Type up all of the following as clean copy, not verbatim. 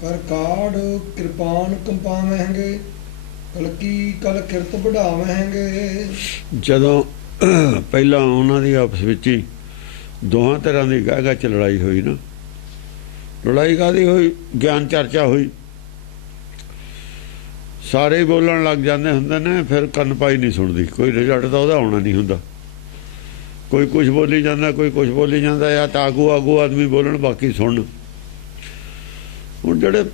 ਕਰ ਕਾੜ ਕਿਰਪਾਨ ਕੰਪਾਵਹਿੰਗੇ, ਕਲਕੀ ਕਲ ਕਿਰਤ ਵਢਾਵਹਿੰਗੇ। ਜਦੋਂ ਪਹਿਲਾਂ ਉਹਨਾਂ ਦੀ ਆਪਸ ਵਿੱਚ ਹੀ ਦੋਹਾਂ ਤਰ੍ਹਾਂ ਦੀ ਗਾਹ ਚ ਲੜਾਈ ਹੋਈ ਨਾ, ਲੜਾਈ ਕਾਹਦੀ ਹੋਈ? ਗਿਆਨ ਚਰਚਾ ਹੋਈ, ਸਾਰੇ ਹੀ ਬੋਲਣ ਲੱਗ ਜਾਂਦੇ ਹੁੰਦੇ ਨੇ, ਫਿਰ ਕੰਨ ਪਾਈ ਨਹੀਂ ਸੁਣਦੀ, ਕੋਈ ਰਿਜ਼ਲਟ ਤਾਂ ਉਹਦਾ ਆਉਣਾ ਨਹੀਂ ਹੁੰਦਾ। ਕੋਈ ਕੁਛ ਬੋਲੀ ਜਾਂਦਾ, ਕੋਈ ਕੁਛ ਬੋਲੀ ਜਾਂਦਾ, ਜਾਂ ਤਾਂ ਆਗੂ ਆਦਮੀ ਬੋਲਣ, ਬਾਕੀ ਸੁਣਨ। ਹੁਣ ਜਿਹੜੇ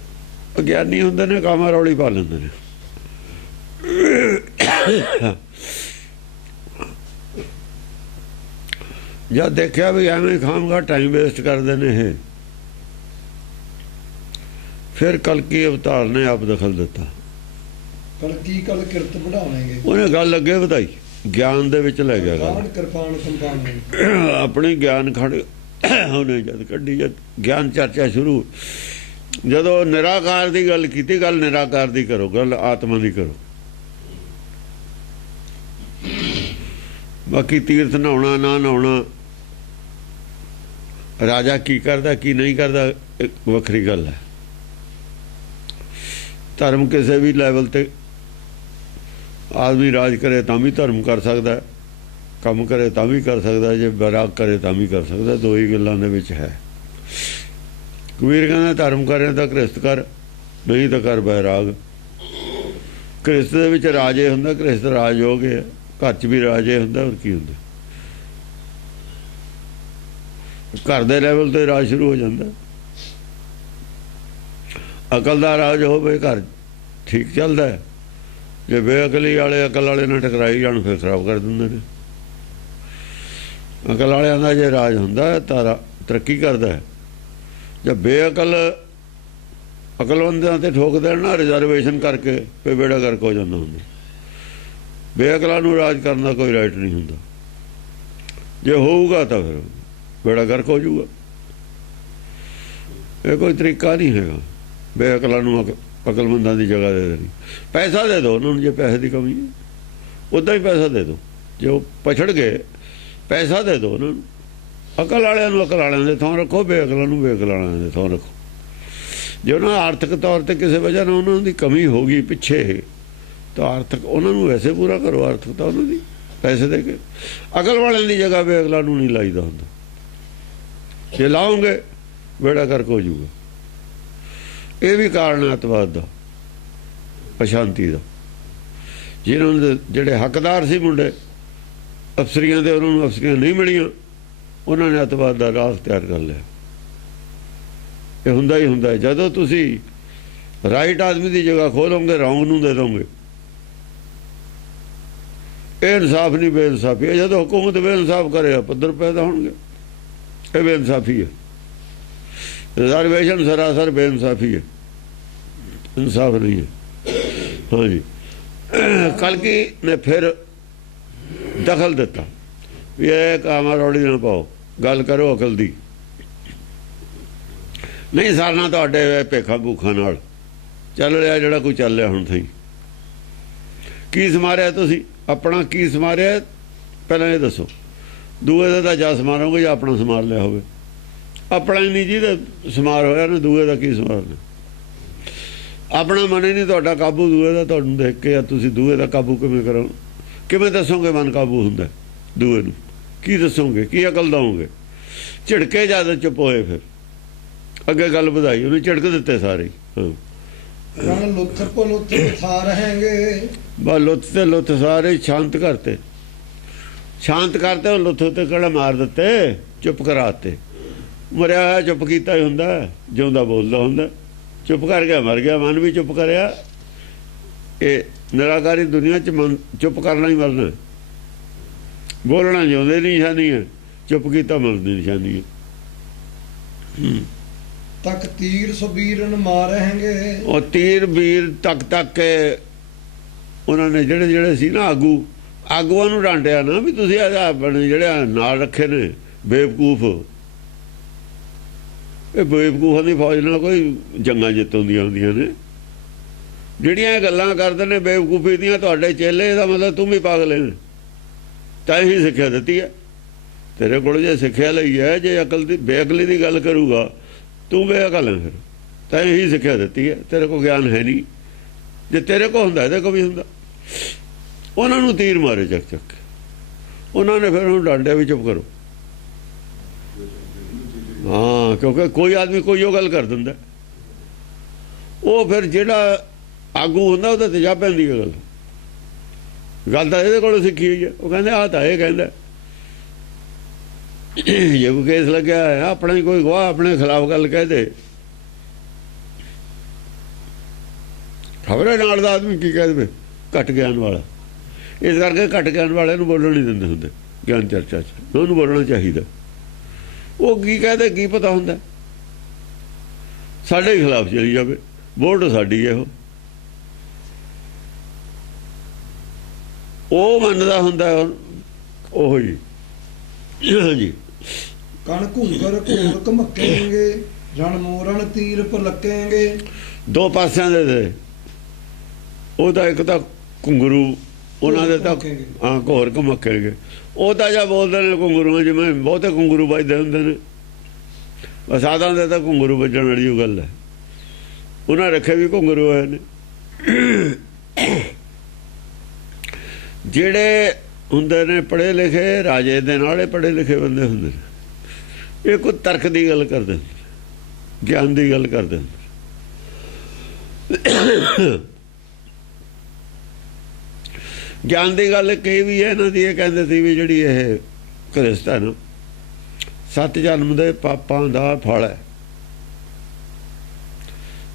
ਅਗਿਆਨੀ ਹੁੰਦੇ ਨੇ ਕਾਮਾ ਰੌਲੀ ਪਾ ਲੈਂਦੇ ਨੇ। ਜਦ ਦੇਖਿਆ ਵੀ ਐਵੇਂ ਖਾਮਗਾ ਟਾਈਮ ਵੇਸਟ ਕਰਦੇ ਨੇ ਇਹ, ਫਿਰ ਕਲਕੀ ਅਵਤਾਰ ਨੇ ਆਪ ਦਖਲ ਦਿੱਤਾ। ਕਲਕੀ ਕਲ ਕਿਰਤ ਵਢਾਵਹਿੰਗੇ, ਉਹਨੇ ਗੱਲ ਅੱਗੇ ਵਧਾਈ, ਗਿਆਨ ਦੇ ਵਿੱਚ ਲੈ ਗਿਆ ਗੱਲ। ਕਾੜ ਕਿਰਪਾਨ ਕੰਪਾਵਹਿੰਗੇ, ਆਪਣੀ ਗਿਆਨ ਖੜ ਉਹਨੇ ਜਦ ਕੱਢੀ, ਜਦ ਗਿਆਨ ਚਰਚਾ ਸ਼ੁਰੂ, ਜਦੋਂ ਨਿਰਾਕਾਰ ਦੀ ਗੱਲ ਕੀਤੀ, ਗੱਲ ਨਿਰਾਕਾਰ ਦੀ ਕਰੋ, ਗੱਲ ਆਤਮਾ ਦੀ ਕਰੋ। ਬਾਕੀ ਤੀਰਥ ਨਹਾਉਣਾ ਨਾ ਨਹਾਉਣਾ, ਰਾਜਾ ਕੀ ਕਰਦਾ ਕੀ ਨਹੀਂ ਕਰਦਾ, ਇੱਕ ਵੱਖਰੀ ਗੱਲ ਹੈ। ਧਰਮ ਕਿਸੇ ਵੀ ਲੈਵਲ ਤੇ ਆਦਮੀ ਰਾਜ ਕਰੇ ਤਾਂ ਵੀ ਧਰਮ ਕਰ ਸਕਦਾ, ਕੰਮ ਕਰੇ ਤਾਂ ਵੀ ਕਰ ਸਕਦਾ, ਜੇ ਬੈਰਾਗ ਕਰੇ ਤਾਂ ਵੀ ਕਰ ਸਕਦਾ। ਦੋ ਹੀ ਗੱਲਾਂ ਦੇ ਵਿੱਚ ਹੈ। ਕਬੀਰ ਕਹਿੰਦਾ ਧਰਮ ਕਰੇ ਤਾਂ ਗ੍ਰਸਤ ਕਰ, ਨਹੀਂ ਤਾਂ ਕਰ ਬੈਰਾਗ। ਗ੍ਰਸਤ ਦੇ ਵਿੱਚ ਰਾਜੇ ਹੁੰਦਾ, ਗ੍ਰਸਤ ਰਾਜਯੋਗ ਹੈ, ਘਰ 'ਚ ਵੀ ਰਾਜੇ ਹੁੰਦਾ, ਹੋਰ ਕੀ ਹੁੰਦਾ। ਘਰ ਦੇ ਲੈਵਲ ਤੇ ਰਾਜ ਸ਼ੁਰੂ ਹੋ ਜਾਂਦਾ। ਅਕਲ ਦਾ ਰਾਜ ਹੋਵੇ ਘਰ ਠੀਕ ਚੱਲਦਾ ਹੈ, ਜੇ ਬੇਅਕਲੀ ਵਾਲੇ ਅਕਲ ਵਾਲੇ ਨਾਲ ਟਕਰਾਈ ਜਾਣ ਫਿਰ ਖਰਾਬ ਕਰ ਦਿੰਦੇ ਨੇ। ਅਕਲ ਵਾਲਿਆਂ ਦਾ ਜੇ ਰਾਜ ਹੁੰਦਾ ਤਾਂ ਤਰੱਕੀ ਕਰਦਾ ਹੈ, ਜੇ ਬੇਅਕਲ ਅਕਲਵੰਦਾਂ ਤੇ ਠੋਕ ਦੇਣ ਨਾ ਰਿਜ਼ਰਵੇਸ਼ਨ ਕਰਕੇ, ਫਿਰ ਬੇੜਾ ਗਰਕ ਹੋ ਜਾਂਦਾ ਹੁੰਦਾ। ਬੇਅਕਲਾਂ ਨੂੰ ਰਾਜ ਕਰਨ ਦਾ ਕੋਈ ਰਾਈਟ ਨਹੀਂ ਹੁੰਦਾ, ਜੇ ਹੋਊਗਾ ਤਾਂ ਫਿਰ ਬੇੜਾ ਗਰਕ ਹੋ ਜਾਊਗਾ। ਇਹ ਕੋਈ ਤਰੀਕਾ ਨਹੀਂ ਹੈਗਾ ਬੇਅਕਲਾਂ ਨੂੰ ਅਕਲਮੰਦਾਂ ਦੀ ਜਗ੍ਹਾ ਦੇ ਦੇਣੀ। ਪੈਸਾ ਦੇ ਦਿਓ ਉਹਨਾਂ ਨੂੰ, ਜੇ ਪੈਸੇ ਦੀ ਕਮੀ ਹੈ ਉੱਦਾਂ ਹੀ ਪੈਸਾ ਦੇ ਦਿਓ। ਜੇ ਉਹ ਪਛੜ ਗਏ ਪੈਸਾ ਦੇ ਦਿਓ ਉਹਨਾਂ ਨੂੰ। ਅਕਲ ਵਾਲਿਆਂ ਨੂੰ ਅਕਲ ਵਾਲਿਆਂ ਦੇ ਥਾਂ ਰੱਖੋ, ਬੇਅਕਲਾਂ ਨੂੰ ਬੇਅਕਲ ਵਾਲਿਆਂ ਦੇ ਥਾਂ ਰੱਖੋ। ਜੇ ਉਹਨਾਂ ਆਰਥਿਕ ਤੌਰ ਤੇ ਕਿਸੇ ਵਜ੍ਹਾ ਨਾਲ ਉਹਨਾਂ ਦੀ ਕਮੀ ਹੋ ਗਈ ਪਿੱਛੇ, ਤਾਂ ਆਰਥਿਕ ਉਹਨਾਂ ਨੂੰ ਵੈਸੇ ਪੂਰਾ ਕਰੋ, ਆਰਥਿਕਤਾ ਉਹਨਾਂ ਦੀ ਪੈਸੇ ਦੇ ਕੇ। ਅਕਲ ਵਾਲਿਆਂ ਦੀ ਜਗ੍ਹਾ ਬੇਅਕਲਾਂ ਨੂੰ ਨਹੀਂ ਲਾਈਦਾ ਹੁੰਦਾ। ਜੇ ਲਾਓਗੇ ਬੇੜਾ ਗਰਕ ਹੋ ਜਾਊਗਾ। ਇਹ ਵੀ ਕਾਰਨ ਅੱਤਵਾਦ ਦਾ, ਅਸ਼ਾਂਤੀ ਦਾ। ਜਿਹਨਾਂ ਦੇ ਜਿਹੜੇ ਹੱਕਦਾਰ ਸੀ ਮੁੰਡੇ ਅਫਸਰੀਆਂ ਦੇ, ਉਹਨਾਂ ਨੂੰ ਅਫਸਰੀਆਂ ਨਹੀਂ ਮਿਲੀਆਂ, ਉਹਨਾਂ ਨੇ ਅੱਤਵਾਦ ਦਾ ਰਾਹ ਤਿਆਰ ਕਰ ਲਿਆ। ਇਹ ਹੁੰਦਾ ਹੀ ਹੁੰਦਾ। ਜਦੋਂ ਤੁਸੀਂ ਰਾਈਟ ਆਦਮੀ ਦੀ ਜਗ੍ਹਾ ਖੋਲੋਗੇ, ਰੌਂਗ ਨੂੰ ਦੇ ਦੋਗੇ, ਇਹ ਇਨਸਾਫ ਨਹੀਂ, ਬੇਇਨਸਾਫੀ ਹੈ। ਜਦੋਂ ਹੁਕੂਮਤ ਬੇਇਨਸਾਫ ਕਰੇ, ਪੱਧਰ ਪੈਦਾ ਹੋਣਗੇ। ਇਹ ਬੇਇਨਸਾਫੀ ਹੈ। ਰਿਜ਼ਰਵੇਸ਼ਨ ਸਰਾਸਰ ਬੇਇਨਸਾਫੀ ਹੈ, ਇਨਸਾਫ ਨਹੀਂ ਹੈ। ਹਾਂਜੀ, ਕਲਕੀ ਨੇ ਫਿਰ ਦਖਲ ਦਿੱਤਾ ਵੀ ਇਹ ਕਾਮਾ ਰੌਲੀ ਨਾ ਪਾਓ, ਗੱਲ ਕਰੋ ਅਕਲ ਦੀ। ਨਹੀਂ ਸਾਰਨਾ ਤੁਹਾਡੇ ਭੇਖਾਂ ਭੂਖਾਂ ਨਾਲ ਚੱਲ ਰਿਹਾ ਜਿਹੜਾ ਕੋਈ ਚੱਲ ਰਿਹਾ। ਹੁਣ ਥਈ ਕੀ ਸਮਾਰਿਆ ਤੁਸੀਂ? ਆਪਣਾ ਕੀ ਸਮਾਰਿਆ ਪਹਿਲਾਂ ਇਹ ਦੱਸੋ। ਦੂਏ ਦਾ ਤਾਂ ਜਾ ਸਮਾਰੋਗੇ ਜਾਂ ਆਪਣਾ ਸਮਾਰ ਲਿਆ ਹੋਵੇ। ਆਪਣਾ ਹੀ ਨਹੀਂ ਜਿਹਦਾ ਸਮਾਰ ਹੋਇਆ ਨਾ, ਦੂਏ ਦਾ ਕੀ ਸਮਾਰਨਾ। ਆਪਣਾ ਮਨ ਹੀ ਨਹੀਂ ਤੁਹਾਡਾ ਕਾਬੂ, ਦੂਏ ਦਾ ਤੁਹਾਨੂੰ ਦੇਖ ਕੇ ਤੁਸੀਂ ਦੂਏ ਦਾ ਕਾਬੂ ਕਿਵੇਂ ਕਰੋ? ਕਿਵੇਂ ਦੱਸੋਗੇ ਮਨ ਕਾਬੂ ਹੁੰਦਾ ਦੂਏ ਨੂੰ? ਕੀ ਦੱਸੋਗੇ? ਕੀ ਅਕਲ ਦਓਗੇ? ਝਿੜਕੇ ਜ਼ਿਆਦਾ ਚੁੱਪ ਹੋਏ, ਫਿਰ ਅੱਗੇ ਗੱਲ ਵਧਾਈ, ਉਹਨੇ ਝਿੜਕ ਦਿੱਤੇ ਸਾਰੇ। ਹਾਂ, ਲੁੱਥ ਪਲੁੱਥ ਥਾ ਰਹੇਂਗੇ, ਬਸ ਲੁੱਥ ਤੇ ਲੁੱਥ ਸਾਰੇ ਸ਼ਾਂਤ ਕਰਤੇ, ਸ਼ਾਂਤ ਕਰਤੇ। ਉਹ ਲੁੱਥ ਉੱਤੇ ਕਿਹੜਾ ਮਾਰ ਦਿੱਤੇ, ਚੁੱਪ ਕਰਾਤੇ। ਮਰਿਆ ਹੋਇਆ ਚੁੱਪ ਕੀਤਾ ਹੀ ਹੁੰਦਾ, ਜਿਉਂਦਾ ਬੋਲਦਾ ਹੁੰਦਾ। ਚੁੱਪ ਕਰ ਗਿਆ, ਮਰ ਗਿਆ। ਮਨ ਵੀ ਚੁੱਪ ਕਰਿਆ। ਇਹ ਨਿਰਾਕਾਰੀ ਦੁਨੀਆ 'ਚ ਮਨ ਚੁੱਪ ਕਰਨਾ ਹੀ ਮਰਨਾ। ਬੋਲਣਾ ਜਿਉਂਦੇ ਦੀ ਨਿਸ਼ਾਨੀ ਹੈ, ਚੁੱਪ ਕੀਤਾ ਮਰਨ ਦੀ ਨਿਸ਼ਾਨੀ ਹੈ। ਤੱਕ ਤੀਰ ਸੁਬੀਰਨ ਮਾਰਹਿੰਗੇ, ਉਹ ਤੀਰ ਵੀਰ ਤੱਕ ਕੇ ਉਹਨਾਂ ਨੇ ਜਿਹੜੇ ਸੀ ਨਾ ਆਗੂਆਂ ਨੂੰ ਡਾਂਟਿਆ ਨਾ, ਵੀ ਤੁਸੀਂ ਆਪਣੇ ਜਿਹੜੇ ਨਾਲ ਰੱਖੇ ਨੇ ਬੇਵਕੂਫ। ਇਹ ਬੇਵਕੂਫਾਂ ਦੀ ਫੌਜ ਨਾਲ ਕੋਈ ਜੰਗਾਂ ਜਿੱਤ ਹੁੰਦੀਆਂ ਨੇ। ਜਿਹੜੀਆਂ ਗੱਲਾਂ ਕਰਦੇ ਨੇ ਬੇਵਕੂਫੀ ਦੀਆਂ ਤੁਹਾਡੇ ਚੇਲੇ, ਇਹਦਾ ਮਤਲਬ ਤੂੰ ਵੀ ਪਾਗਲ ਹੈ। ਤਾਂ ਹੀ ਸਿੱਖਿਆ ਦਿੱਤੀ ਹੈ ਤੇਰੇ ਕੋਲ। ਜੇ ਸਿੱਖਿਆ ਲਈ ਹੈ, ਜੇ ਅਕਲ ਦੀ ਬੇਅਕਲੀ ਦੀ ਗੱਲ ਕਰੂਗਾ, ਤੂੰ ਬੇਅਕਲ ਹੈ, ਫਿਰ ਤੈਂ ਇਹੀ ਸਿੱਖਿਆ ਦਿੱਤੀ ਹੈ, ਤੇਰੇ ਕੋਲ ਗਿਆਨ ਹੈ ਨਹੀਂ। ਜੇ ਤੇਰੇ ਕੋਲ ਹੁੰਦਾ ਇਹਦੇ ਕੋਲ ਵੀ ਹੁੰਦਾ। ਉਹਨਾਂ ਨੂੰ ਤੀਰ ਮਾਰੇ ਚੱਕ ਚੱਕ ਕੇ। ਉਹਨਾਂ ਨੇ ਫਿਰ ਉਹਨੂੰ ਡਾਂਟਿਆ ਵੀ ਚੁੱਪ ਕਰੋ। ਹਾਂ, ਕਿਉਂਕਿ ਕੋਈ ਆਦਮੀ ਕੋਈ ਉਹ ਗੱਲ ਕਰ ਦਿੰਦਾ, ਉਹ ਫਿਰ ਜਿਹੜਾ ਆਗੂ ਹੁੰਦਾ ਉਹਦਾ ਤੇਜ਼ਾਬ ਪੈਂਦੀ ਹੈ। ਗੱਲ ਤਾਂ ਇਹਦੇ ਕੋਲੋਂ ਸਿੱਖੀ ਹੋਈ ਹੈ। ਉਹ ਕਹਿੰਦੇ ਆਹ ਤਾਂ ਇਹ ਕਹਿੰਦਾ, ਜੇ ਕੋਈ ਕੇਸ ਲੱਗਿਆ ਹੈ ਆਪਣਾ ਹੀ ਕੋਈ ਗਵਾਹ ਆਪਣੇ ਖਿਲਾਫ ਗੱਲ ਕਹਿ ਦੇ, ਖਬਰ ਹੈ ਨਾਲ ਦਾ ਆਦਮੀ ਕੀ ਕਹਿ ਦੇਵੇ। ਘੱਟ ਗਿਆਨ ਵਾਲਾ, ਇਸ ਕਰਕੇ ਘੱਟ ਗਿਆਨ ਵਾਲੇ ਨੂੰ ਬੋਲਣ ਨਹੀਂ ਦਿੰਦੇ ਹੁੰਦੇ ਗਿਆਨ ਚਰਚਾ 'ਚ। ਉਹਨੂੰ ਬੋਲਣਾ ਚਾਹੀਦਾ। ਉਹ ਕੀ ਕਹਦੇ ਕੀ ਪਤਾ ਹੁੰਦਾ, ਸਾਡੇ ਖਿਲਾਫ ਚਲੀ ਜਾਵੇ। ਵੋਟ ਸਾਡੀ ਹੈ, ਉਹ ਮੰਨਦਾ ਹੁੰਦਾ ਉਹ ਹੀ। ਹਾਂਜੀ, ਕਣ ਘੁੰਗਰ ਘੋਰ ਘਮਕੇਂਗੇ, ਰਣ ਮੋਰਨ ਤੀਰ ਪਲਕੇਂਗੇ। ਦੋ ਪਾਸਿਆਂ ਦੇ ਉਹਦਾ ਇੱਕ ਤਾਂ ਘੁੰਗਰੂ, ਉਹਨਾਂ ਦੇ ਤਾਂ ਹਾਂ ਘੋਰ ਘਮਕੇਂਗੇ। ਉਹ ਤਾਂ ਜਾਂ ਬੋਲਦੇ ਨੇ ਘੁੰਗਰੂ, ਜਿਵੇਂ ਬਹੁਤੇ ਘੁੰਗਰੂ ਵੱਜਦੇ ਹੁੰਦੇ ਨੇ। ਸਾਧਾਂ ਦੇ ਤਾਂ ਘੁੰਗਰੂ ਵੱਜਣ ਵਾਲੀ ਉਹ ਗੱਲ ਹੈ। ਉਹਨਾਂ ਰੱਖੇ ਵੀ ਘੁੰਗਰੂ ਹੋਏ ਨੇ। ਜਿਹੜੇ ਹੁੰਦੇ ਨੇ ਪੜ੍ਹੇ ਲਿਖੇ, ਰਾਜੇ ਦੇ ਨਾਲੇ ਪੜ੍ਹੇ ਲਿਖੇ ਬੰਦੇ ਹੁੰਦੇ ਨੇ। ਇਹ ਕੋਈ ਤਰਕ ਦੀ ਗੱਲ ਕਰਦੇ ਹੁੰਦੇ, ਗਿਆਨ ਦੀ ਗੱਲ ਕਰਦੇ ਹੁੰਦੇ। ਗਿਆਨ ਦੀ ਗੱਲ ਕਹੀ ਵੀ ਹੈ ਇਹਨਾਂ ਦੀ। ਇਹ ਕਹਿੰਦੇ ਸੀ ਵੀ ਜਿਹੜੀ ਇਹ ਕ੍ਰਿਸਤਨ 7 ਜਨਮ ਦੇ ਪਾਪਾਂ ਦਾ ਫਲ ਹੈ।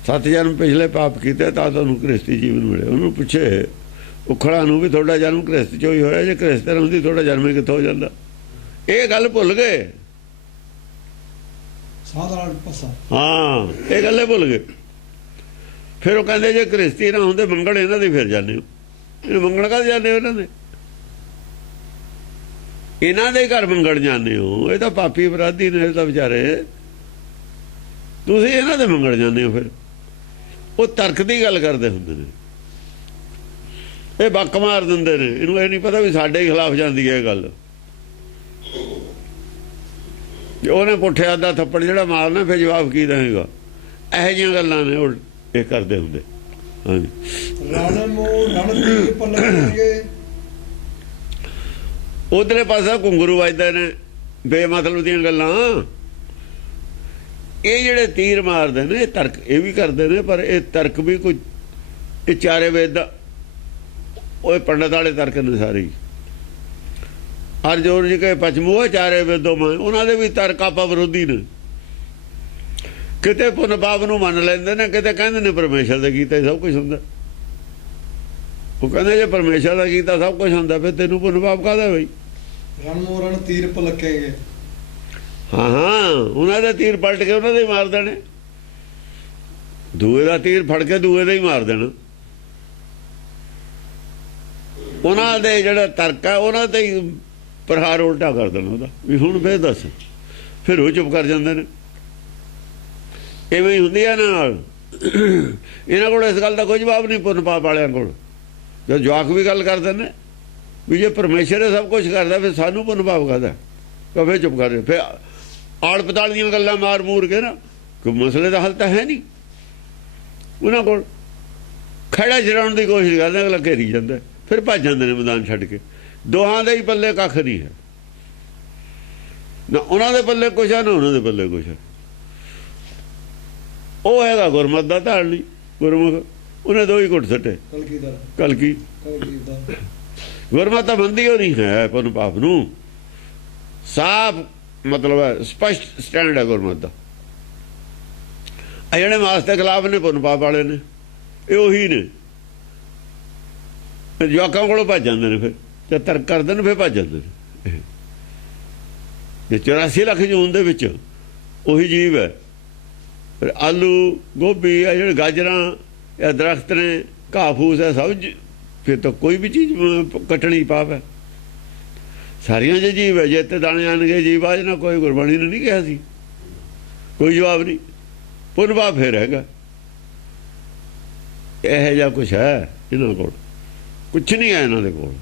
7 ਜਨਮ ਪਿਛਲੇ ਪਾਪ ਕੀਤੇ ਤਾਂ ਤੁਹਾਨੂੰ ਕ੍ਰਿਸਤੀ ਜੀਵਨ ਮਿਲੇ। ਉਹਨੂੰ ਪੁੱਛੇ ਉਖੜਾ ਨੂੰ ਵੀ ਤੁਹਾਡਾ ਜਨਮ ਕ੍ਰਿਸਤ ਚੋਂ ਹੀ ਹੋਇਆ, ਜੇ ਕ੍ਰਿਸਤਨ ਹੁੰਦੀ ਤੁਹਾਡਾ ਜਨਮ ਕਿੱਥੋਂ ਹੋ ਜਾਂਦਾ। ਇਹ ਗੱਲ ਭੁੱਲ ਗਏ। ਹਾਂ, ਇਹ ਗੱਲੇ ਭੁੱਲ ਗਏ। ਫਿਰ ਉਹ ਕਹਿੰਦੇ ਜੇ ਕ੍ਰਿਸਤੀ ਨਾ ਹੁੰਦੇ ਮੰਗਣ ਇਹਨਾਂ ਦੇ ਫਿਰ ਜਾਂਦੇ ਹੋ। ਇਹਨੂੰ ਮੰਗਣ ਕਦ ਜਾਂਦੇ ਹੋ? ਇਹਨਾਂ ਦੇ ਇਹਨਾਂ ਦੇ ਘਰ ਮੰਗਣ ਜਾਂਦੇ ਹੋ। ਇਹ ਤਾਂ ਪਾਪੀ ਅਪਰਾਧੀ ਨੇ, ਇਹ ਤਾਂ ਵਿਚਾਰੇ। ਤੁਸੀਂ ਇਹਨਾਂ ਦੇ ਮੰਗਣ ਜਾਂਦੇ ਹੋ। ਫਿਰ ਉਹ ਤਰਕ ਦੀ ਗੱਲ ਕਰਦੇ ਹੁੰਦੇ ਨੇ। ਇਹ ਬੱਕ ਮਾਰ ਦਿੰਦੇ ਨੇ। ਇਹਨੂੰ ਇਹ ਨਹੀਂ ਪਤਾ ਵੀ ਸਾਡੇ ਖਿਲਾਫ ਜਾਂਦੀ ਹੈ ਇਹ ਗੱਲ। ਉਹਨੇ ਪੁੱਠਿਆ ਦਾ ਥੱਪੜ ਜਿਹੜਾ ਮਾਰਨਾ, ਫਿਰ ਜਵਾਬ ਕੀ ਦੇਵੇਗਾ। ਇਹੋ ਜਿਹੀਆਂ ਗੱਲਾਂ ਨੇ ਉਹ ਇਹ ਕਰਦੇ ਹੁੰਦੇ। ਹਾਂਜੀ, ਉਧਰੇ ਪਾਸਾ ਘੁੰਗਰੂ ਵੱਜਦੇ ਨੇ ਬੇਮਤਲਬ ਦੀਆਂ ਗੱਲਾਂ। ਇਹ ਜਿਹੜੇ ਤੀਰ ਮਾਰਦੇ ਨੇ ਇਹ ਤਰਕ ਇਹ ਵੀ ਕਰਦੇ ਨੇ, ਪਰ ਇਹ ਤਰਕ ਵੀ ਕੋਈ ਇਹ ਚਾਰੇ ਵੇਦ ਦਾ ਉਹ ਪੰਡਤ ਵਾਲੇ ਤਰਕ ਨੇ ਸਾਰੇ। ਅਰਜੋਨ ਜੀ ਕੇ ਪਛਮੂਹ ਚਾਰੇ ਵੇਦੋਂ ਮੈਂ, ਉਹਨਾਂ ਦੇ ਵੀ ਤਰਕ ਆਪਾ ਵਿਰੋਧੀ ਨੇ। ਕਿਤੇ ਪੁੰਨ ਪਾਪ ਨੂੰ ਮੰਨ ਲੈਂਦੇ ਨੇ, ਕਿਤੇ ਕਹਿੰਦੇ ਨੇ ਪਰਮੇਸ਼ਰ ਦਾ ਕੀਤਾ ਸਭ ਕੁਝ ਹੁੰਦਾ। ਉਹ ਕਹਿੰਦੇ ਜੇ ਪਰਮੇਸ਼ਰ ਦਾ ਕੀਤਾ ਸਭ ਕੁਝ ਹੁੰਦਾ, ਫਿਰ ਤੈਨੂੰ ਪੁੰਨ ਪਾਪ ਕਾਹਦਾ ਬਈ। ਰਣ ਮੋਰਨ ਤੀਰ ਪਲਕੇਂਗੇ। ਹਾਂ ਹਾਂ, ਉਹਨਾਂ ਦੇ ਤੀਰ ਪਲਟ ਕੇ ਉਹਨਾਂ ਦੇ ਹੀ ਮਾਰ ਦੇਣੇ। ਦੂਏ ਦਾ ਤੀਰ ਫੜ ਕੇ ਦੂਏ ਦਾ ਹੀ ਮਾਰ ਦੇਣਾ। ਉਹਨਾਂ ਦੇ ਜਿਹੜਾ ਤਰਕ ਹੈ ਉਹਨਾਂ ਤੇ ਹੀ ਪ੍ਰਹਾਰ ਉਲਟਾ ਕਰ ਦੇਣਾ ਉਹਦਾ ਵੀ ਹੁਣ ਫੇਰ ਦੱਸ। ਫਿਰ ਉਹ ਚੁੱਪ ਕਰ ਜਾਂਦੇ ਨੇ। ਇਵੇਂ ਹੀ ਹੁੰਦੀ ਆ ਨਾਲ। ਇਹਨਾਂ ਕੋਲ ਇਸ ਗੱਲ ਦਾ ਕੋਈ ਜਵਾਬ ਨਹੀਂ ਪੁੰਨ ਪਾਪ ਵਾਲਿਆਂ ਕੋਲ। ਜਦ ਜਵਾਕ ਵੀ ਗੱਲ ਕਰਦੇ ਨੇ ਵੀ ਜੇ ਪਰਮੇਸ਼ਰ ਇਹ ਸਭ ਕੁਝ ਕਰਦਾ ਫਿਰ ਸਾਨੂੰ ਪੁੰਨ ਪਾਪ ਕਰਦਾ, ਤਾਂ ਫਿਰ ਚੁੱਪ ਕਰ। ਫਿਰ ਆੜ ਪਤਾਲ ਦੀਆਂ ਗੱਲਾਂ ਮਾਰ ਮੂਰ ਕੇ ਨਾ, ਕੋਈ ਮਸਲੇ ਦਾ ਹੱਲ ਤਾਂ ਹੈ ਨਹੀਂ ਉਹਨਾਂ ਕੋਲ। ਖੜਾ ਛਡਾਉਣ ਦੀ ਕੋਸ਼ਿਸ਼ ਕਰਦੇ, ਅਗਲਾ ਘੇਰੀ ਜਾਂਦਾ, ਫਿਰ ਭੱਜ ਜਾਂਦੇ ਨੇ ਮੈਦਾਨ ਛੱਡ ਕੇ। ਦੋਹਾਂ ਦੇ ਹੀ ਪੱਲੇ ਕੱਖ ਨਹੀਂ ਹੈ, ਨਾ ਉਹਨਾਂ ਦੇ ਪੱਲੇ ਕੁਛ ਹੈ ਨਾ ਉਹਨਾਂ ਦੇ ਪੱਲੇ ਕੁਛ ਹੈ। ਉਹ ਹੈਗਾ ਗੁਰਮਤ ਦਾ ਧਾਰਨੀ ਗੁਰਮੁਖ, ਉਹਨੇ ਦੋ ਹੀ ਘੁੱਟ ਸੱਟੇ। ਕਲਕੀ ਗੁਰਮਤ ਤਾਂ ਮੰਨਦੀ ਹੋ ਨਹੀਂ ਹੈ ਪੁੰਨ ਪਾਪ ਨੂੰ। ਸਾਫ਼ ਮਤਲਬ ਹੈ, ਸਪਸ਼ਟ ਸਟੈਂਡ ਹੈ ਗੁਰਮਤ ਦਾ। ਜਿਹੜੇ ਮਾਸ ਦੇ ਖਿਲਾਫ ਨੇ ਪੁੰਨ ਪਾਪ ਵਾਲੇ ਨੇ, ਇਹ ਉਹੀ ਨੇ। ਜਵਾਕਾਂ ਕੋਲੋਂ ਭੱਜ ਜਾਂਦੇ ਨੇ। ਫਿਰ ਜਦ ਤਰਕ ਕਰਦੇ ਨੇ ਫਿਰ ਭੱਜ ਜਾਂਦੇ ਨੇ। ਜੇ 84 ਲੱਖ ਜੂਨ ਦੇ ਵਿੱਚ ਉਹੀ ਜੀਵ ਹੈ। ਫਿਰ ਆਲੂ ਗੋਭੀ ਆ ਜਿਹੜੇ ਗਾਜਰਾਂ ਇਹ ਦਰਖਤ ਨੇ, ਘਾਹ ਫੂਸ ਹੈ ਸਭ। ਫਿਰ ਤਾਂ ਕੋਈ ਵੀ ਚੀਜ਼ ਕੱਟਣੀ ਪਾਪ ਹੈ। ਸਾਰੀਆਂ ਜੇ ਜੀਵ ਹੈ। ਜੇ ਤੇ ਦਾਣੇ ਆਣਗੇ ਜੀਵ ਆਜ ਨਾ, ਕੋਈ ਗੁਰਬਾਣੀ ਨੇ ਨਹੀਂ ਕਿਹਾ ਸੀ, ਕੋਈ ਜਵਾਬ ਨਹੀਂ। ਪੁੰਨ ਪਾਪ ਫਿਰ ਹੈਗਾ। ਇਹੋ ਜਿਹਾ ਕੁਛ ਹੈ ਇਹਨਾਂ ਕੋਲ, ਕੁਛ ਨਹੀਂ ਹੈ ਇਹਨਾਂ ਦੇ ਕੋਲ।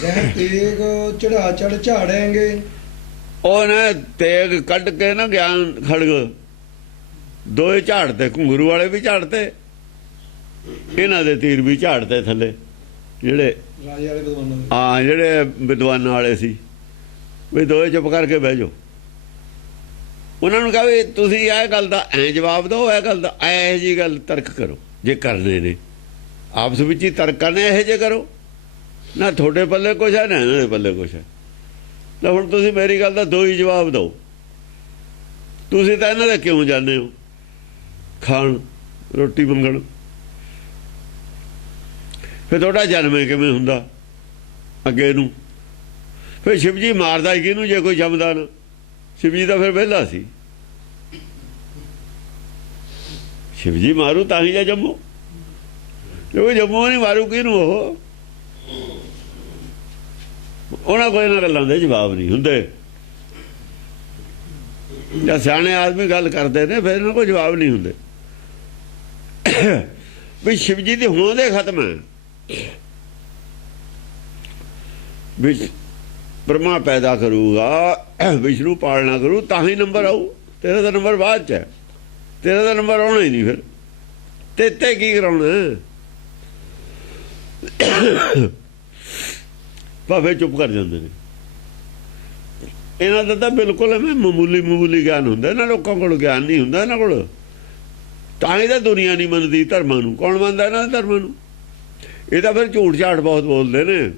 ਜਹ ਤੇਗ ਚੜਾ ਚੜ ਝਾੜेंगे, ਉਹਨੇ ਤੇਗ ਕੱਢ ਕੇ ਨਾ ਗਿਆਨ ਖੜਗ ਦੋਏ ਝਾੜਤੇ, ਘੁੰਗਰੂ ਵਾਲੇ ਵੀ ਝਾੜਤੇ, ਇਹਨਾਂ ਦੇ ਤੀਰ ਵੀ ਝਾੜਤੇ ਥੱਲੇ, ਜਿਹੜੇ ਰਾਜੇ ਵਾਲੇ ਵਿਦਵਾਨਾਂ ਦੇ। ਹਾਂ ਜਿਹੜੇ ਵਿਦਵਾਨਾਂ ਵਾਲੇ ਸੀ, ਵੀ ਦੋਏ ਚੁੱਪ ਕਰਕੇ ਬਹਿ ਜਾਓ। ਉਹਨਾਂ ਨੂੰ ਕਹਾਂ ਵੀ ਤੁਸੀਂ ਇਹ ਗੱਲ ਦਾ ਐਂ ਜਵਾਬ ਦਿਓ, ਇਹ ਗੱਲ ਦਾ ਇਹੋ ਜਿਹੀ ਗੱਲ ਤਰਕ ਕਰੋ, ਜੇ ਕਰਨੇ ਨੇ ਆਪਸ ਵਿੱਚ ਹੀ ਤਰਕ ਕਰਨੇ ਇਹੋ ਜਿਹੇ ਕਰੋ, ਨਾ ਤੁਹਾਡੇ ਪੱਲੇ ਕੁਛ ਹੈ ਨਾ ਇਹਨਾਂ ਦੇ ਪੱਲੇ ਕੁਛ ਹੈ। ਨਾ ਹੁਣ ਤੁਸੀਂ ਮੇਰੀ ਗੱਲ ਦਾ ਦੋ ਹੀ ਜਵਾਬ ਦਿਓ, ਤੁਸੀਂ ਤਾਂ ਇਹਨਾਂ ਦੇ ਕਿਉਂ ਜਾਂਦੇ ਹੋ ਖਾਣ ਰੋਟੀ ਮੰਗਣ, ਫਿਰ ਤੁਹਾਡਾ ਜਨਮ ਕਿਵੇਂ ਹੁੰਦਾ ਅੱਗੇ ਨੂੰ? ਫਿਰ ਸ਼ਿਵ ਜੀ ਮਾਰਦਾ ਹੀ ਕਿਹਨੂੰ ਜੇ ਕੋਈ ਜੰਮਦਾ ਨਾ? ਸ਼ਿਵ ਜੀ ਤਾਂ ਫਿਰ ਵਿਹਲਾ ਸੀ, ਸ਼ਿਵ ਜੀ ਮਾਰੂ ਤਾਂ ਹੀ ਜਾਂ ਜੰਮੂ, ਕਿਉਂਕਿ ਜੰਮੂ ਨਹੀਂ ਮਾਰੂ ਕਿਹਨੂੰ? ਉਹਨਾਂ ਕੋਈ ਇਹਨਾਂ ਗੱਲਾਂ ਦੇ ਜਵਾਬ ਨਹੀਂ ਹੁੰਦੇ। ਜਾਂ ਸਿਆਣੇ ਆਦਮੀ ਗੱਲ ਕਰਦੇ ਨੇ ਫਿਰ ਇਹਨਾਂ ਕੋਲ ਜਵਾਬ ਨਹੀਂ ਹੁੰਦੇ। ਵੀ ਸ਼ਿਵ ਜੀ ਦੀ ਹੋਂਦ ਦੇ ਖਤਮ ਹੈ, ਵੀ ਬ੍ਰਹਮਾ ਪੈਦਾ ਕਰੂਗਾ, ਵਿਸ਼ਨੂੰ ਪਾਲਣਾ ਕਰੂ ਤਾਂ ਹੀ ਨੰਬਰ ਆਊ। ਤੇਰਾ ਤਾਂ ਨੰਬਰ ਬਾਅਦ 'ਚ ਹੈ, ਤੇਰਾ ਤਾਂ ਨੰਬਰ ਆਉਣਾ ਹੀ ਨਹੀਂ। ਫਿਰ ਤੇ ਕੀ ਕਰਾਉਣਾ? ਭਾਵੇਂ ਚੁੱਪ ਕਰ ਜਾਂਦੇ ਨੇ। ਇਹਨਾਂ ਦਾ ਤਾਂ ਬਿਲਕੁਲ ਐਵੇਂ ਮਾਮੂਲੀ ਗਿਆਨ ਹੁੰਦਾ, ਇਹਨਾਂ ਲੋਕਾਂ ਕੋਲ ਗਿਆਨ ਨਹੀਂ ਹੁੰਦਾ ਇਹਨਾਂ ਕੋਲ। ਤਾਂ ਹੀ ਤਾਂ ਦੁਨੀਆ ਨਹੀਂ ਮੰਨਦੀ ਧਰਮਾਂ ਨੂੰ। ਕੌਣ ਮੰਨਦਾ ਇਹਨਾਂ ਦੇ ਧਰਮਾਂ ਨੂੰ? ਇਹ ਤਾਂ ਫਿਰ ਝੂਠ ਝਾਟ ਬਹੁਤ ਬੋਲਦੇ ਨੇ,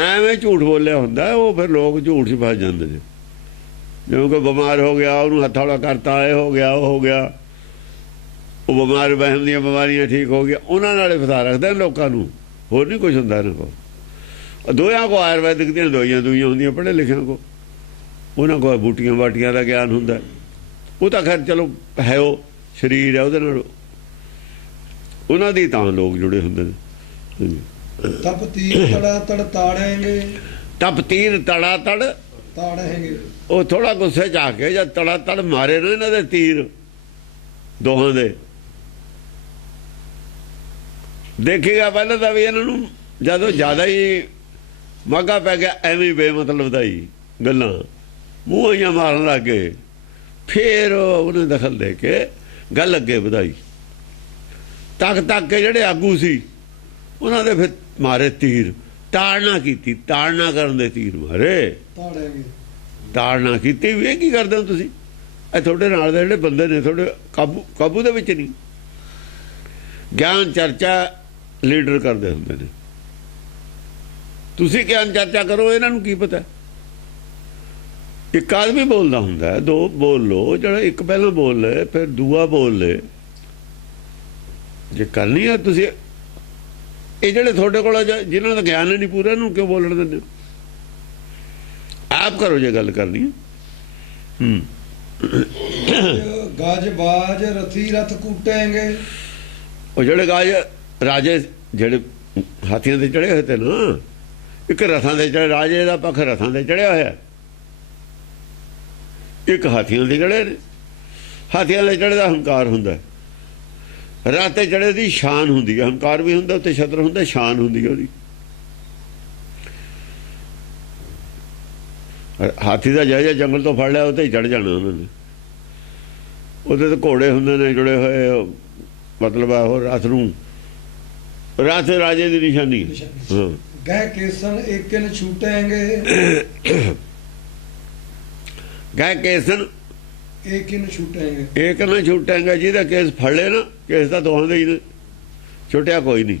ਐਵੇਂ ਝੂਠ ਬੋਲਿਆ ਹੁੰਦਾ, ਉਹ ਫਿਰ ਲੋਕ ਝੂਠ 'ਚ ਫਸ ਜਾਂਦੇ ਨੇ। ਜਿਵੇਂ ਕੋਈ ਬਿਮਾਰ ਹੋ ਗਿਆ, ਉਹਨੂੰ ਹੱਥੌੜਾ ਕਰਤਾ, ਇਹ ਹੋ ਗਿਆ ਉਹ ਹੋ ਗਿਆ, ਉਹ ਬਿਮਾਰ ਵਹਿਮ ਦੀਆਂ ਬਿਮਾਰੀਆਂ ਠੀਕ ਹੋ ਗਈਆਂ, ਉਹਨਾਂ ਨਾਲ ਫਸਾ ਰੱਖਦੇ ਨੇ ਲੋਕਾਂ ਨੂੰ, ਹੋਰ ਨਹੀਂ ਕੁਛ ਹੁੰਦਾ ਇਹਨਾਂ ਕੋਲ। ਦੋਹਾਂ ਕੋ ਆਯੁਰਵੈਦਿਕ ਦੀਆਂ ਦਵਾਈਆਂ ਹੁੰਦੀਆਂ, ਪੜ੍ਹੇ ਲਿਖਿਆਂ ਕੋ, ਉਹਨਾਂ ਕੋਲ ਬੂਟੀਆਂ ਬਾਟੀਆਂ ਦਾ ਗਿਆਨ ਹੁੰਦਾ। ਉਹ ਤਾਂ ਖੈਰ ਚਲੋ ਹੈ, ਉਹ ਸਰੀਰ ਹੈ ਉਹਦੇ ਨਾਲ, ਉਹਨਾਂ ਦੀ ਤਾਂ ਲੋਕ ਜੁੜੇ ਹੁੰਦੇ ਨੇ। ਤਪ ਤੀਰ ਤੜਾ ਤੜ ਤਾੜेंगे, ਤਪ ਤੀਰ ਤੜਾ ਤੜ ਤਾੜेंगे। ਉਹ ਥੋੜਾ ਗੁੱਸੇ 'ਚ ਆ ਕੇ ਜਦ ਤੜਾ ਤੜ ਮਾਰੇ ਨਾ ਇਹਨਾਂ ਦੇ ਤੀਰ ਦੋਹਾਂ ਦੇ, ਦੇਖੇਗਾ ਪਹਿਲਾਂ ਤਾਂ ਵੀ ਇਹਨਾਂ ਨੂੰ ਜਦੋਂ ਜ਼ਿਆਦਾ ਹੀ ਮਾਗਾ ਪੈ ਗਿਆ, ਐਵੇਂ ਬੇਮਤਲਬ ਦਾ ਹੀ ਗੱਲਾਂ ਮੂੰਹ ਜਾਂ ਮਾਰਨ ਲੱਗ ਗਏ। ਫਿਰ ਉਹਨੇ ਦਖਲ ਦੇ ਕੇ ਗੱਲ ਅੱਗੇ ਵਧਾਈ। ਤੱਕ ਕੇ ਜਿਹੜੇ ਆਗੂ ਸੀ ਉਹਨਾਂ ਦੇ ਫਿਰ ਮਾਰੇ ਤੀਰ, ਤਾੜਨਾ ਕੀਤੀ, ਤਾੜਨਾ ਕਰਨ ਦੇ ਤੀਰ ਮਾਰੇ, ਤਾੜेंगे। ਤਾੜਨਾ ਕੀਤੀ ਵੀ ਇਹ ਕੀ ਕਰਦੇ ਹੋ ਤੁਸੀਂ? ਇਹ ਤੁਹਾਡੇ ਨਾਲ ਦੇ ਜਿਹੜੇ ਬੰਦੇ ਨੇ ਤੁਹਾਡੇ ਕਾਬੂ ਦੇ ਵਿੱਚ ਨਹੀਂ। ਗਿਆਨ ਚਰਚਾ ਲੀਡਰ ਕਰਦੇ ਹੁੰਦੇ ਨੇ, ਤੁਸੀਂ ਗਿਆਨ ਚਰਚਾ ਕਰੋ, ਇਹਨਾਂ ਨੂੰ ਕੀ ਪਤਾ? ਇੱਕ ਆਦਮੀ ਬੋਲਦਾ ਹੁੰਦਾ, ਦੋ ਬੋਲ ਲੋ, ਜਿਹੜਾ ਇੱਕ ਪਹਿਲਾਂ ਬੋਲ ਲੈ ਫਿਰ ਦੂਆ ਬੋਲ ਲੈ, ਜੇ ਕਰਨੀ ਆ ਤੁਸੀਂ। ਇਹ ਜਿਹੜੇ ਤੁਹਾਡੇ ਕੋਲ ਜਿਨ੍ਹਾਂ ਦਾ ਗਿਆਨ ਨਹੀਂ ਪੂਰਾ, ਇਹਨੂੰ ਕਿਉਂ ਬੋਲਣ ਦਿੰਦੇ? ਆਪ ਕਰੋ ਜੇ ਗੱਲ ਕਰਨੀ ਹੈ। ਗਜ ਬਾਜ ਰਥੀ ਰਥ ਕੂਟेंगे। ਉਹ ਜਿਹੜੇ ਗਾਜ ਰਾਜੇ ਜਿਹੜੇ ਹਾਥੀਆਂ ਤੇ ਚੜੇ ਹੋਏ ਤੇ ਨਾ, ਇੱਕ ਰਥਾਂ ਦੇ ਚੜੇ, ਰਾਜੇ ਦਾ ਪੱਖ ਰਥਾਂ ਤੇ ਚੜਿਆ ਹੋਇਆ, ਇੱਕ ਹਾਥੀਆਂ ਦੇ ਚੜੇ ਨੇ। ਹਾਥੀਆਂ ਦੇ ਚੜੇ ਦਾ ਹੰਕਾਰ ਹੁੰਦਾ, ਰਥ ਤੇ ਚੜੇ ਦੀ ਸ਼ਾਨ ਹੁੰਦੀ ਹੈ। ਹੰਕਾਰ ਵੀ ਹੁੰਦਾ, ਉੱਤੇ ਛਤਰ ਹੁੰਦਾ, ਸ਼ਾਨ ਹੁੰਦੀ ਹੈ ਉਹਦੀ। ਹਾਥੀ ਦਾ ਜਾਇਜਾ ਜੰਗਲ ਤੋਂ ਫੜ ਲਿਆ, ਉੱਤੇ ਹੀ ਚੜ ਜਾਣਾ ਉਹਨਾਂ ਨੇ। ਉਹਦੇ ਤੇ ਘੋੜੇ ਹੁੰਦੇ ਨੇ ਜੁੜੇ ਹੋਏ, ਮਤਲਬ ਆ ਉਹ ਰਥ ਨੂੰ, ਰਥ ਰਾਜੇ ਦੀ ਨਿਸ਼ਾਨੀ ਹੈ। ਹਾਂ, ਗਹਿ ਕੇਸਨ ਏਕਨ ਛੂਟेंगे। ਗਹਿ ਕੇਸਨ ਏਕਨ ਛੂਟेंगे। ਇੱਕ ਨਾ ਛੁੱਟਾਂਗਾ, ਜਿਹਦਾ ਕੇਸ ਫੜ ਲਿਆ ਨਾ, ਕੇਸ ਤਾਂ ਦੋਹਾਂ ਦੇ ਹੀ ਨੇ, ਛੁੱਟਿਆ ਕੋਈ ਨਹੀਂ।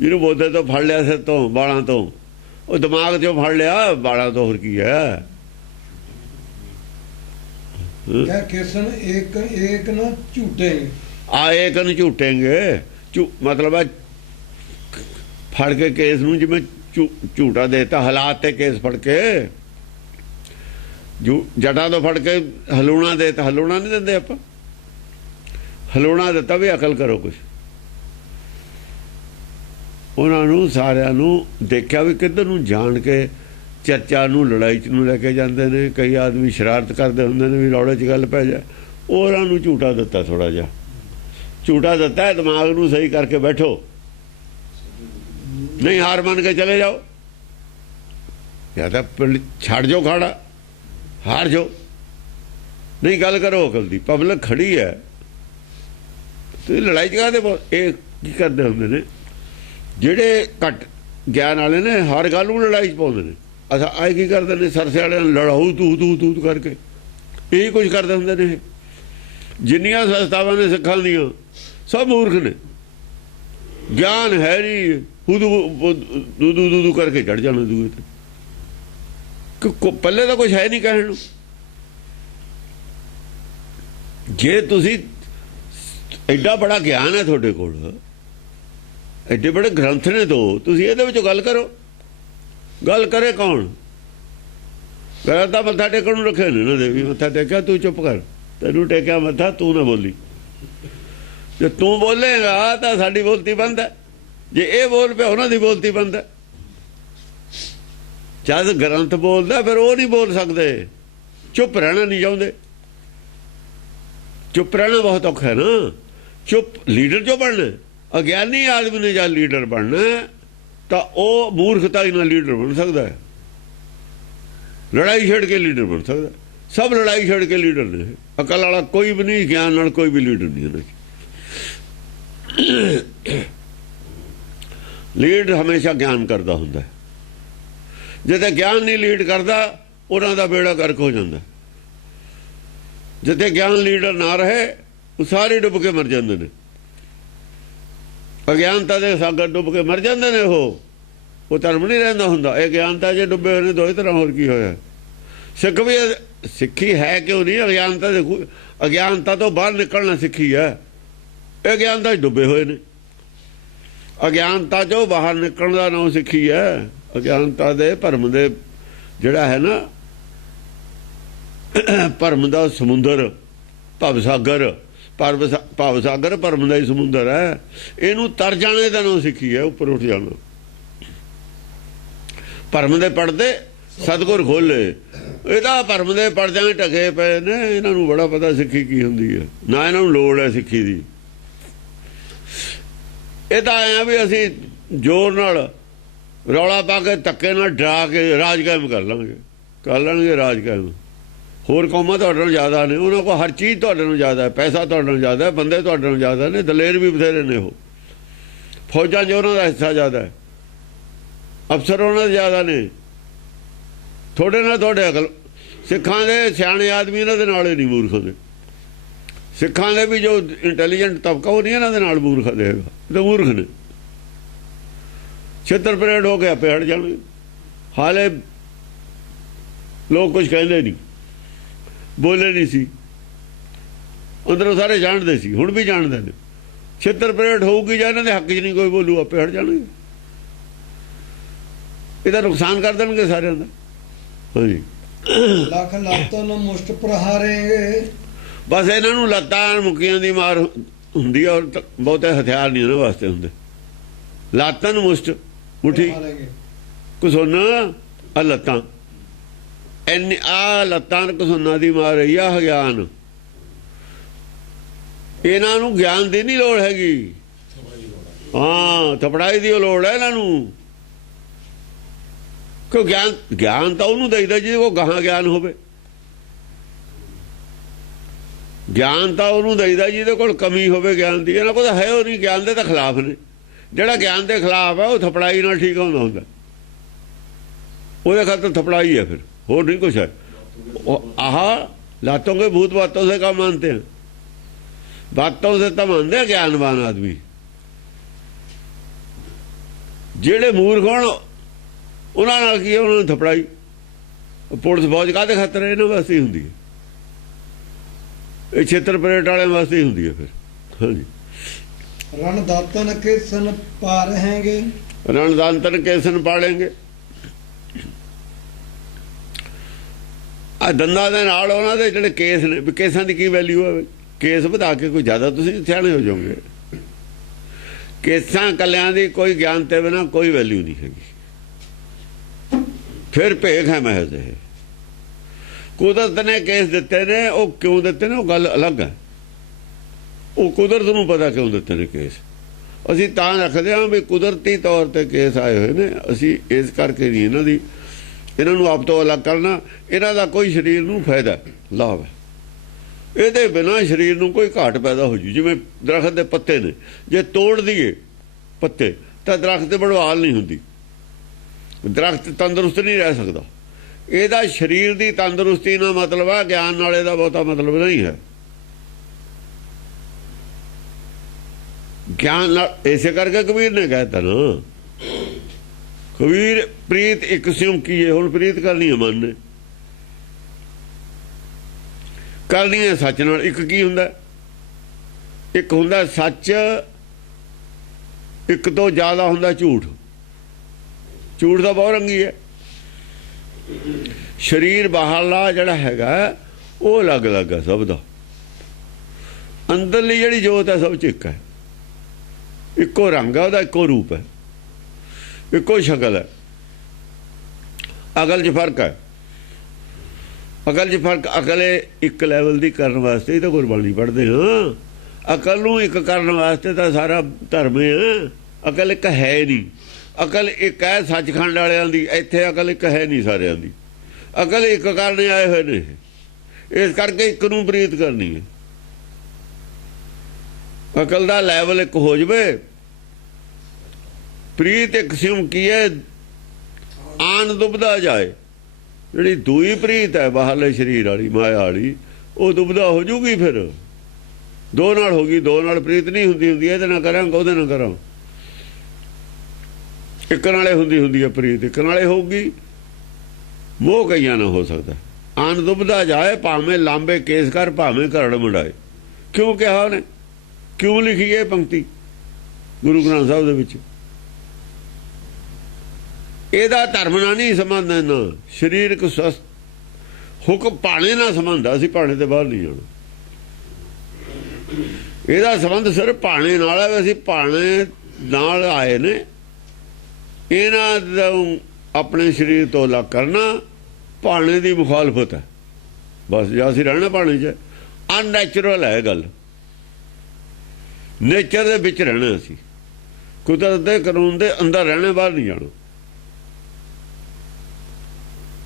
ਜਿਹਨੂੰ ਬੋਧੇ ਤੋਂ ਫੜ ਲਿਆ, ਸਿਰ ਤੋਂ ਬਾਲਾਂ ਤੋਂ, ਉਹ ਦਿਮਾਗ 'ਚੋਂ ਫੜ ਲਿਆ, ਬਾਲਾਂ ਤੋਂ ਹੋਰ ਕੀ ਹੈ? ਗਹਿ ਕੇਸਨ ਏਕ ਨਾ ਝੂਟेंगे। ਆ ਇੱਕ ਨੂੰ ਝੂਟेंगे, ਮਤਲਬ ਆ ਫੜ ਕੇ ਕੇਸ ਨੂੰ, ਜਿਵੇਂ ਝੂਟਾ ਦੇਤਾ, ਹਾਲਾਤ ਤੇ ਕੇਸ ਫੜ ਕੇ, ਜਟਾਂ ਤੋਂ ਫੜ ਕੇ ਹਲੂਣਾ ਦੇ ਤਾਂ ਹਲੂਣਾ ਨਹੀਂ ਦਿੰਦੇ ਆਪਾਂ, ਹਲੂਣਾ ਦਿੱਤਾ ਵੀ ਅਕਲ ਕਰੋ ਕੁਛ। ਉਹਨਾਂ ਨੂੰ ਸਾਰਿਆਂ ਨੂੰ ਦੇਖਿਆ ਵੀ ਕਿੱਧਰ ਨੂੰ ਜਾਣ ਕੇ ਚਰਚਾ ਨੂੰ, ਲੜਾਈ 'ਚ ਨੂੰ ਲੈ ਕੇ ਜਾਂਦੇ ਨੇ। ਕਈ ਆਦਮੀ ਸ਼ਰਾਰਤ ਕਰਦੇ ਹੁੰਦੇ ਨੇ ਵੀ ਰੌਲੇ 'ਚ ਗੱਲ ਪੈ ਜਾਏ, ਉਹਨਾਂ ਨੂੰ ਝੂਟਾ ਦਿੱਤਾ, ਥੋੜਾ ਜਿਹਾ ਝੂਟਾ ਦਿੱਤਾ, ਦਿਮਾਗ ਨੂੰ ਸਹੀ ਕਰਕੇ ਬੈਠੋ, ਨਹੀਂ ਹਾਰ ਮੰਨ ਕੇ ਚਲੇ ਜਾਓ, ਜਾਂ ਤਾਂ ਛੱਡ ਜਾਓ ਖਾੜਾ, ਹਾਰ ਜਾਓ, ਨਹੀਂ ਗੱਲ ਕਰੋ ਅਕਲ ਦੀ। ਪਬਲਿਕ ਖੜੀ ਹੈ, ਤੁਸੀਂ ਲੜਾਈ ਜਗਾ ਦੇ। ਇਹ ਕੀ ਕਰਦੇ ਹੁੰਦੇ ਨੇ ਜਿਹੜੇ ਘੱਟ ਗਿਆਨ ਵਾਲੇ ਨੇ, ਹਰ ਗੱਲ ਨੂੰ ਲੜਾਈ 'ਚ ਪਾਉਂਦੇ ਨੇ। ਅੱਛਾ ਆਏ ਕੀ ਕਰਦੇ ਨੇ, ਸਰਸੇ ਵਾਲਿਆਂ ਨੂੰ ਲੜਾਊ ਤੂੰ ਕਰਕੇ ਇਹੀ ਕੁਝ ਕਰਦੇ ਹੁੰਦੇ ਨੇ। ਜਿੰਨੀਆਂ ਸੰਸਥਾਵਾਂ ਨੇ ਸਿੱਖਾਂ ਦੀਆਂ ਸਭ ਮੂਰਖ ਨੇ, ਗਿਆਨ ਹੈ ਨਹੀਂ, ਦੂ ਕਰਕੇ ਚੜ ਜਾਣਾ ਦੂਏ ਤੇ। ਪੱਲੇ ਤਾਂ ਕੁਛ ਹੈ ਨਹੀਂ ਕਹਿਣ ਨੂੰ। ਜੇ ਤੁਸੀਂ ਐਡਾ ਬੜਾ ਗਿਆਨ ਹੈ ਤੁਹਾਡੇ ਕੋਲ, ਐਡੇ ਬੜੇ ਗ੍ਰੰਥ ਨੇ ਦੋ, ਤੁਸੀਂ ਇਹਦੇ ਵਿੱਚੋਂ ਗੱਲ ਕਰੋ। ਗੱਲ ਕਰੇ ਕੌਣ? ਗੱਲ ਤਾਂ ਮੱਥਾ ਟੇਕਣ ਨੂੰ ਰੱਖੇ ਨੇ ਨਾ ਦੇਵੀ। ਮੱਥਾ ਟੇਕਿਆ, ਤੂੰ ਚੁੱਪ ਕਰ, ਤੈਨੂੰ ਟੇਕਿਆ ਮੱਥਾ, ਤੂੰ ਨਾ ਬੋਲੀ। ਜੇ ਤੂੰ ਬੋਲੇਗਾ ਤਾਂ ਸਾਡੀ ਬੋਲਤੀ ਬੰਦ ਹੈ, ਜੇ ਇਹ ਬੋਲ ਪਿਆ ਉਹਨਾਂ ਦੀ ਬੋਲਤੀ ਬੰਦ ਹੈ। ਜਦ ਗ੍ਰੰਥ ਬੋਲਦਾ ਫਿਰ ਉਹ ਨਹੀਂ ਬੋਲ ਸਕਦੇ, ਚੁੱਪ ਰਹਿਣਾ ਨਹੀਂ ਚਾਹੁੰਦੇ। ਚੁੱਪ ਰਹਿਣਾ ਬਹੁਤ ਔਖਾ ਹੈ ਨਾ। ਚੁੱਪ ਲੀਡਰ ਜੋ ਬਣਨਾ, ਅਗਿਆਨੀ ਆਦਮੀ ਨੇ ਜਦ ਲੀਡਰ ਬਣਨਾ ਤਾਂ ਉਹ ਮੂਰਖਤਾ ਨਾਲ ਲੀਡਰ ਬਣ ਸਕਦਾ ਹੈ। ਲੜਾਈ ਛੱਡ ਕੇ ਲੀਡਰ ਬਣ ਸਕਦਾ। ਸਭ ਲੜਾਈ ਛੱਡ ਕੇ ਲੀਡਰ ਨੇ। ਅਕਲ ਵਾਲਾ ਕੋਈ ਵੀ ਨਹੀਂ, ਗਿਆਨ ਨਾਲ ਕੋਈ ਵੀ ਲੀਡਰ ਨਹੀਂ ਹੈ। ਲੀਡ ਹਮੇਸ਼ਾ ਗਿਆਨ ਕਰਦਾ ਹੁੰਦਾ। ਜਿੱਥੇ ਗਿਆਨ ਨਹੀਂ ਲੀਡ ਕਰਦਾ ਉਹਨਾਂ ਦਾ ਬੇੜਾ ਗਰਕ ਹੋ ਜਾਂਦਾ। ਜਿੱਥੇ ਗਿਆਨ ਲੀਡਰ ਨਾ ਰਹੇ ਉਹ ਸਾਰੇ ਡੁੱਬ ਕੇ ਮਰ ਜਾਂਦੇ ਨੇ। ਅਗਿਆਨਤਾ ਦੇ ਸਾਗਰ ਡੁੱਬ ਕੇ ਮਰ ਜਾਂਦੇ ਨੇ। ਉਹ ਧਰਮ ਨਹੀਂ ਰਹਿੰਦਾ ਹੁੰਦਾ। ਇਹ ਗਿਆਨਤਾ ਜੇ ਡੁੱਬੇ ਹੋਏ ਨੇ ਦੋਏ ਤਰ੍ਹਾਂ। ਹੋਰ ਕੀ ਹੋਇਆ? ਸਿੱਖ ਵੀ ਸਿੱਖੀ ਹੈ ਕਿਉਂ ਨਹੀਂ? ਅਗਿਆਨਤਾ ਦੇ, ਅਗਿਆਨਤਾ ਤੋਂ ਬਾਹਰ ਨਿਕਲਣਾ ਸਿੱਖੀ ਹੈ। ਇਹ ਗਿਆਨਤਾ 'ਚ ਡੁੱਬੇ ਹੋਏ ਨੇ। ਅਗਿਆਨਤਾ 'ਚੋਂ ਬਾਹਰ ਨਿਕਲਣ ਦਾ ਨਾਮ ਸਿੱਖੀ ਹੈ। ਅਗਿਆਨਤਾ ਦੇ ਭਰਮ ਦੇ ਜਿਹੜਾ ਹੈ ਨਾ, ਭਰਮ ਦਾ ਸਮੁੰਦਰ, ਭਵ ਸਾਗਰ ਭਰਮ ਦਾ ਹੀ ਸਮੁੰਦਰ ਹੈ। ਇਹਨੂੰ ਤਰ ਜਾਣੇ ਦਾ ਨਾਮ ਸਿੱਖੀ ਹੈ। ਉੱਪਰ ਉੱਠ ਜਾਣਾ। ਭਰਮ ਦੇ ਪਰਦੇ ਸਤਿਗੁਰ ਖੋਲੇ। ਇਹਦਾ ਭਰਮ ਦੇ ਪਰਦਿਆਂ ਢਕੇ ਪਏ ਨੇ। ਇਹਨਾਂ ਨੂੰ ਬੜਾ ਪਤਾ ਸਿੱਖੀ ਕੀ ਹੁੰਦੀ ਹੈ। ਨਾ ਇਹਨਾਂ ਨੂੰ ਲੋੜ ਹੈ ਸਿੱਖੀ ਦੀ। ਇਹ ਤਾਂ ਆਇਆ ਵੀ ਅਸੀਂ ਜ਼ੋਰ ਨਾਲ ਰੌਲਾ ਪਾ ਕੇ ਧੱਕੇ ਨਾਲ ਡਰਾ ਕੇ ਰਾਜ ਕਾਇਮ ਕਰ ਲੈਣਗੇ ਰਾਜ ਕਾਇਮ। ਹੋਰ ਕੌਮਾਂ ਤੁਹਾਡੇ ਨਾਲੋਂ ਜ਼ਿਆਦਾ ਨੇ। ਉਹਨਾਂ ਕੋਲ ਹਰ ਚੀਜ਼ ਤੁਹਾਡੇ ਨਾਲੋਂ ਜ਼ਿਆਦਾ ਹੈ। ਪੈਸਾ ਤੁਹਾਡੇ ਨਾਲੋਂ ਜ਼ਿਆਦਾ ਹੈ। ਬੰਦੇ ਤੁਹਾਡੇ ਨਾਲੋਂ ਜ਼ਿਆਦਾ ਨੇ। ਦਲੇਰ ਵੀ ਬਥੇਰੇ ਨੇ। ਉਹ ਫੌਜਾਂ 'ਚ ਉਹਨਾਂ ਦਾ ਹਿੱਸਾ ਜ਼ਿਆਦਾ ਹੈ। ਅਫਸਰ ਉਹਨਾਂ ਦੇ ਜ਼ਿਆਦਾ ਨੇ। ਤੁਹਾਡੇ ਨਾਲ ਤੁਹਾਡੇ ਅਕਲ। ਸਿੱਖਾਂ ਦੇ ਸਿਆਣੇ ਆਦਮੀ ਇਹਨਾਂ ਦੇ ਨਾਲ ਹੀ ਨਹੀਂ ਮੂਰਖਾਂ ਦੇ। ਸਿੱਖਾਂ ਦੇ ਵੀ ਜੋ ਇੰਟੈਲੀਜੈਂਟ ਤਬਕਾ ਉਹ ਨਹੀਂ ਇਹਨਾਂ ਦੇ ਨਾਲ ਮੂਰਖਾਂ ਦੇ ਹੈਗਾ। ਇਹ ਤਾਂ ਮੂਰਖ ਨੇ। ਛੇਤਰ ਪਰੇਡ ਹੋ ਕੇ ਆਪੇ ਹਟ ਜਾਣਗੇ। ਹਾਲੇ ਲੋਕ ਕੁਝ ਕਹਿੰਦੇ ਨਹੀਂ, ਬੋਲੇ ਨਹੀਂ ਸੀ। ਅੰਦਰੋਂ ਸਾਰੇ ਜਾਣਦੇ ਸੀ, ਹੁਣ ਵੀ ਜਾਣਦੇ ਨੇ। ਛੇਤਰ ਪਰੇਡ ਹੋਊਗੀ ਜਾਂ ਇਹਨਾਂ ਦੇ ਹੱਕ 'ਚ ਨਹੀਂ ਕੋਈ ਬੋਲੂ, ਆਪੇ ਹਟ ਜਾਣਗੇ। ਇਹਦਾ ਨੁਕਸਾਨ ਕਰ ਦੇਣਗੇ ਸਾਰਿਆਂ ਦਾ। ਹਾਂਜੀ। ਲੱਖ ਲਾਤਾਂ ਨੂੰ ਮੁਸ਼ਟ ਪ੍ਰਹਾਰੇਂਗੇ। ਬਸ ਇਹਨਾਂ ਨੂੰ ਲੱਤਾਂ ਮੁੱਕੀਆਂ ਦੀ ਮਾਰ ਹੁੰਦੀ ਹੈ। ਔਰ ਬਹੁਤੇ ਹਥਿਆਰ ਨਹੀਂ ਉਹਨਾਂ ਵਾਸਤੇ ਹੁੰਦੇ। ਲਾਤਾਂ ਨੂੰ ਮੁਸ਼ਟ, ਮੁੱਠੀ, ਘਸੁੰਨ, ਆ ਲੱਤਾਂ। ਇੰਨੀ ਆ ਲੱਤਾਂ ਘਸੁੰਨਾਂ ਦੀ ਮਾਰ ਰਹੀ ਆ ਅਗਿਆਨ। ਇਹਨਾਂ ਨੂੰ ਗਿਆਨ ਦੀ ਨਹੀਂ ਲੋੜ ਹੈਗੀ। ਹਾਂ, ਥਪੜਾਈ ਦੀ ਲੋੜ ਹੈ ਇਹਨਾਂ ਨੂੰ। ਕਿਉਂ? ਗਿਆਨ ਤਾਂ ਉਹਨੂੰ ਦੇਈਦਾ ਜਿਹਦੇ ਕੋਲ ਗਾਹਾਂ ਗਿਆਨ ਹੋਵੇ। ਗਿਆਨ ਤਾਂ ਉਹਨੂੰ ਦੇਈਦਾ ਜਿਹਦੇ ਕੋਲ ਕਮੀ ਹੋਵੇ ਗਿਆਨ ਦੀ। ਇਹਨਾਂ ਕੋਲ ਤਾਂ ਹੈ ਉਹ ਨਹੀਂ। ਗਿਆਨ ਦੇ ਤਾਂ ਖਿਲਾਫ ਨੇ। ਜਿਹੜਾ ਗਿਆਨ ਦੇ ਖਿਲਾਫ ਹੈ ਉਹ ਥਪੜਾਈ ਨਾਲ ਠੀਕ ਹੁੰਦਾ। ਉਹਦੇ ਖਾਤਰ ਥਪੜਾਈ ਹੈ। ਫਿਰ ਹੋਰ नहीं कुछ है। आहा लातों के भूत बातों से क्या मानते हैं? बातों से तो मानते हैं ज्ञानवान आदमी। ਜਿਹੜੇ ਮੂਰਖ ਹੋਣ ਉਹਨਾਂ ਨਾਲ ਕੀ ਉਹਨਾਂ ਨੂੰ ਥਪੜਾਈ। ਪੁਲਿਸ ਫੌਜ ਕਾਹਦੇ ਖਾਤਰ ਇਹਨਾਂ ਵਾਸਤੇ ਹੁੰਦੀ ਹੈ। ਇਹ ਛੇਤਰ ਪਰੇਡ ਵਾਲਿਆਂ ਵਾਸਤੇ ਹੁੰਦੀ ਹੈ। ਫਿਰ ਹਾਂਜੀ। रणदातन के सन पा रहेंगे। रणदातन के सन पालेंगे। ਆ ਦੰਦਾਂ ਦੇ ਨਾਲ ਉਹਨਾਂ ਦੇ ਜਿਹੜੇ ਕੇਸ ਨੇ, ਕੇਸਾਂ ਦੀ ਕੀ ਵੈਲਿਊ ਹੈ? ਕੇਸ ਵਧਾ ਕੇ ਕੋਈ ਜ਼ਿਆਦਾ ਤੁਸੀਂ ਸਿਆਣੇ ਹੋ ਜਾਓਗੇ। ਕੇਸਾਂ ਕੱਲਿਆਂ ਦੀ ਕੋਈ ਗਿਆਨ ਤੇ ਬਿਨਾਂ ਕੋਈ ਵੈਲਿਊ ਨਹੀਂ ਹੈਗੀ। ਫਿਰ ਭੇਖ ਹੈ ਮਹਿਜ਼। ਇਹ ਕੁਦਰਤ ਨੇ ਕੇਸ ਦਿੱਤੇ ਨੇ। ਉਹ ਕਿਉਂ ਦਿੱਤੇ ਨੇ ਉਹ ਗੱਲ ਅਲੱਗ ਹੈ। ਉਹ ਕੁਦਰਤ ਨੂੰ ਪਤਾ ਕਿਉਂ ਦਿੱਤੇ ਨੇ ਕੇਸ। ਅਸੀਂ ਤਾਂ ਰੱਖਦੇ ਹਾਂ ਵੀ ਕੁਦਰਤੀ ਤੌਰ ਤੇ ਕੇਸ ਆਏ ਹੋਏ ਨੇ। ਅਸੀਂ ਇਸ ਕਰਕੇ ਨਹੀਂ ਇਹਨਾਂ ਦੀ ਇਹਨਾਂ ਨੂੰ ਆਪ ਤੋਂ ਅਲੱਗ ਕਰਨਾ। ਇਹਨਾਂ ਦਾ ਕੋਈ ਸਰੀਰ ਨੂੰ ਫਾਇਦਾ ਲਾਭ ਹੈ, ਇਹਦੇ ਬਿਨਾਂ ਸਰੀਰ ਨੂੰ ਕੋਈ ਘਾਟ ਪੈਦਾ ਹੋ ਜੂ। ਜਿਵੇਂ ਦਰਖਤ ਦੇ ਪੱਤੇ ਨੇ, ਜੇ ਤੋੜ ਦਈਏ ਪੱਤੇ ਤਾਂ ਦਰਖਤ ਤੇ ਬੜਵਾਲ ਨਹੀਂ ਹੁੰਦੀ, ਦਰਖਤ ਤੰਦਰੁਸਤ ਨਹੀਂ ਰਹਿ ਸਕਦਾ। ਇਹਦਾ ਸਰੀਰ ਦੀ ਤੰਦਰੁਸਤੀ ਨਾਲ ਮਤਲਬ ਹੈ, ਗਿਆਨ ਨਾਲ ਇਹਦਾ ਬਹੁਤਾ ਮਤਲਬ ਨਹੀਂ ਹੈ। ਗਿਆਨ ਨਾਲ ਇਸੇ ਕਰਕੇ ਕਬੀਰ ਨੇ ਕਹਿਤਾ ਨਾ, ਕਬੀਰ ਪ੍ਰੀਤ ਇੱਕ ਸਿਉਂ ਕੀਏ। ਹੁਣ ਪ੍ਰੀਤ ਕਰਨੀ ਹੈ ਮਨ ਨੇ, ਕਰਨੀ ਹੈ ਸੱਚ ਨਾਲ। ਇੱਕ ਕੀ ਹੁੰਦਾ? ਇੱਕ ਹੁੰਦਾ ਸੱਚ, ਇੱਕ ਤੋਂ ਜ਼ਿਆਦਾ ਹੁੰਦਾ ਝੂਠ। ਝੂਠ ਦਾ ਬਹੁਤ ਰੰਗੀ ਹੈ। ਸਰੀਰ ਬਾਹਰਲਾ ਜਿਹੜਾ ਹੈਗਾ ਉਹ ਅਲੱਗ-ਅਲੱਗ ਹੈ ਸਭ ਦਾ, ਅੰਦਰਲੀ ਜਿਹੜੀ ਜੋਤ ਹੈ ਸਭ 'ਚ ਇੱਕ ਹੈ। ਇੱਕੋ ਰੰਗ ਹੈ ਉਹਦਾ, ਇੱਕੋ ਰੂਪ ਹੈ, ਇੱਕੋ ਸ਼ਕਲ ਹੈ। ਅਕਲ 'ਚ ਫਰਕ ਹੈ, ਅਕਲ 'ਚ ਫਰਕ। ਅਕਲ ਇੱਕ ਲੈਵਲ ਦੀ ਕਰਨ ਵਾਸਤੇ ਹੀ ਤਾਂ ਗੁਰਬਾਣੀ ਪੜ੍ਹਦੇ ਹਾਂ। ਅਕਲ ਨੂੰ ਇੱਕ ਕਰਨ ਵਾਸਤੇ ਤਾਂ ਸਾਰਾ ਧਰਮ ਹੈ। ਅਕਲ ਇੱਕ ਹੈ ਨਹੀਂ, ਅਕਲ ਇੱਕ ਹੈ ਸੱਚਖੰਡ ਵਾਲਿਆਂ ਦੀ, ਇੱਥੇ ਅਕਲ ਇੱਕ ਹੈ ਨਹੀਂ ਸਾਰਿਆਂ ਦੀ। ਅਕਲ ਇੱਕ ਕਰਨੇ ਆਏ ਹੋਏ ਨੇ, ਇਸ ਕਰਕੇ ਇੱਕ ਨੂੰ ਪ੍ਰੀਤ ਕਰਨੀ ਹੈ। ਅਕਲ ਦਾ ਲੈਵਲ ਇੱਕ ਹੋ ਜਵੇ। ਪ੍ਰੀਤ ਇੱਕ ਸਿਉਂ ਕੀਏ ਆਨ ਦੁਬਦਾ ਜਾਏ। ਜਿਹੜੀ ਦੂਈ ਪ੍ਰੀਤ ਹੈ ਬਾਹਰਲੇ ਸਰੀਰ ਵਾਲੀ, ਮਾਇਆ ਵਾਲੀ, ਉਹ ਦੁਬਦਾ ਹੋ ਜੂਗੀ। ਫਿਰ ਦੋ ਨਾਲ ਹੋ ਗਈ, ਦੋ ਨਾਲ ਪ੍ਰੀਤ ਨਹੀਂ ਹੁੰਦੀ। ਇਹਦੇ ਨਾਲ ਕਰਾਂਗਾ, ਉਹਦੇ ਨਾਲ ਕਰਾਂ। ਇੱਕ ਨਾਲੇ ਹੁੰਦੀ ਹੈ ਪ੍ਰੀਤ, ਇੱਕ ਨਾਲੇ ਹੋਊਗੀ। ਮੋਹ ਕਈਆਂ ਨਾ ਹੋ ਸਕਦਾ। ਆਨ ਦੁਬਦਾ ਜਾਏ ਭਾਵੇਂ ਲਾਂਬੇ ਕੇਸ ਕਰ, ਭਾਵੇਂ ਘਰੜ ਮੁੰਡਾਏ। ਕਿਉਂ ਕਿਹਾ ਉਹਨੇ? ਕਿਉਂ ਲਿਖੀ ਇਹ ਪੰਕਤੀ ਗੁਰੂ ਗ੍ਰੰਥ ਸਾਹਿਬ ਦੇ ਵਿੱਚ? ਇਹਦਾ ਧਰਮ ਨਾਲ ਨਹੀਂ ਸੰਬੰਧ ਹੈ, ਨਾ ਸਰੀਰਕ ਸਵਸਥ ਹੁਕਮ ਭਾਣੇ ਨਾਲ ਸੰਬੰਧ ਹੈ। ਅਸੀਂ ਭਾਣੇ ਤੇ ਬਾਹਰ ਨਹੀਂ ਜਾਣਾ। ਇਹਦਾ ਸੰਬੰਧ ਸਿਰਫ ਭਾਣੇ ਨਾਲ ਹੈ। ਅਸੀਂ ਭਾਣੇ ਨਾਲ ਆਏ ਨੇ, ਇਹਨਾਂ ਦਾ ਆਪਣੇ ਸਰੀਰ ਤੋਂ ਅਲੱਗ ਕਰਨਾ ਭਾਣੇ ਦੀ ਮੁਖਾਲਫਤ ਹੈ ਬਸ। ਜੇ ਅਸੀਂ ਰਹਿਣਾ ਭਾਣੇ 'ਚ, ਅਨਨੈਚੁਰਲ ਹੈ ਗੱਲ। ਨੇਚਰ ਦੇ ਵਿੱਚ ਰਹਿਣਾ, ਅਸੀਂ ਕੁਦਰਤ ਦੇ ਕਾਨੂੰਨ ਦੇ ਅੰਦਰ ਰਹਿਣਾ, ਬਾਹਰ ਨਹੀਂ ਜਾਣਾ।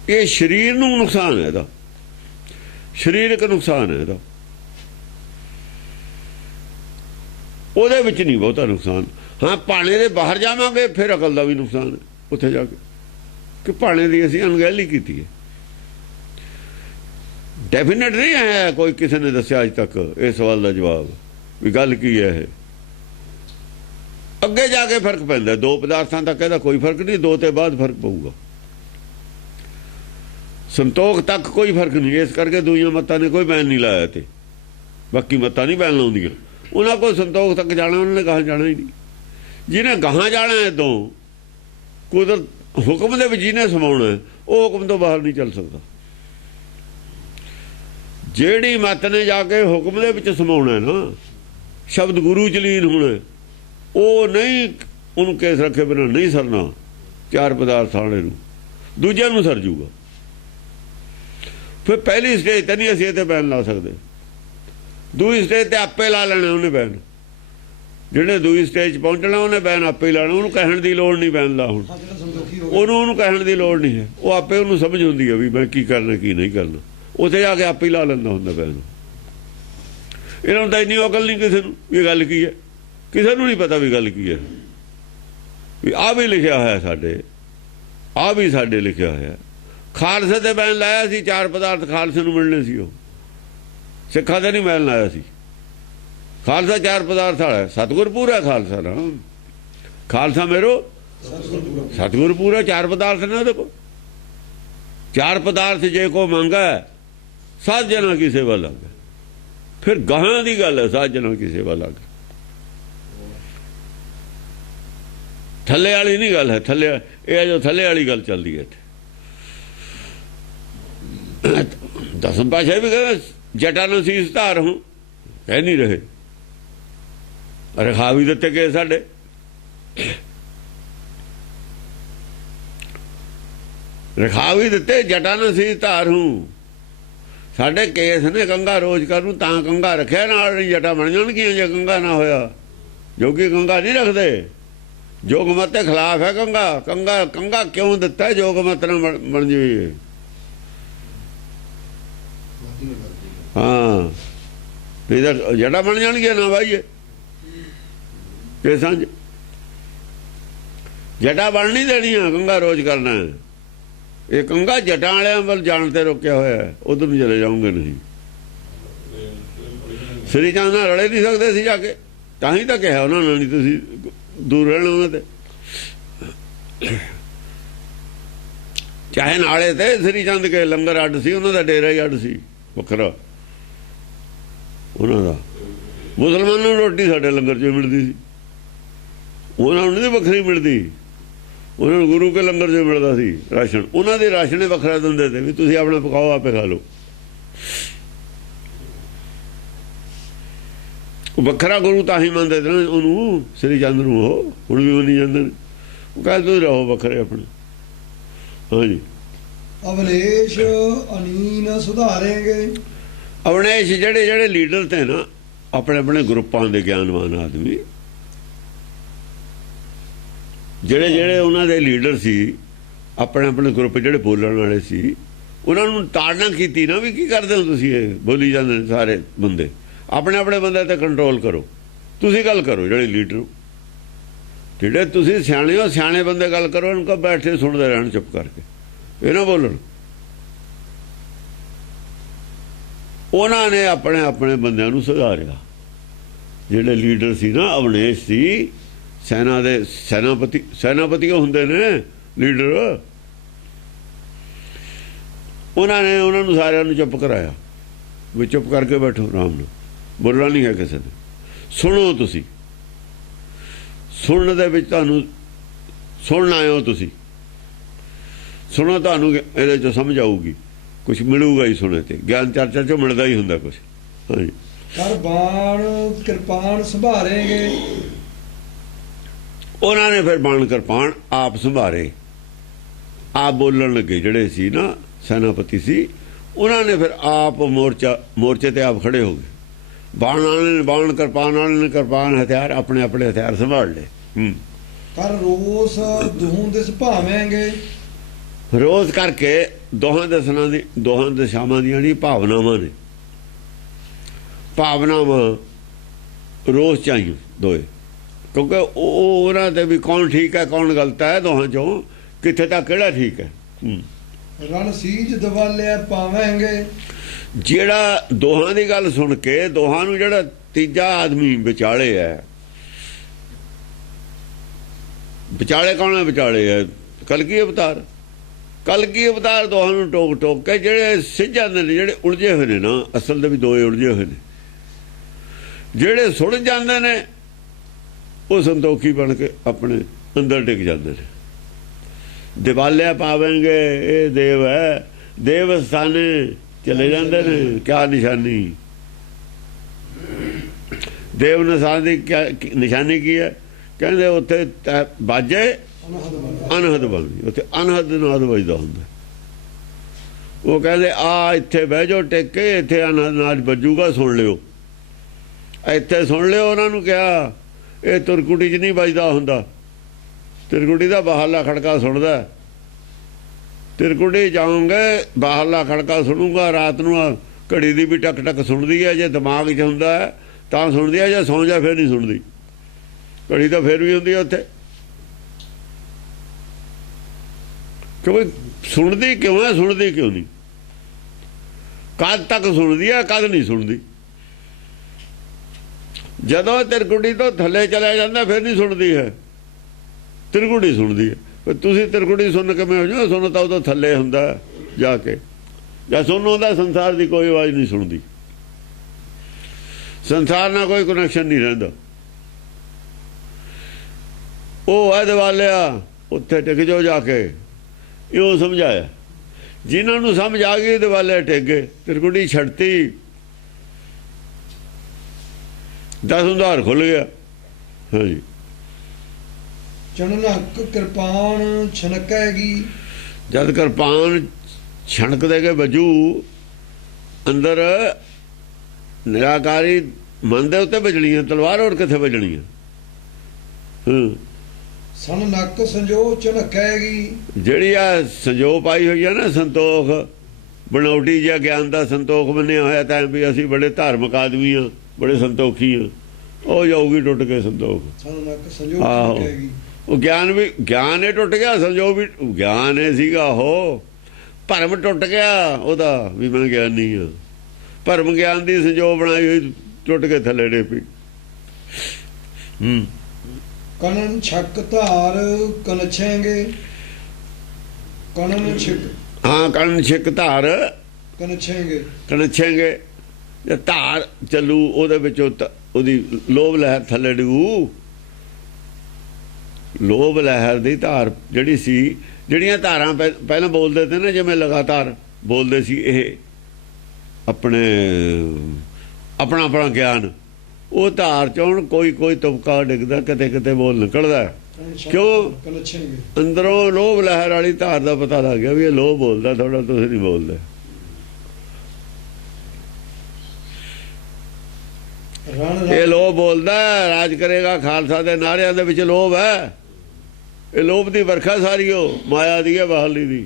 ਇਹ ਸਰੀਰ ਨੂੰ ਨੁਕਸਾਨ ਹੈ ਇਹਦਾ, ਸਰੀਰਕ ਨੁਕਸਾਨ ਹੈ ਇਹਦਾ। ਉਹਦੇ ਵਿੱਚ ਨਹੀਂ ਬਹੁਤਾ ਨੁਕਸਾਨ। ਹਾਂ, ਭਾਣੇ ਦੇ ਬਾਹਰ ਜਾਵਾਂਗੇ ਫਿਰ ਅਕਲ ਦਾ ਵੀ ਨੁਕਸਾਨ ਹੈ ਉੱਥੇ ਜਾ ਕੇ, ਕਿ ਭਾਣੇ ਦੀ ਅਸੀਂ ਅਣਗਹਿਲੀ ਕੀਤੀ ਹੈ। ਡੈਫੀਨੇਟ ਨਹੀਂ ਹੈ ਕੋਈ ਕਿਸੇ ਨੇ ਦੱਸਿਆ ਅੱਜ ਤੱਕ ਇਸ ਸਵਾਲ ਦਾ ਜਵਾਬ ਵੀ ਗੱਲ ਕੀ ਹੈ ਇਹ। ਅੱਗੇ ਜਾ ਕੇ ਫਰਕ ਪੈਂਦਾ। ਦੋ ਪਦਾਰਥਾਂ ਤੱਕ ਇਹਦਾ ਕੋਈ ਫਰਕ ਨਹੀਂ, ਦੋ ਤੇ ਬਾਅਦ ਫਰਕ ਪਊਗਾ। ਸੰਤੋਖ ਤੱਕ ਕੋਈ ਫਰਕ ਨਹੀਂ। ਇਸ ਕਰਕੇ ਦੂਜੀਆਂ ਮੱਤਾਂ ਨੇ ਕੋਈ ਬੈਨ ਨਹੀਂ ਲਾਇਆ, ਤੇ ਬਾਕੀ ਮੱਤਾਂ ਨਹੀਂ ਬੈਨ ਲਾਉਂਦੀਆਂ। ਉਹਨਾਂ ਕੋਲ ਸੰਤੋਖ ਤੱਕ ਜਾਣਾ, ਉਹਨਾਂ ਨੇ ਗਾਹਾਂ ਜਾਣਾ ਹੀ ਨਹੀਂ। ਜਿਹਨੇ ਗਾਹਾਂ ਜਾਣਾ ਇਦੋਂ ਕੁਦਰਤ ਹੁਕਮ ਦੇ ਵਿੱਚ ਜਿਹਨੇ ਸਮਾਉਣਾ, ਉਹ ਹੁਕਮ ਤੋਂ ਬਾਹਰ ਨਹੀਂ ਚੱਲ ਸਕਦਾ। ਜਿਹੜੀ ਮੱਤ ਨੇ ਜਾ ਕੇ ਹੁਕਮ ਦੇ ਵਿੱਚ ਸਮਾਉਣਾ ਨਾ, ਸ਼ਬਦ ਗੁਰੂ ਚ ਲੀਨ ਹੋਣਾ, ਉਹ ਨਹੀਂ, ਉਹਨੂੰ ਕੇਸ ਰੱਖੇ ਬਿਨਾਂ ਨਹੀਂ ਸਰਨਾ। ਚਾਰ ਪਦਾਰਥ ਵਾਲੇ ਨੂੰ, ਦੂਜਿਆਂ ਨੂੰ ਸਰ ਜੂਗਾ। ਫਿਰ ਪਹਿਲੀ ਸਟੇਜ ਤੇ ਨਹੀਂ ਅਸੀਂ ਇਹ ਤੇ ਬੈਨ ਲਾ ਸਕਦੇ, ਦੂਜੀ ਸਟੇਜ ਤੇ ਆਪੇ ਲਾ ਲੈਣਾ ਉਹਨੇ ਬੈਨ। ਜਿਹਨੇ ਦੂਜੀ ਸਟੇਜ ਪਹੁੰਚਣਾ ਉਹਨੇ ਬੈਨ ਆਪੇ ਹੀ ਲਾਣਾ। ਉਹਨੂੰ ਕਹਿਣ ਦੀ ਲੋੜ ਨਹੀਂ ਬੈਨ ਲਾ। ਹੁਣ ਉਹਨੂੰ ਕਹਿਣ ਦੀ ਲੋੜ ਨਹੀਂ ਹੈ, ਉਹ ਆਪੇ ਉਹਨੂੰ ਸਮਝ ਹੁੰਦੀ ਹੈ ਵੀ ਮੈਂ ਕੀ ਕਰਨਾ ਕੀ ਨਹੀਂ ਕਰਨਾ। ਉੱਥੇ ਜਾ ਕੇ ਆਪੇ ਹੀ ਲਾ ਲੈਂਦਾ ਹੁੰਦਾ ਬੈਨ। ਇਹਨਾਂ ਨੂੰ ਤਾਂ ਇੰਨੀ ਅਕਲ ਨਹੀਂ ਕਿਸੇ ਨੂੰ ਇਹ ਗੱਲ ਕੀ ਹੈ। ਕਿਸੇ ਨੂੰ ਨਹੀਂ ਪਤਾ ਵੀ ਗੱਲ ਕੀ ਹੈ। ਵੀ ਆਹ ਵੀ ਲਿਖਿਆ ਹੋਇਆ ਸਾਡੇ, ਆਹ ਵੀ ਸਾਡੇ ਲਿਖਿਆ ਹੋਇਆ। ਖਾਲਸੇ ਤੇ ਬੈਨ ਲਾਇਆ ਸੀ, ਚਾਰ ਪਦਾਰਥ ਖਾਲਸੇ ਨੂੰ ਮਿਲਣੇ ਸੀ। ਉਹ ਸਿੱਖਾਂ ਤੇ ਨਹੀਂ ਬੈਨ ਲਾਇਆ ਸੀ। ਖਾਲਸਾ ਚਾਰ ਪਦਾਰਥ ਵਾਲਾ, ਸਤਿਗੁਰ ਪੂਰਾ ਖਾਲਸਾ ਨਾ। ਖਾਲਸਾ ਮੇਰੋ ਸਤਿਗੁਰ ਪੂਰਾ, ਚਾਰ ਪਦਾਰਥ ਨੇ ਉਹਦੇ ਕੋਲ। ਚਾਰ ਪਦਾਰਥ ਜੇ ਕੋ ਮੰਗਾ ਸਾਧ ਜਨਾਂ ਕੀ ਸੇਵਾ ਲੱਗ। ਫਿਰ ਗਾਹਾਂ ਦੀ ਗੱਲ ਹੈ, ਸਾਧ ਜਨਾਂ ਕੀ ਸੇਵਾ ਲੱਗ। ਥੱਲੇ ਵਾਲੀ ਨਹੀਂ ਗੱਲ ਹੈ। ਥੱਲੇ ਇਹ ਜੋ ਥੱਲੇ ਵਾਲੀ ਗੱਲ ਚੱਲਦੀ ਹੈ ਇੱਥੇ। ਦਸਮ ਪਾਤਸ਼ਾਹ ਵੀ ਕਹਿੰਦਾ ਜਟਾਂ ਨੂੰ ਸੀਸ ਧਾਰ ਹੂੰ, ਕਹਿ ਨਹੀਂ ਰਹੇ। ਰਖਾ ਵੀ ਦਿੱਤੇ ਗਏ ਸਾਡੇ। ਰਖਾ ਵੀ ਦਿੱਤੇ, ਜਟਾਂ ਨੂੰ ਸੀਸ ਧਾਰ ਹੂੰ। ਸਾਡੇ ਕੇਸ ਨੇ ਕੰਗਾ ਰੋਜ਼ ਕਰ ਨੂੰ, ਤਾਂ ਕੰਗਾ ਰੱਖਿਆ। ਨਾਲ ਨਹੀਂ ਜਟਾਂ ਬਣ ਜਾਣਗੀਆਂ ਜੇ ਕੰਗਾ ਨਾ ਹੋਇਆ। ਜੋਗੀ ਕੰਗਾ ਨਹੀਂ ਰੱਖਦੇ। ਜੋਗ ਮਤ ਦੇ ਖਿਲਾਫ ਹੈ ਕੰਗਾ। ਕੰਗਾ ਕੰਗਾ ਕਿਉਂ ਦਿੱਤਾ? ਜੋਗ ਮਤ ਨਾਲ ਬਣ ਜਾਵੇ। ਹਾਂ ਨਹੀਂ ਤਾਂ ਜੜਾ ਬਣ ਜਾਣਗੇ ਨਾ ਬਾਈਏ। ਇਹ ਸਮਝ ਜਟਾ ਬਣ ਨਹੀਂ ਦੇਣੀਆਂ, ਕੰਗਾ ਰੋਜ਼ ਕਰਨਾ। ਇਹ ਕੰਗਾ ਜਟਾਂ ਵਾਲਿਆਂ ਵੱਲ ਜਾਣ ਤੇ ਰੋਕਿਆ ਹੋਇਆ, ਉਧਰ ਨੂੰ ਚਲੇ ਜਾਓਗੇ ਨਹੀਂ। ਸ੍ਰੀ ਚੰਦ ਨਾਲ ਰਲੇ ਨਹੀਂ ਸਕਦੇ ਸੀ ਜਾ ਕੇ, ਤਾਂ ਹੀ ਤਾਂ ਕਿਹਾ ਉਹਨਾਂ ਨੂੰ ਨਹੀਂ ਤੁਸੀਂ ਦੂਰ ਰਹਿਣਾ ਉਹਨਾਂ ਤੇ। ਚਾਹੇ ਨਾਲੇ ਤੇ ਸ੍ਰੀ ਚੰਦ ਕੇ ਲੰਗਰ ਅੱਡ ਸੀ, ਉਹਨਾਂ ਦਾ ਡੇਰਾ ਹੀ ਅੱਡ ਸੀ ਵੱਖਰਾ ਉਹਨਾਂ ਦਾ। ਮੁਸਲਮਾਨਾਂ ਨੂੰ ਰੋਟੀ ਸਾਡੇ ਲੰਗਰ 'ਚ ਮਿਲਦੀ ਸੀ, ਉਹਨਾਂ ਨੂੰ ਨਹੀਂ ਵੱਖਰੀ ਮਿਲਦੀ। ਉਹਨਾਂ ਨੂੰ ਗੁਰੂ ਕੇ ਲੰਗਰ 'ਚ ਮਿਲਦਾ ਸੀ ਰਾਸ਼ਨ। ਉਹਨਾਂ ਦੇ ਰਾਸ਼ਨ ਵੱਖਰਾ ਦਿੰਦੇ ਤੇ ਵੀ ਤੁਸੀਂ ਆਪਣਾ ਪਕਾਓ ਆਪੇ ਖਾ ਲਓ। ਵੱਖਰਾ ਗੁਰੂ ਤਾਂ ਹੀ ਮੰਨਦੇ ਤੇ ਉਹਨੂੰ, ਸ੍ਰੀ ਚੰਦ ਨੂੰ। ਉਹ ਹੁਣ ਵੀ ਮੰਨੀ ਜਾਂਦੇ ਨੇ। ਉਹ ਕਹਿੰਦੇ ਤੁਸੀਂ ਰਹੋ ਵੱਖਰੇ ਆਪਣੇ। ਹਾਂਜੀ ਅਵਨੇਸ਼ ਅਨੀਨ ਸੁਧਾਰੇਂਗੇ। ਅਵਨੇਸ਼ ਜਿਹੜੇ ਜਿਹੜੇ ਲੀਡਰ ਤੇ ਨਾ ਆਪਣੇ ਆਪਣੇ ਗਰੁੱਪਾਂ ਦੇ ਗਿਆਨਵਾਨ ਆਦਮੀ, ਜਿਹੜੇ ਜਿਹੜੇ ਉਹਨਾਂ ਦੇ ਲੀਡਰ ਸੀ, ਆਪਣੇ ਆਪਣੇ ਗਰੁੱਪ ਜਿਹੜੇ ਬੋਲਣ ਵਾਲੇ ਸੀ, ਉਹਨਾਂ ਨੂੰ ਤਾੜਨਾ ਕੀਤੀ ਨਾ ਵੀ ਕੀ ਕਰਦੇ ਹੋ ਤੁਸੀਂ? ਇਹ ਬੋਲੀ ਜਾਂਦੇ ਨੇ ਸਾਰੇ ਬੰਦੇ। ਆਪਣੇ ਆਪਣੇ ਬੰਦੇ ਤੇ ਕੰਟਰੋਲ ਕਰੋ। ਤੁਸੀਂ ਗੱਲ ਕਰੋ ਜਿਹੜੇ ਲੀਡਰ, ਜਿਹੜੇ ਤੁਸੀਂ ਸਿਆਣੇ ਹੋ, ਸਿਆਣੇ ਬੰਦੇ ਗੱਲ ਕਰੋ। ਇਹਨਾਂ ਕੋਲ ਬੈਠੇ ਸੁਣਦੇ ਰਹਿਣ ਚੁੱਪ ਕਰਕੇ, ਇਹ ਨਾ ਬੋਲਣ। ਉਹਨਾਂ ਨੇ ਆਪਣੇ ਆਪਣੇ ਬੰਦਿਆਂ ਨੂੰ ਸੁਧਾਰਿਆ। ਜਿਹੜੇ ਲੀਡਰ ਸੀ ਨਾ, ਅਵਨੇਸ਼ ਸੀ, ਸੈਨਾ ਦੇ ਸੈਨਾਪਤੀ, ਸੈਨਾਪਤੀ ਹੁੰਦੇ ਨੇ ਲੀਡਰ। ਉਹਨਾਂ ਨੇ ਉਹਨਾਂ ਨੂੰ ਸਾਰਿਆਂ ਨੂੰ ਚੁੱਪ ਕਰਾਇਆ ਵੀ ਚੁੱਪ ਕਰਕੇ ਬੈਠੋ, ਆਰਾਮ ਨਾਲ, ਬੋਲਣਾ ਨਹੀਂ ਹੈ ਕਿਸੇ ਨੇ। ਸੁਣੋ ਤੁਸੀਂ, ਸੁਣਨ ਦੇ ਵਿੱਚ ਤੁਹਾਨੂੰ ਸੁਣਨ ਆਏ ਹੋ ਤੁਸੀਂ, ਸੁਣੋ, ਤੁਹਾਨੂੰ ਇਹਦੇ 'ਚੋਂ ਸਮਝ ਆਊਗੀ, ਕੁਛ ਮਿਲੂਗਾ ਹੀ ਸੁਣੇ ਤੇ। ਗਿਆਨ ਚਰਚਾ 'ਚੋਂ ਮਿਲਦਾ ਹੀ ਹੁੰਦਾ ਕੁਛ। ਹਾਂਜੀ ਕਰ ਬਾਣ ਕਿਰਪਾਨ ਸੰਭਾਰੇਂਗੇ। ਉਹਨਾਂ ਨੇ ਫਿਰ ਬਾਣ ਕਿਰਪਾਨ ਆਪ ਸੰਭਾਰੇ, ਆਪ ਬੋਲਣ ਲੱਗੇ। ਜਿਹੜੇ ਸੀ ਨਾ ਸੈਨਾਪਤੀ ਸੀ, ਉਹਨਾਂ ਨੇ ਫਿਰ ਆਪ ਮੋਰਚੇ ਤੇ ਆਪ ਖੜੇ ਹੋ ਗਏ। ਬਾਣ ਵਾਲੇ ਨੇ ਬਾਣ, ਕਿਰਪਾਨ ਵਾਲੇ ਨੇ ਕਿਰਪਾਨ, ਹਥਿਆਰ ਆਪਣੇ ਆਪਣੇ ਹਥਿਆਰ ਸੰਭਾਲ ਲਏ। ਕਰ ਰੋਸ ਦੂਹ ਦਿਸ ਭਾਵੇਂਗੇ। ਰੋਜ਼ ਕਰਕੇ ਦੋਹਾਂ ਦਸਾਂ ਦੀ, ਦੋਹਾਂ ਦਿਸ਼ਾਵਾਂ ਦੀਆਂ ਜਿਹੜੀ ਭਾਵਨਾਵਾਂ ਨੇ, ਭਾਵਨਾਵਾਂ ਰੋਜ਼ ਚਾਹੀਏ ਦੋਏ। ਕਿਉਂਕਿ ਉਹ ਉਹਨਾਂ ਦੇ ਵੀ ਕੌਣ ਠੀਕ ਹੈ ਕੌਣ ਗਲਤ ਹੈ, ਦੋਹਾਂ ਚੋਂ ਕਿੱਥੇ ਤੱਕ ਕਿਹੜਾ ਠੀਕ ਹੈ। ਰਣ ਸੀਜ ਦਵਾਲਿਆ ਪਾਵਾਂਗੇ। ਜਿਹੜਾ ਦੋਹਾਂ ਦੀ ਗੱਲ ਸੁਣ ਕੇ, ਦੋਹਾਂ ਨੂੰ ਜਿਹੜਾ ਤੀਜਾ ਆਦਮੀ ਵਿਚਾਲੇ ਹੈ, ਵਿਚਾਲੇ ਕੌਣ ਹੈ? ਵਿਚਾਲੇ ਹੈ ਕਲਗੀ ਅਵਤਾਰ। ਕਲਗੀ ਅਵਤਾਰ ਦੋਹਾਂ ਨੂੰ ਟੋਕ ਟੋਕ ਕੇ ਜਿਹੜੇ ਸਿੱਝ ਜਾਂਦੇ ਨੇ, ਜਿਹੜੇ ਉਲਝੇ ਹੋਏ ਨੇ ਨਾ, ਅਸਲ ਦੇ ਵੀ ਦੋਏ ਉਲਝੇ ਹੋਏ ਨੇ। ਜਿਹੜੇ ਸੁਣ ਜਾਂਦੇ ਨੇ ਉਹ ਸੰਤੋਖੀ ਬਣ ਕੇ ਆਪਣੇ ਅੰਦਰ ਟਿਕ ਜਾਂਦੇ ਨੇ। ਦਿਵਾਲਿਆ ਪਾਵੇਂਗੇ, ਇਹ ਦੇਵ ਹੈ, ਦੇਵ ਸਥਾਨੇ ਚਲੇ ਜਾਂਦੇ ਨੇ। ਕਿਆ ਨਿਸ਼ਾਨੀ? ਦੇਵ ਨਿਸ਼ਾਨ ਦੀ ਕਿਆ ਨਿਸ਼ਾਨੀ ਕੀ ਹੈ? ਕਹਿੰਦੇ ਉੱਥੇ ਬਾਜੇ ਅਨਹਦ ਬਣਦੀ, ਉੱਥੇ ਅਨਹਦ ਨਾਦ ਵੱਜਦਾ ਹੁੰਦਾ। ਉਹ ਕਹਿੰਦੇ ਆ ਇੱਥੇ ਬਹਿ ਜਾਓ ਟਿਕ ਕੇ, ਇੱਥੇ ਅਨਹਦ ਨਾਦ ਵੱਜੂਗਾ, ਸੁਣ ਲਿਓ, ਇੱਥੇ ਸੁਣ ਲਿਓ। ਉਹਨਾਂ ਨੂੰ ਕਿਹਾ ਇਹ ਤੁਰਕੁਟੀ 'ਚ ਨਹੀਂ ਵੱਜਦਾ ਹੁੰਦਾ, ਤਿਰਕੁਟੀ ਦਾ ਬਾਹਰਲਾ ਖੜਕਾ ਸੁਣਦਾ। ਤਿਰਕੁਟੀ ਜਾਓਗੇ, ਬਾਹਰਲਾ ਖੜਕਾ ਸੁਣੂਗਾ। ਰਾਤ ਨੂੰ ਘੜੀ ਦੀ ਵੀ ਟਕ ਟਕ ਸੁਣਦੀ ਹੈ, ਜੇ ਦਿਮਾਗ 'ਚ ਹੁੰਦਾ ਤਾਂ ਸੁਣਦੀ ਹੈ, ਜੇ ਸੌਂ ਜਾ ਫਿਰ ਨਹੀਂ ਸੁਣਦੀ। ਘੜੀ ਤਾਂ ਫਿਰ ਵੀ ਹੁੰਦੀ ਹੈ ਉੱਥੇ। ਕਿਉਂਕਿ ਸੁਣਦੀ ਕਿਉਂ ਹੈ? ਸੁਣਦੀ ਕਿਉਂ ਨਹੀਂ? ਕਦ ਤੱਕ ਸੁਣਦੀ ਹੈ, ਕਦ ਨਹੀਂ ਸੁਣਦੀ? ਜਦੋਂ ਤਿਰਕੁਟੀ ਤੋਂ ਥੱਲੇ ਚਲਿਆ ਜਾਂਦਾ ਫਿਰ ਨਹੀਂ ਸੁਣਦੀ ਹੈ, ਤਿਰਕੁਟੀ ਸੁਣਦੀ ਹੈ। ਤੁਸੀਂ ਤਿਰਕੁਟੀ ਸੁਣ ਕਿਵੇਂ ਹੋ ਜਾਓ? ਸੁਣ ਤਾਂ ਉਦੋਂ ਥੱਲੇ ਹੁੰਦਾ ਜਾ ਕੇ, ਜਾਂ ਸੁਣ ਹੁੰਦਾ ਸੰਸਾਰ ਦੀ ਕੋਈ ਆਵਾਜ਼ ਨਹੀਂ ਸੁਣਦੀ, ਸੰਸਾਰ ਨਾਲ ਕੋਈ ਕਨੈਕਸ਼ਨ ਨਹੀਂ ਰਹਿੰਦਾ। ਉਹ ਇਹਦੇ ਵਾਲਿਆ ਉੱਥੇ ਟਿਕ ਜਾਓ ਜਾ ਕੇ, ਇਉਂ ਸਮਝਾਇਆ। ਜਿਨ੍ਹਾਂ ਨੂੰ ਸਮਝ ਆ ਗਈ ਇਹਦੇ ਵਾਲੇ ਟਿਕ ਗਏ, ਤਿਰਕੁਟੀ ਛੱਡਤੀ, 10 ਹਜ਼ਾਰ ਖੁੱਲ ਗਿਆ। ਹਾਂਜੀ ਚਣਨਕ ਕਿਰਪਾਨ ਛਣਕੇਗੀ। ਜਦ ਕਿਰਪਾਨ ਛਣਕ ਦੇ ਕੇ ਵਜੂ, ਅੰਦਰ ਨਿਰਾਕਾਰੀ ਮਨ ਦੇ ਉੱਤੇ ਵੱਜਣੀ ਹੈ ਤਲਵਾਰ, ਹੋਰ ਕਿੱਥੇ ਵੱਜਣੀ ਹੈ? ਸਨ ਨੱਕ ਸੰਜੋ ਝਨਕੈਗੀ। ਜਿਹੜੀ ਆ ਸੰਜੋਗ ਪਾਈ ਹੋਈ ਆ ਨਾ, ਸੰਤੋਖ ਬਣਾਉਟੀ ਜਿਹਾ ਗਿਆਨ ਦਾ ਸੰਤੋਖ ਬਣਿਆ ਹੋਇਆ ਤਾਂ ਵੀ ਅਸੀਂ ਬੜੇ ਧਾਰਮਿਕ ਆਦਮੀ ਆ, ਬੜੇ ਸੰਤੋਖੀ ਆ, ਉਹ ਜਾਊਗੀ ਟੁੱਟ ਕੇ ਸੰਤੋਖ। ਸਨ ਨੱਕ ਸੰਜੋ ਆਹੋ। ਝਨਕੈਗੀ। ਉਹ ਗਿਆਨ ਹੀ ਟੁੱਟ ਗਿਆ, ਸੰਜੋਗ ਵੀ ਗਿਆਨ ਹੀ ਸੀਗਾ, ਉਹ ਭਰਮ ਟੁੱਟ ਗਿਆ ਉਹਦਾ ਵੀ ਮੈਂ ਗਿਆਨੀ ਆ। ਭਰਮ ਗਿਆਨ ਦੀ ਸੰਜੋਗ ਬਣਾਈ ਹੋਈ ਟੁੱਟ ਕੇ ਥੱਲੇ ਡੇ ਪਈ। ਕਣਨ ਛਕ ਧਾਰ ਕਨਛੇਂਗੇ। ਕਣਨ ਛਕ ਹਾਂ, ਕਣ ਛਿੱਕ ਧਾਰ ਕਨਛੇਂਗੇ। ਕਣਛੇਂਗੇ। ਜੇ ਧਾਰ ਚੱਲੂ ਉਹਦੇ ਵਿੱਚੋਂ ਉਹਦੀ ਲੋਭ ਲਹਿਰ ਥੱਲੇ ਡਿੱਗੂ। ਲੋਭ ਲਹਿਰ ਦੀ ਧਾਰ ਜਿਹੜੀ ਸੀ, ਜਿਹੜੀਆਂ ਧਾਰਾਂ ਪਹਿਲਾਂ ਬੋਲਦੇ ਤੇ ਨਾ, ਜਿਵੇਂ ਲਗਾਤਾਰ ਬੋਲਦੇ ਸੀ ਇਹ ਆਪਣਾ ਗਿਆਨ, ਉਹ ਧਾਰ ਚੋਂ ਹੁਣ ਕੋਈ ਤੁਪਕਾ ਡਿੱਗਦਾ, ਕਿਤੇ ਕਿਤੇ ਬੋਲ ਨਿਕਲਦਾ। ਕਿਉਂ? ਕਨਛੇਂਗੇ। ਅੰਦਰੋਂ ਲੋਭ ਲਹਿਰ ਵਾਲੀ ਧਾਰ ਦਾ ਪਤਾ ਲੱਗ ਗਿਆ ਵੀ ਇਹ ਲੋਭ ਬੋਲਦਾ, ਥੋੜਾ ਤੁਸੀਂ ਨਹੀਂ ਬੋਲਦੇ। ਇਹ ਲੋਭ ਬੋਲਦਾ, ਰਾਜ ਕਰੇਗਾ ਖਾਲਸਾ ਦੇ ਨਾਰਿਆਂ ਦੇ ਵਿੱਚ ਲੋਭ ਹੈ। ਇਹ ਲੋਭ ਦੀ ਵਰਖਾ ਸਾਰੀ ਉਹ ਮਾਇਆ ਦੀ ਹੈ, ਬਾਹਰਲੀ ਦੀ,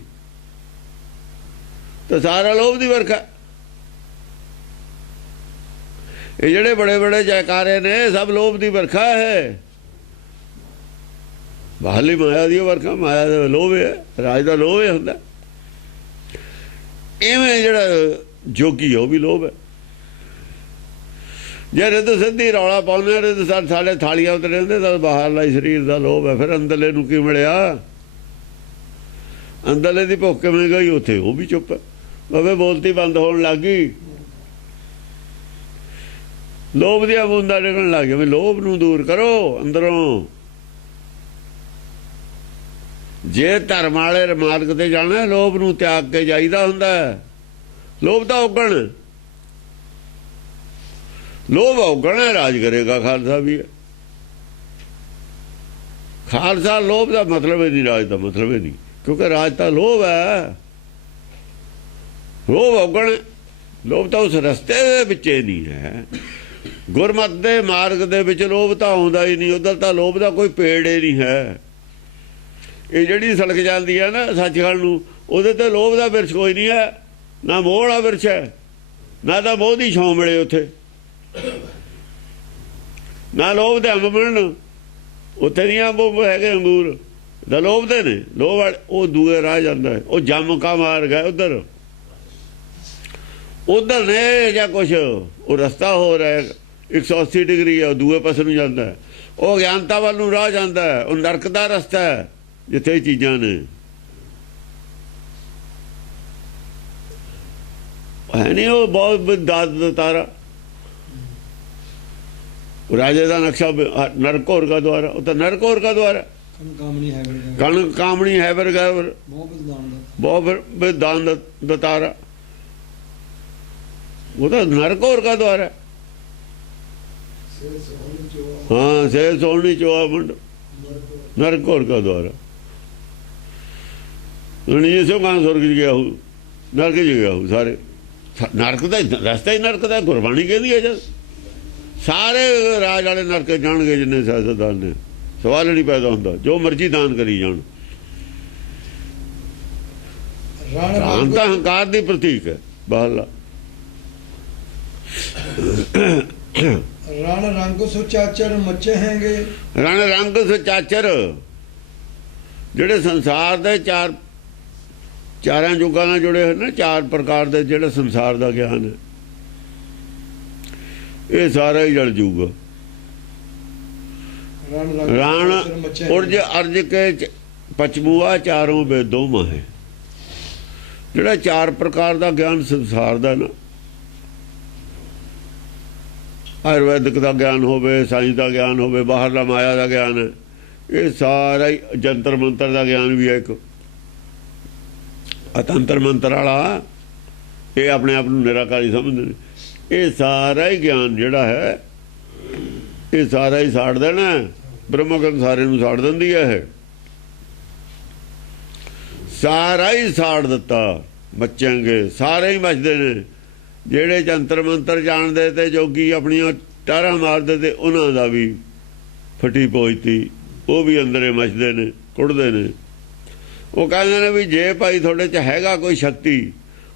ਤੇ ਸਾਰਾ ਲੋਭ ਦੀ ਵਰਖਾ। ਇਹ ਜਿਹੜੇ ਬੜੇ ਬੜੇ ਜੈਕਾਰੇ ਨੇ ਸਭ ਲੋਭ ਦੀ ਵਰਖਾ ਹੈ। ਬਾਹਰਲੀ ਮਾਇਆ ਦੀ ਵਰਖਾ, ਮਾਇਆ ਦਾ ਲੋਭ ਹੈ, ਰਾਜ ਦਾ ਲੋਭ ਹੈ ਹੁੰਦਾ। ਇਵੇਂ ਜਿਹੜਾ ਜੋਗੀ ਉਹ ਵੀ ਲੋਭ ਹੈ। ਜੇ ਰਿੱਧ ਸਿੱਧੀ ਰੌਲਾ ਪਾਉਂਦੇ, ਰਿੱਧ ਸਾਡੇ ਥਾਲੀਆਂ ਉੱਤੇ ਰਹਿੰਦੇ ਤਾਂ ਬਾਹਰਲਾ ਸਰੀਰ ਦਾ ਲੋਭ ਹੈ। ਫਿਰ ਅੰਦਰਲੇ ਨੂੰ ਕੀ ਮਿਲਿਆ? ਅੰਦਰਲੇ ਦੀ ਭੁੱਖ ਕਿਵੇਂ ਗਈ? ਉੱਥੇ ਉਹ ਵੀ ਚੁੱਪ ਹੈ, ਬਾਬੇ ਬੋਲਤੀ ਬੰਦ ਹੋਣ ਲੱਗ ਗਈ। ਲੋਭ ਦੀਆਂ ਬੂੰਦਾਂ ਡਿੱਗਣ ਲੱਗ ਗਿਆ ਵੀ ਲੋਭ ਨੂੰ ਦੂਰ ਕਰੋ ਅੰਦਰੋਂ। ਜੇ ਧਰਮ ਵਾਲੇ ਮਾਰਗ ਤੇ ਜਾਣਾ, ਲੋਭ ਨੂੰ ਤਿਆਗ ਕੇ ਜਾਈਦਾ ਹੁੰਦਾ। ਲੋਭ ਦਾ ਔਗਣ, ਲੋਭ ਔਗਣ ਹੈ, ਰਾਜ ਕਰੇਗਾ ਖਾਲਸਾ ਵੀ ਹੈ। ਖਾਲਸਾ ਲੋਭ ਦਾ ਮਤਲਬ ਹੀ ਨਹੀਂ, ਰਾਜ ਦਾ ਮਤਲਬ ਹੀ ਨਹੀਂ, ਕਿਉਂਕਿ ਰਾਜ ਤਾਂ ਲੋਭ ਹੈ। ਲੋਭ ਔਗਣ, ਲੋਭ ਤਾਂ ਉਸ ਰਸਤੇ ਦੇ ਵਿੱਚ ਹੀ ਨਹੀਂ ਹੈ। ਗੁਰਮਤਿ ਦੇ ਮਾਰਗ ਦੇ ਵਿੱਚ ਲੋਭ ਤਾਂ ਆਉਂਦਾ ਹੀ ਨਹੀਂ, ਉਧਰ ਤਾਂ ਲੋਭ ਦਾ ਕੋਈ ਪੇੜ ਹੀ ਨਹੀਂ ਹੈ। ਇਹ ਜਿਹੜੀ ਸੜਕ ਜਾਂਦੀ ਹੈ ਨਾ ਸੱਚਖੰਡ ਨੂੰ, ਉਹਦੇ ਤੇ ਲੋਭ ਦਾ ਬਿਰਛ ਕੋਈ ਨਹੀਂ ਹੈ, ਨਾ ਮੋਹ ਵਾਲਾ ਬਿਰਛ ਹੈ, ਨਾ ਤਾਂ ਮੋਹ ਦੀ ਛਾਂ ਮਿਲੇ ਉੱਥੇ, ਨਾ ਲੋਭ ਦੇ ਅੰਬ ਮਿਲਣ ਉੱਥੇ। ਨਹੀਂ ਅੰਬ ਹੈਗੇ, ਅੰਗੂਰ ਦਾ ਲੋਭ ਦੇ ਨੇ। ਲੋਭ ਵਾਲੇ ਉਹ ਦੂਏ ਰਾਹ ਜਾਂਦਾ ਹੈ, ਉਹ ਜੰਮ ਕਾ ਮਾਰਗ ਹੈ ਉਧਰ ਨੇ ਜਾਂ ਕੁਛ ਉਹ ਰਸਤਾ ਹੋ ਰਿਹਾ 180 ਡਿਗਰੀ ਹੈ, ਉਹ ਦੂਏ ਪਾਸੇ ਨੂੰ ਜਾਂਦਾ ਹੈ। ਉਹ ਗਿਆਨਤਾ ਵੱਲ ਨੂੰ ਰਾਹ ਜਾਂਦਾ ਹੈ, ਉਹ ਨਰਕ ਦਾ ਰਸਤਾ ਹੈ ਜਿੱਥੇ ਇਹ ਚੀਜ਼ਾਂ ਨੇ। ਹੈ ਨਹੀਂ ਉਹ ਬਹੁਤ ਦਾਤ ਦਾ ਤਾਰਾ, ਰਾਜੇ ਦਾ ਨਕਸ਼ਾ ਨਰਕ ਹੋਰ ਕਾ ਦੁਆਰਾ, ਉਹ ਤਾਂ ਨਰਕ ਹੋਰ ਕਾ ਦੁਆਰਾ। ਕਣ ਕਾਮਣੀ ਹੈ ਬਰਗਾਵਰ, ਬਹੁਤ ਵਿਦਾਨ ਦਾ ਤਾਰਾ, ਉਹ ਤਾਂ ਨਰਕ ਹੋਰ ਕਾ ਦੁਆਰਾ। ਹਾਂ, ਸੇ ਸੋਹਣੀ ਚੋਆ ਮੁੰਡ, ਨਰਕ ਹੋਰ ਕਾ ਦੁਆਰਾ। ਰਣਜੀਤ ਸਿੰਘ ਕਹਾਂ ਸੁਰਗ ਚ ਗਿਆ ਹੋ, ਨਰਕ ਚ ਗਿਆ ਹੋ। ਸਾਰੇ ਨਰਕ ਦਾ ਰਸਤਾ ਹੀ ਨਰਕ ਦਾ, ਗੁਰਬਾਣੀ ਕਹਿੰਦੀ ਹੈ। ਜਦ ਸਾਰੇ ਰਾਜ ਵਾਲੇ ਨਰਕ ਜਾਣਗੇ ਜਿੰਨੇ ਸਿਆਸਤਦਾਨ ਨੇ, ਸਵਾਲ ਨਹੀਂ ਪੈਦਾ ਹੁੰਦਾ, ਜੋ ਮਰਜ਼ੀ ਦਾਨ ਕਰੀ ਜਾਣ। ਦਾਨ ਤਾਂ ਹੰਕਾਰ ਦੀ ਪ੍ਰਤੀਕ ਹੈ ਬਾਹਰਲਾ। ਰਣ ਰੰਗ ਸੁਚਾਚਰ ਮੱਚੇ ਹੈਗੇ। ਰਣ ਰੰਗ ਸੁਚਾਚਰ, ਜਿਹੜੇ ਸੰਸਾਰ ਦੇ ਚਾਰਾਂ ਯੁੱਗਾਂ ਨਾਲ ਜੁੜੇ ਹੋਏ ਨੇ, 4 ਪ੍ਰਕਾਰ ਦੇ ਜਿਹੜਾ ਸੰਸਾਰ ਦਾ ਗਿਆਨ ਹੈ, ਇਹ ਸਾਰਾ ਹੀ ਜਲ ਜੂਗਾ। ਰਾਣ ਉਰਜ ਅਰਜ ਕੇ ਪਚਮੂਆ ਚਾਰੋਂ ਵੇਦੋਂ ਮਾਹੇ। ਜਿਹੜਾ 4 ਪ੍ਰਕਾਰ ਦਾ ਗਿਆਨ ਸੰਸਾਰ ਦਾ ਨਾ, ਆਯੁਰਵੈਦਿਕ ਦਾ ਗਿਆਨ ਹੋਵੇ, ਸਾਇੰਸ ਦਾ ਗਿਆਨ ਹੋਵੇ, ਬਾਹਰਲਾ ਮਾਇਆ ਦਾ ਗਿਆਨ ਹੈ, ਇਹ ਸਾਰਾ ਹੀ ਜੰਤਰ ਮੰਤਰ ਦਾ ਗਿਆਨ ਵੀ ਹੈ। ਇੱਕ ਅਤੰਤਰ ਮੰਤਰ ਵਾਲਾ, ਇਹ ਆਪਣੇ ਆਪ ਨੂੰ ਨਿਰਾਕਾਰੀ ਸਮਝਦੇ ਨੇ। ਇਹ ਸਾਰਾ ਹੀ ਗਿਆਨ ਜਿਹੜਾ ਹੈ, ਇਹ ਸਾਰਾ ਹੀ ਸਾੜ ਦੇਣਾ। ਬ੍ਰਹਮਗਨ ਸਾਰੇ ਨੂੰ ਸਾੜ ਦਿੰਦੀ ਹੈ। ਇਹ ਸਾਰਾ ਹੀ ਸਾੜ ਦਿੱਤਾ, ਬਚਾਂਗੇ ਸਾਰੇ ਹੀ ਬਚਦੇ ਨੇ। ਜਿਹੜੇ ਜੰਤਰ ਮੰਤਰ ਜਾਣਦੇ ਤੇ ਜੋਗੀ ਆਪਣੀਆਂ ਟਾਰਾਂ ਮਾਰਦੇ ਤੇ ਉਹਨਾਂ ਦਾ ਵੀ ਫਟੀ ਪੋਚਤੀ, ਉਹ ਵੀ ਅੰਦਰੇ ਮੱਚਦੇ ਨੇ, ਕੁੱਟਦੇ ਨੇ। ਉਹ ਕਹਿੰਦੇ ਨੇ ਵੀ ਜੇ ਭਾਈ ਤੁਹਾਡੇ 'ਚ ਹੈਗਾ ਕੋਈ ਸ਼ਕਤੀ,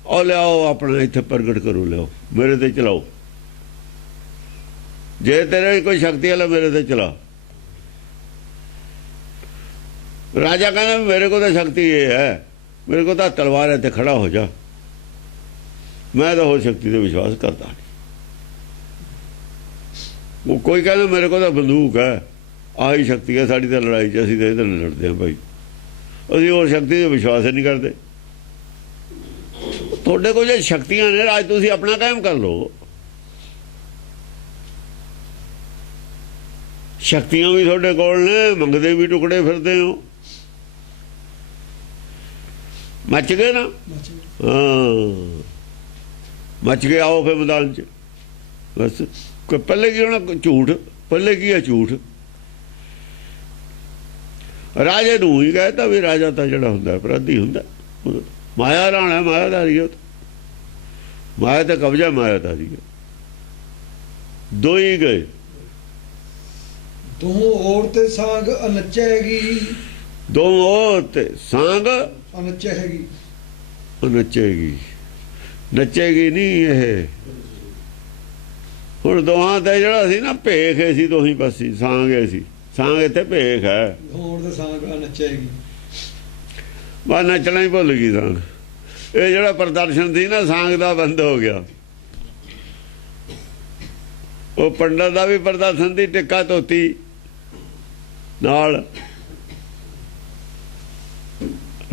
ਉਹ ਲਿਆਓ ਆਪਣਾ ਇੱਥੇ ਪ੍ਰਗਟ ਕਰੋ, ਲਿਆਓ ਮੇਰੇ ਤੇ ਚਲਾਓ। ਜੇ ਤੇਰੇ ਕੋਈ ਸ਼ਕਤੀ ਵਾਲਾ ਮੇਰੇ ਤੇ ਚਲਾ। ਰਾਜਾ ਕਹਿੰਦਾ ਮੇਰੇ ਕੋਲ ਤਾਂ ਸ਼ਕਤੀ ਇਹ ਹੈ, ਮੇਰੇ ਕੋਲ ਤਾਂ ਤਲਵਾਰ ਹੈ, ਤੇ ਖੜਾ ਹੋ ਜਾ, ਮੈਂ ਤਾਂ ਹੋਰ ਸ਼ਕਤੀ ਤੇ ਵਿਸ਼ਵਾਸ ਕਰਦਾ ਨਹੀਂ। ਉਹ ਕੋਈ ਕਹਿੰਦਾ ਮੇਰੇ ਕੋਲ ਤਾਂ ਬੰਦੂਕ ਹੈ, ਆਹੀ ਸ਼ਕਤੀ ਹੈ ਸਾਡੀ ਤਾਂ ਲੜਾਈ 'ਚ, ਅਸੀਂ ਤਾਂ ਇਹਦੇ ਨਾਲ ਲੜਦੇ ਹਾਂ ਭਾਈ, ਅਸੀਂ ਹੋਰ ਸ਼ਕਤੀ ਤੇ ਵਿਸ਼ਵਾਸ ਨਹੀਂ ਕਰਦੇ। ਤੁਹਾਡੇ ਕੋਲ ਜੇ ਸ਼ਕਤੀਆਂ ਨੇ ਰਾਜ, ਤੁਸੀਂ ਆਪਣਾ ਕਾਇਮ ਕਰ ਲਓ। ਸ਼ਕਤੀਆਂ ਵੀ ਤੁਹਾਡੇ ਕੋਲ ਨੇ, ਮੰਗਦੇ ਵੀ ਟੁਕੜੇ ਫਿਰਦੇ ਹੋ। ਮੱਚ ਗਏ ਨਾ, ਹਾਂ ਮੱਚ ਗਏ, ਆਓ ਫਿਰ ਮੈਦਾਨ 'ਚ। ਬਸ ਪੱਲੇ ਕੀ ਹੋਣਾ, ਝੂਠ ਪੱਲੇ ਕੀ ਹੈ, ਝੂਠ। ਰਾਜੇ ਨੂੰ ਹੀ ਕਹਿਤਾ ਵੀ ਰਾਜਾ ਤਾਂ ਜਿਹੜਾ ਹੁੰਦਾ ਅਪਰਾਧੀ ਹੁੰਦਾ, ਮਾਇਆ ਰਾਣਾ ਮਾਇਆਦਾਰੀ ਹੈ, ਮਾਇਆ ਤੇ ਕਬਜ਼ਾ ਮਾਇਆਦਾਰੀ ਹੈ। ਦੋ ਹੀ ਗਏ। ਤੂੰ ਔਰ ਤੇ ਸਾਂਗ ਅਨਚੇਗੀ, ਦੋ ਔਰ ਤੇ ਸਾਂਗ ਅਨਚੇਗੀ, ਨੱਚੇਗੀ, ਨੱਚੇਗੀ ਨਹੀਂ ਇਹ। ਹੁਣ ਦੋਹਾਂ ਤੇ ਜਿਹੜਾ ਸੀ ਨਾ ਭੇਖ ਸੀ, ਦੋਹੀ ਪਾਸੇ ਸਾਂਗ ਸੀ, ਸਾਂਗ ਇੱਥੇ ਭੇਖ ਹੈ। ਔਰ ਤੇ ਸਾਂਗ ਅਨਚੇਗੀ, ਬਸ ਨੱਚਣਾ ਹੀ ਭੁੱਲ ਗਈ ਸਾਂਗ। ਇਹ ਜਿਹੜਾ ਪ੍ਰਦਰਸ਼ਨ ਸੀ ਨਾ ਸਾਂਗ ਦਾ, ਬੰਦ ਹੋ ਗਿਆ। ਉਹ ਪੰਡਤ ਦਾ ਵੀ ਪ੍ਰਦਰਸ਼ਨ ਦੀ ਟਿੱਕਾ ਧੋਤੀ ਨਾਲ,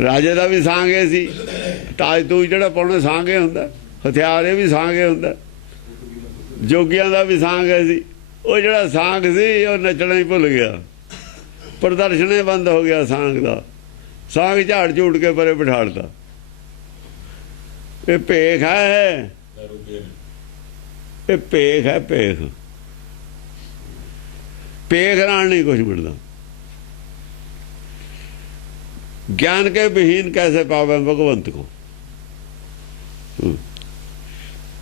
ਰਾਜੇ ਦਾ ਵੀ ਸਾਂਗੇ ਸੀ, ਤਾਜ ਤੂਜ ਜਿਹੜਾ ਪਾਉਣਾ ਸਾਂਗੇ ਹੁੰਦਾ, ਹਥਿਆਰ ਇਹ ਵੀ ਸਾਂਗੇ ਹੁੰਦਾ, ਜੋਗੀਆਂ ਦਾ ਵੀ ਸਾਂਗੇ ਸੀ। ਉਹ ਜਿਹੜਾ ਸਾਂਗ ਸੀ ਉਹ ਨੱਚਣਾ ਹੀ ਭੁੱਲ ਗਿਆ, ਪ੍ਰਦਰਸ਼ਨੇ ਬੰਦ ਹੋ ਗਿਆ ਸਾਂਗ ਦਾ। ਸਾਂਗ ਝਾੜ ਝੂੜ ਕੇ ਪਰੇ ਬਿਠਾੜਤਾ। ਇਹ ਭੇਖ ਹੈ, ਇਹ ਭੇਖ ਹੈ, ਭੇਖ। ਭੇਖ ਨਾਲ ਨਹੀਂ ਕੁਛ ਮਿਲਦਾ। ज्ञान के विहीन कैसे पावे भगवंत को।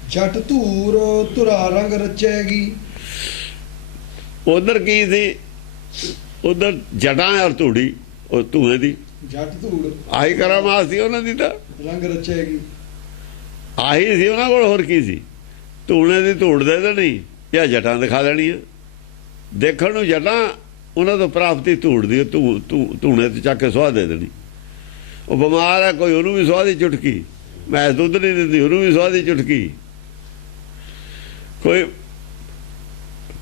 जट धूर धुरा रंग रचेगी, उधर की थी, उधर जटा और धूड़ी और धुएं दी, जट धूड़ आही करामास थी उन्होंने दी था, रंग रचेगी, आही सी उन्होंने कोल होर की सी। धूने दी धूड़ दे देनी या जटा दिखा देनी है। देखण नूं जटा उन्होंने तो प्राप्ति धूड़ दी, धूने ते चक के सुहा दे देनी। वो बिमार है कोई, उन्होंने भी सुहा दी चुटकी, मैस दुध नहीं देती, उन्होंने भी सुहा दी चुटकी।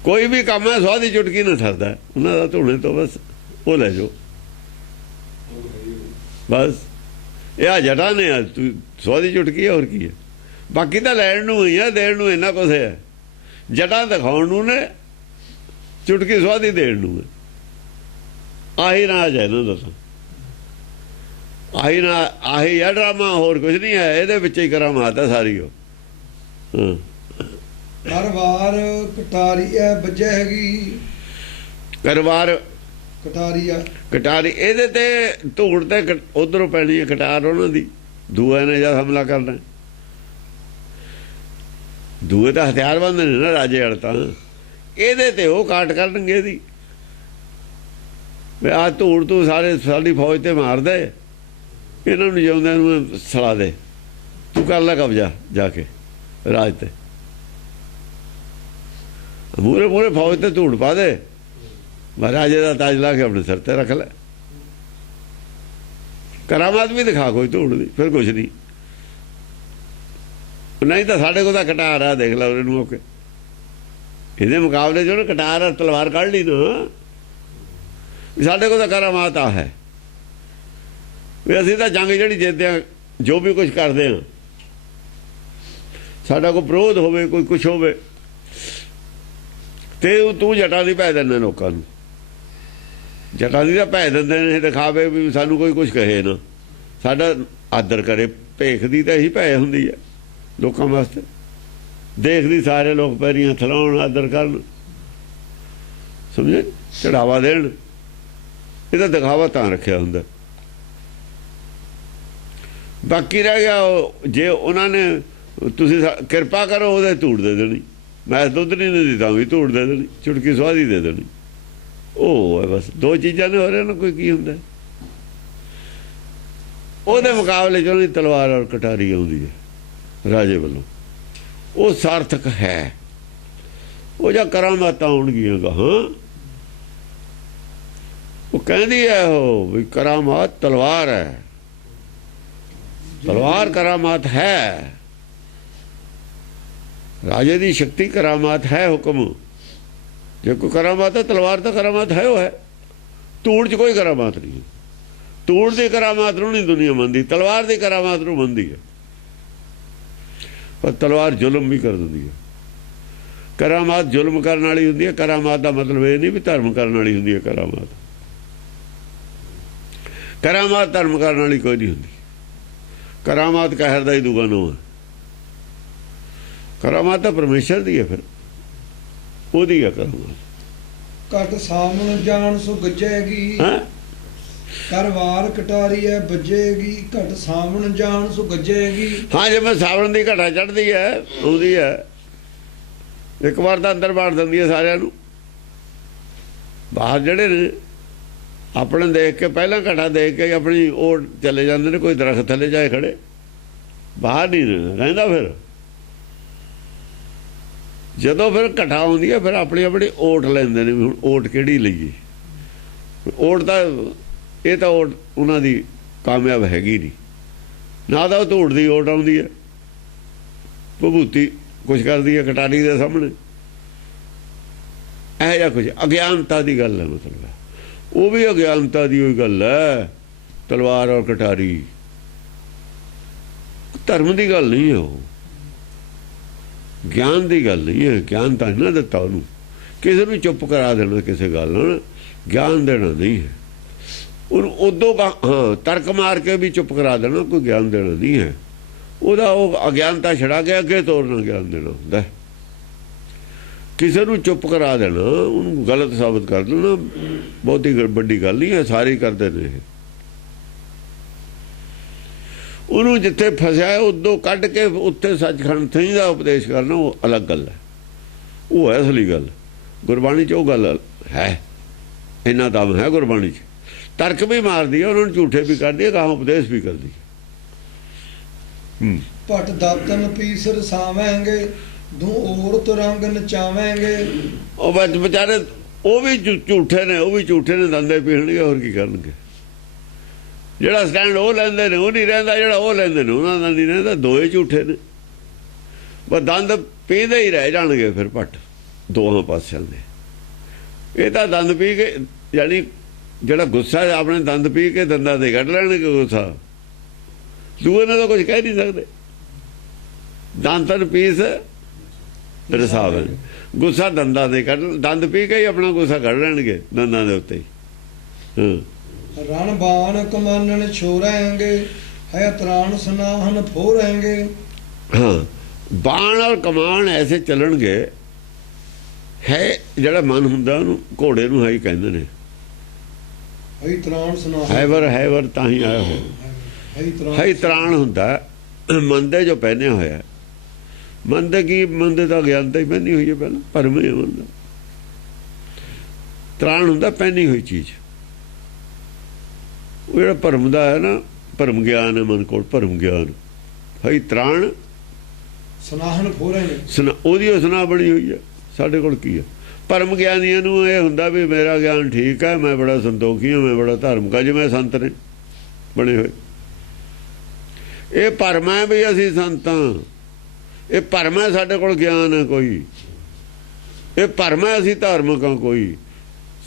कोई भी काम है सुहा दी चुटकी ना ठरदा उन्होंने धूने तो, बस वो ले जाओ बस। यह जटा ने तू सुहा दी चुटकी है, और की है। बाकी तो लैण नूं ही है, देण नूं इन्ना कुछ है। जटा दिखाउण नूं ने, चुटकी सुहा दी देण नूं है। आही राज है इन्हां दा तां, आही ना आही है ड्रामा, होर कुछ नहीं है। ਇਹਦੇ ਵਿੱਚ ਹੀ ਕਰਾਮਾਤ ਹੈ ਸਾਰੀ। ਉਹ हर वार कटारी है बजेगी, ਕਰਵਾਰ कटारी है ਕਟਾਰੀ ਇਹਦੇ ਤੇ ਧੂੜ ਤੇ ਉਧਰੋਂ ਪੈਣੀ ਹੈ ਕਟਾਰ ਉਹਨਾਂ ਦੀ। ਦੂਏ ਨੇ ਜਦ ਹਮਲਾ ਕਰਨਾ, ਦੂਏ ਤਾਂ ਹਥਿਆਰਬੰਦ ਨੇ ਨਾ ਰਾਜੇ ਵਾਲੇ, ਤਾਂ ਇਹਦੇ ਤੇ ਉਹ ਕਾਟ ਕਰਨਗੇ ਇਹਦੀ। ਵੀ ਆਹ ਧੂੜ ਤੂੰ ਸਾਰੇ ਸਾਡੀ ਫੌਜ ਤੇ ਮਾਰ ਦੇ, ਇਹਨਾਂ ਨੂੰ ਜਿਉਂਦਿਆਂ ਨੂੰ ਸੜਾ ਦੇ, ਤੂੰ ਕਰ ਲੈ ਕਬਜ਼ਾ ਜਾ ਕੇ ਰਾਜ ਤੇ। ਮੂਰੇ ਮੂਰੇ ਫੌਜ ਤੇ ਧੂੜ ਪਾ ਦੇ, ਮਹਾਰਾਜੇ ਦਾ ਤਾਜ ਲਾ ਕੇ ਆਪਣੇ ਸਿਰ ਤੇ ਰੱਖ ਲੈ। ਕਰਾਮਾਤ ਵੀ ਦਿਖਾ ਕੋਈ ਧੂੜ ਦੀ, ਫਿਰ ਕੁਛ ਨਹੀਂ। ਨਹੀਂ ਤਾਂ ਸਾਡੇ ਕੋਲ ਤਾਂ ਕਟਾਰ ਆ, ਦੇਖ ਲੈ ਉਹਨੂੰ ਮੌਕੇ। ਇਹਦੇ ਮੁਕਾਬਲੇ ਜੋ ਕਟਾਰ ਆ, ਤਲਵਾਰ ਕੱਢ ਲਈ ਨਾ। ਸਾਡੇ ਕੋਲ ਤਾਂ ਕਰਾਮਾਤ ਆ ਹੈ ਵੀ ਅਸੀਂ ਤਾਂ ਜੰਗ ਜਿਹੜੀ ਜਿੱਤਦੇ ਹਾਂ, ਜੋ ਵੀ ਕੁਛ ਕਰਦੇ ਹਾਂ, ਸਾਡਾ ਕੋਈ ਵਿਰੋਧ ਹੋਵੇ, ਕੋਈ ਕੁਛ ਹੋਵੇ, ਤੇ ਤੂੰ ਜਟਾਂ ਦੀ ਭੈ ਦਿੰਦੇ ਲੋਕਾਂ ਨੂੰ। ਜਟਾਂ ਦੀ ਤਾਂ ਭੈ ਦਿੰਦੇ ਨੇ, ਦਿਖਾਵੇ ਵੀ ਸਾਨੂੰ ਕੋਈ ਕੁਛ ਕਹੇ ਨਾ, ਸਾਡਾ ਆਦਰ ਕਰੇ। ਭੇਖ ਦੀ ਤਾਂ ਇਹੀ ਭੈ ਹੁੰਦੀ ਹੈ ਲੋਕਾਂ ਵਾਸਤੇ। ਦੇਖਦੀ ਸਾਰੇ ਲੋਕ ਪੈਰੀਆਂ ਥਲਾਉਣ, ਆਦਰ ਕਰਨ, ਸਮਝੇ, ਚੜਾਵਾ ਦੇਣ। ਇਹਦਾ ਦਿਖਾਵਾ ਤਾਂ ਰੱਖਿਆ ਹੁੰਦਾ। ਬਾਕੀ ਰਹਿ ਗਿਆ ਜੇ ਉਹਨਾਂ ਨੇ ਤੁਸੀਂ ਕਿਰਪਾ ਕਰੋ ਉਹਦੇ ਧੂੜ ਦੇ ਦੇਣੀ। ਮੈਂ ਦੁੱਧ ਨਹੀਂ ਦਿੱਤਾ ਵੀ ਧੂੜ ਦੇ ਦੇਣੀ, ਚੁਟਕੀ ਸੁਆਦੀ ਦੇ ਦੇਣੀ। ਉਹ ਹੈ ਬਸ ਦੋ ਚੀਜ਼ਾਂ ਨੇ, ਹੋ ਰਿਹਾ ਨਾ ਕੋਈ ਕੀ ਹੁੰਦਾ। ਉਹਦੇ ਮੁਕਾਬਲੇ 'ਚ ਉਹਦੀ ਤਲਵਾਰ ਔਰ ਕਟਾਰੀ ਆਉਂਦੀ ਹੈ ਰਾਜੇ ਵੱਲੋਂ, ਉਹ ਸਾਰਥਕ ਹੈ। ਉਹ ਜਾਂ ਕਰਾਮਾਤਾਂ ਆਉਣਗੀਆਂ ਗਾਹਾਂ, ਉਹ ਕਹਿੰਦੀ ਹੈ ਉਹ ਵੀ ਕਰਾਮਾਤ ਤਲਵਾਰ ਹੈ, ਤਲਵਾਰ ਕਰਾਮਾਤ ਹੈ, ਰਾਜੇ ਦੀ ਸ਼ਕਤੀ ਕਰਾਮਾਤ ਹੈ। ਹੁਕਮ ਜੇ ਕੋਈ ਕਰਾਮਾਤ ਹੈ, ਤਲਵਾਰ ਤਾਂ ਕਰਾਮਾਤ ਹੈ, ਉਹ ਹੈ। ਧੂੜ 'ਚ ਕੋਈ ਕਰਾਮਾਤ ਨਹੀਂ। ਧੂੜ ਦੀ ਕਰਾਮਾਤ ਨੂੰ ਨਹੀਂ ਦੁਨੀਆ ਮੰਨਦੀ, ਤਲਵਾਰ ਦੀ ਕਰਾਮਾਤ ਨੂੰ ਮੰਨਦੀ ਹੈ। ਪਰ ਤਲਵਾਰ ਜ਼ੁਲਮ ਵੀ ਕਰ ਦਿੰਦੀ ਹੈ। ਕਰਾਮਾਤ ਜ਼ੁਲਮ ਕਰਨ ਵਾਲੀ ਹੁੰਦੀ ਹੈ। ਕਰਾਮਾਤ ਦਾ ਮਤਲਬ ਇਹ ਨਹੀਂ ਵੀ ਧਰਮ ਕਰਨ ਵਾਲੀ ਹੁੰਦੀ ਹੈ। ਕਰਾਮਾਤ ਕਰਾਮਾਤ ਧਰਮ ਕਰਨ ਵਾਲੀ ਕੋਈ ਨਹੀਂ ਹੁੰਦੀ। ਕਰਾਮਾਤ ਕਹਿਰ ਦਾ ਹੀ ਦੂਗਾ ਨੋ ਹੈ। ਕਰਾਮਾਤ ਤਾਂ ਪਰਮੇਸ਼ਰ ਦੀ ਹੈ, ਫਿਰ ਉਹਦੀ ਹੈ ਕਰਾਮਾਤ। ਘਟ ਸਾਮਣ ਜਾਣ ਸੋ ਗੱਜੇਗੀ, ਕਰਵਾਰ ਕਟਾਰੀ ਹੈ ਵੱਜੇਗੀ। ਘਟ ਸਾਮਣ ਜਾਣ ਸੋ ਗੱਜੇਗੀ। ਹਾਂ, ਜਿਵੇਂ ਸਾਵਣ ਦੀ ਘਟਾ ਚੜ੍ਹਦੀ ਹੈ, ਆਉਂਦੀ ਹੈ, ਇੱਕ ਵਾਰ ਤਾਂ ਅੰਦਰ ਬਾੜ ਦਿੰਦੀ ਹੈ ਸਾਰਿਆਂ ਨੂੰ। ਬਾਹਰ ਜਿਹੜੇ ਨੇ ਆਪਣੇ ਦੇਖ ਕੇ, ਪਹਿਲਾਂ ਘਟਾ ਦੇਖ ਕੇ ਆਪਣੀ ਉਹ ਚਲੇ ਜਾਂਦੇ ਨੇ, ਕੋਈ ਦਰਖਤ ਥੱਲੇ ਜਾਏ ਖੜੇ, ਬਾਹਰ ਨਹੀਂ ਰਹਿੰਦਾ। ਫਿਰ ਜਦੋਂ ਫਿਰ ਘਟਾ ਆਉਂਦੀ ਹੈ, ਫਿਰ ਆਪਣੀ ਆਪਣੀ ਓਟ ਲੈਂਦੇ ਨੇ ਵੀ ਹੁਣ ਓਟ ਕਿਹੜੀ ਲਈਏ। ਓਟ ਤਾਂ ਇਹ ਤਾਂ ਓਟ ਉਹਨਾਂ ਦੀ ਕਾਮਯਾਬ ਹੈਗੀ ਨਹੀਂ, ਨਾ ਤਾਂ ਉਹ ਧੂੜ ਦੀ ਓਟ ਆਉਂਦੀ ਹੈ। ਵਿਭੂਤੀ ਕੁਛ ਕਰਦੀ ਹੈ ਕਟਾਰੀ ਦੇ ਸਾਹਮਣੇ, ਇਹੋ ਜਿਹਾ ਕੁਛ ਅਗਿਆਨਤਾ ਦੀ ਗੱਲ ਹੈ। ਮਤਲਬ ਉਹ ਵੀ ਅਗਿਆਨਤਾ ਦੀ ਹੋਈ ਗੱਲ ਹੈ। ਤਲਵਾਰ ਔਰ ਕਟਾਰੀ ਧਰਮ ਦੀ ਗੱਲ ਨਹੀਂ ਹੈ, ਉਹ ਗਿਆਨ ਦੀ ਗੱਲ ਨਹੀਂ ਹੈ। ਗਿਆਨ ਤਾਂ ਨਾ ਦਿੱਤਾ ਉਹਨੂੰ, ਕਿਸੇ ਨੂੰ ਚੁੱਪ ਕਰਾ ਦੇਣਾ ਕਿਸੇ ਗੱਲ ਨਾਲ, ਗਿਆਨ ਦੇਣਾ ਨਹੀਂ ਹੈ ਉਹਨੂੰ। ਉਦੋਂ ਹਾਂ ਤਰਕ ਮਾਰ ਕੇ ਵੀ ਚੁੱਪ ਕਰਾ ਦੇਣਾ, ਕੋਈ ਗਿਆਨ ਦੇਣਾ ਨਹੀਂ ਹੈ ਉਹਦਾ। ਉਹ ਅਗਿਆਨਤਾ ਛੜਾ ਕੇ ਅੱਗੇ ਤੋਰਨਾ ਗਿਆਨ ਦੇਣਾ ਹੁੰਦਾ। ਕਿਸੇ ਨੂੰ ਚੁੱਪ ਕਰਾ ਦੇਣਾ, ਉਹਨੂੰ ਗਲਤ ਸਾਬਤ ਕਰ ਦੇਣਾ, ਬਹੁਤੀ ਵੱਡੀ ਗੱਲ ਨਹੀਂ ਹੈ। ਸਾਰੇ ਕਰਦੇ ਨੇ ਇਹ। ਉਹਨੂੰ ਜਿੱਥੇ ਫਸਿਆ ਉਦੋਂ ਕੱਢ ਕੇ ਉੱਥੇ ਸੱਚਖੰਡ ਥਈ ਦਾ ਉਪਦੇਸ਼ ਕਰਨਾ, ਉਹ ਅਲੱਗ ਗੱਲ ਹੈ। ਉਹ ਹੈ ਅਸਲੀ ਗੱਲ। ਗੁਰਬਾਣੀ 'ਚ ਉਹ ਗੱਲ ਹੈ, ਇੰਨਾ ਦਮ ਹੈ ਗੁਰਬਾਣੀ 'ਚ। ਤਰਕ ਵੀ ਮਾਰਦੀ ਹੈ, ਉਹਨਾਂ ਨੂੰ ਝੂਠੇ ਵੀ ਕਰਦੀ ਹੈ, ਗਾਹਾਂ ਉਪਦੇਸ਼ ਵੀ ਕਰਦੀ ਹੈ। ਪਟ ਦਾਤਨ ਪੀਸ ਰਸਾਵਾਂਗੇ, ਦੂ ਔਰਤ ਰੰਗ ਨਚਾਵਾਂਗੇ। ਉਹ ਵਿਚਾਰੇ ਉਹ ਵੀ ਝੂਠੇ ਨੇ, ਉਹ ਵੀ ਝੂਠੇ ਨੇ, ਦੰਦੇ ਪੀਣਗੇ, ਹੋਰ ਕੀ ਕਰਨਗੇ। ਜਿਹੜਾ ਸਟੈਂਡ ਉਹ ਲੈਂਦੇ ਨੇ ਉਹ ਨਹੀਂ ਰਹਿੰਦਾ, ਜਿਹੜਾ ਉਹ ਲੈਂਦੇ ਨੇ ਉਹਨਾਂ ਦਾ ਨਹੀਂ ਰਹਿੰਦਾ। ਦੋਏ ਝੂਠੇ ਨੇ, ਬਸ ਦੰਦ ਪੀਂਦੇ ਹੀ ਰਹਿ ਜਾਣਗੇ ਫਿਰ ਭੱਟ ਦੋਹਾਂ ਪਾਸਿਆਂ ਦੇ। ਇਹ ਤਾਂ ਦੰਦ ਪੀ ਕੇ, ਯਾਨੀ ਜਿਹੜਾ ਗੁੱਸਾ ਆਪਣੇ ਦੰਦ ਪੀ ਕੇ ਦੰਦਾਂ ਦੇ ਕੱਢ ਲੈਣਗੇ ਗੁੱਸਾ, ਦੂਏ ਨੇ ਤਾਂ ਕੁਝ ਕਹਿ ਨਹੀਂ ਸਕਦੇ। ਦੰਦ ਪੀਸ ਰਸਾਵੇ, ਗੁੱਸਾ ਦੰਦਾਂ ਦੇ ਕੱਢ, ਦੰਦ ਪੀ ਕੇ ਹੀ ਆਪਣਾ ਗੁੱਸਾ ਕੱਢ ਲੈਣਗੇ ਦੰਦਾਂ ਦੇ ਉੱਤੇ। ਰਣ ਬਾਣ ਕਮਾਨਣ ਛੋਰਾਂਗੇ, ਹੈ ਤਰਾਣ ਸੁਨਾਹਨ ਫੋਰਾਂਗੇ। ਹਾਂ, ਬਾਣ ਔਰ ਕਮਾਨ ਐਸੇ ਚੱਲਣਗੇ। ਹੈ ਜਿਹੜਾ ਮਨ ਹੁੰਦਾ ਉਹਨੂੰ, ਘੋੜੇ ਨੂੰ ਹੈ ਹੀ ਕਹਿੰਦੇ ਨੇ। ਹੈ ਤਰਾਣ ਸੁਨਾਹਨ, ਹੈਵਰ ਤਾਂ ਹੀ ਆਇਆ ਹੋਇਆ। ਹੈ ਤਰਾਣ ਹੁੰਦਾ ਮਨ ਦੇ ਜੋ ਪਹਿਨਿਆ ਹੋਇਆ। ਮਨ ਦੇ ਕੀ, ਮਨ ਦੇ ਤਾਂ ਗਿਆਨਤਾ ਹੀ ਪਹਿਨੀ ਹੋਈ ਹੈ ਪਹਿਲਾਂ, ਭਰਮ ਹੈ ਮਨ ਦਾ। ਤਰਾਣ ਹੁੰਦਾ ਪਹਿਨੀ ਹੋਈ ਚੀਜ਼। ਉਹ ਜਿਹੜਾ ਭਰਮ ਦਾ ਹੈ ਨਾ, ਭਰਮ ਗਿਆਨ ਹੈ ਮਨ ਕੋਲ, ਭਰਮ ਗਿਆਨ। ਹੈ ਤਰਾਣ ਸੁਨਾਹਨ ਫੋਰਾਂਗੇ, ਉਹਦੀ ਉਹ ਸੁਨਾਹ ਬਣੀ ਹੋਈ ਹੈ। ਸਾਡੇ ਕੋਲ ਕੀ ਹੈ? ਭਰਮ ਗਿਆਨੀਆਂ ਨੂੰ ਇਹ ਹੁੰਦਾ ਵੀ ਮੇਰਾ ਗਿਆਨ ਠੀਕ ਹੈ, ਮੈਂ ਬੜਾ ਸੰਤੋਖੀ ਹਾਂ, ਮੈਂ ਬੜਾ ਧਾਰਮਿਕ ਹਾਂ, ਜਿਵੇਂ ਸੰਤ ਨੇ ਬਣੇ ਹੋਏ। ਇਹ ਭਰਮ ਹੈ ਵੀ ਅਸੀਂ ਸੰਤ ਹਾਂ, ਇਹ ਭਰਮ ਹੈ ਸਾਡੇ ਕੋਲ ਗਿਆਨ ਹੈ ਕੋਈ, ਇਹ ਭਰਮ ਹੈ ਅਸੀਂ ਧਾਰਮਿਕ ਹਾਂ ਕੋਈ।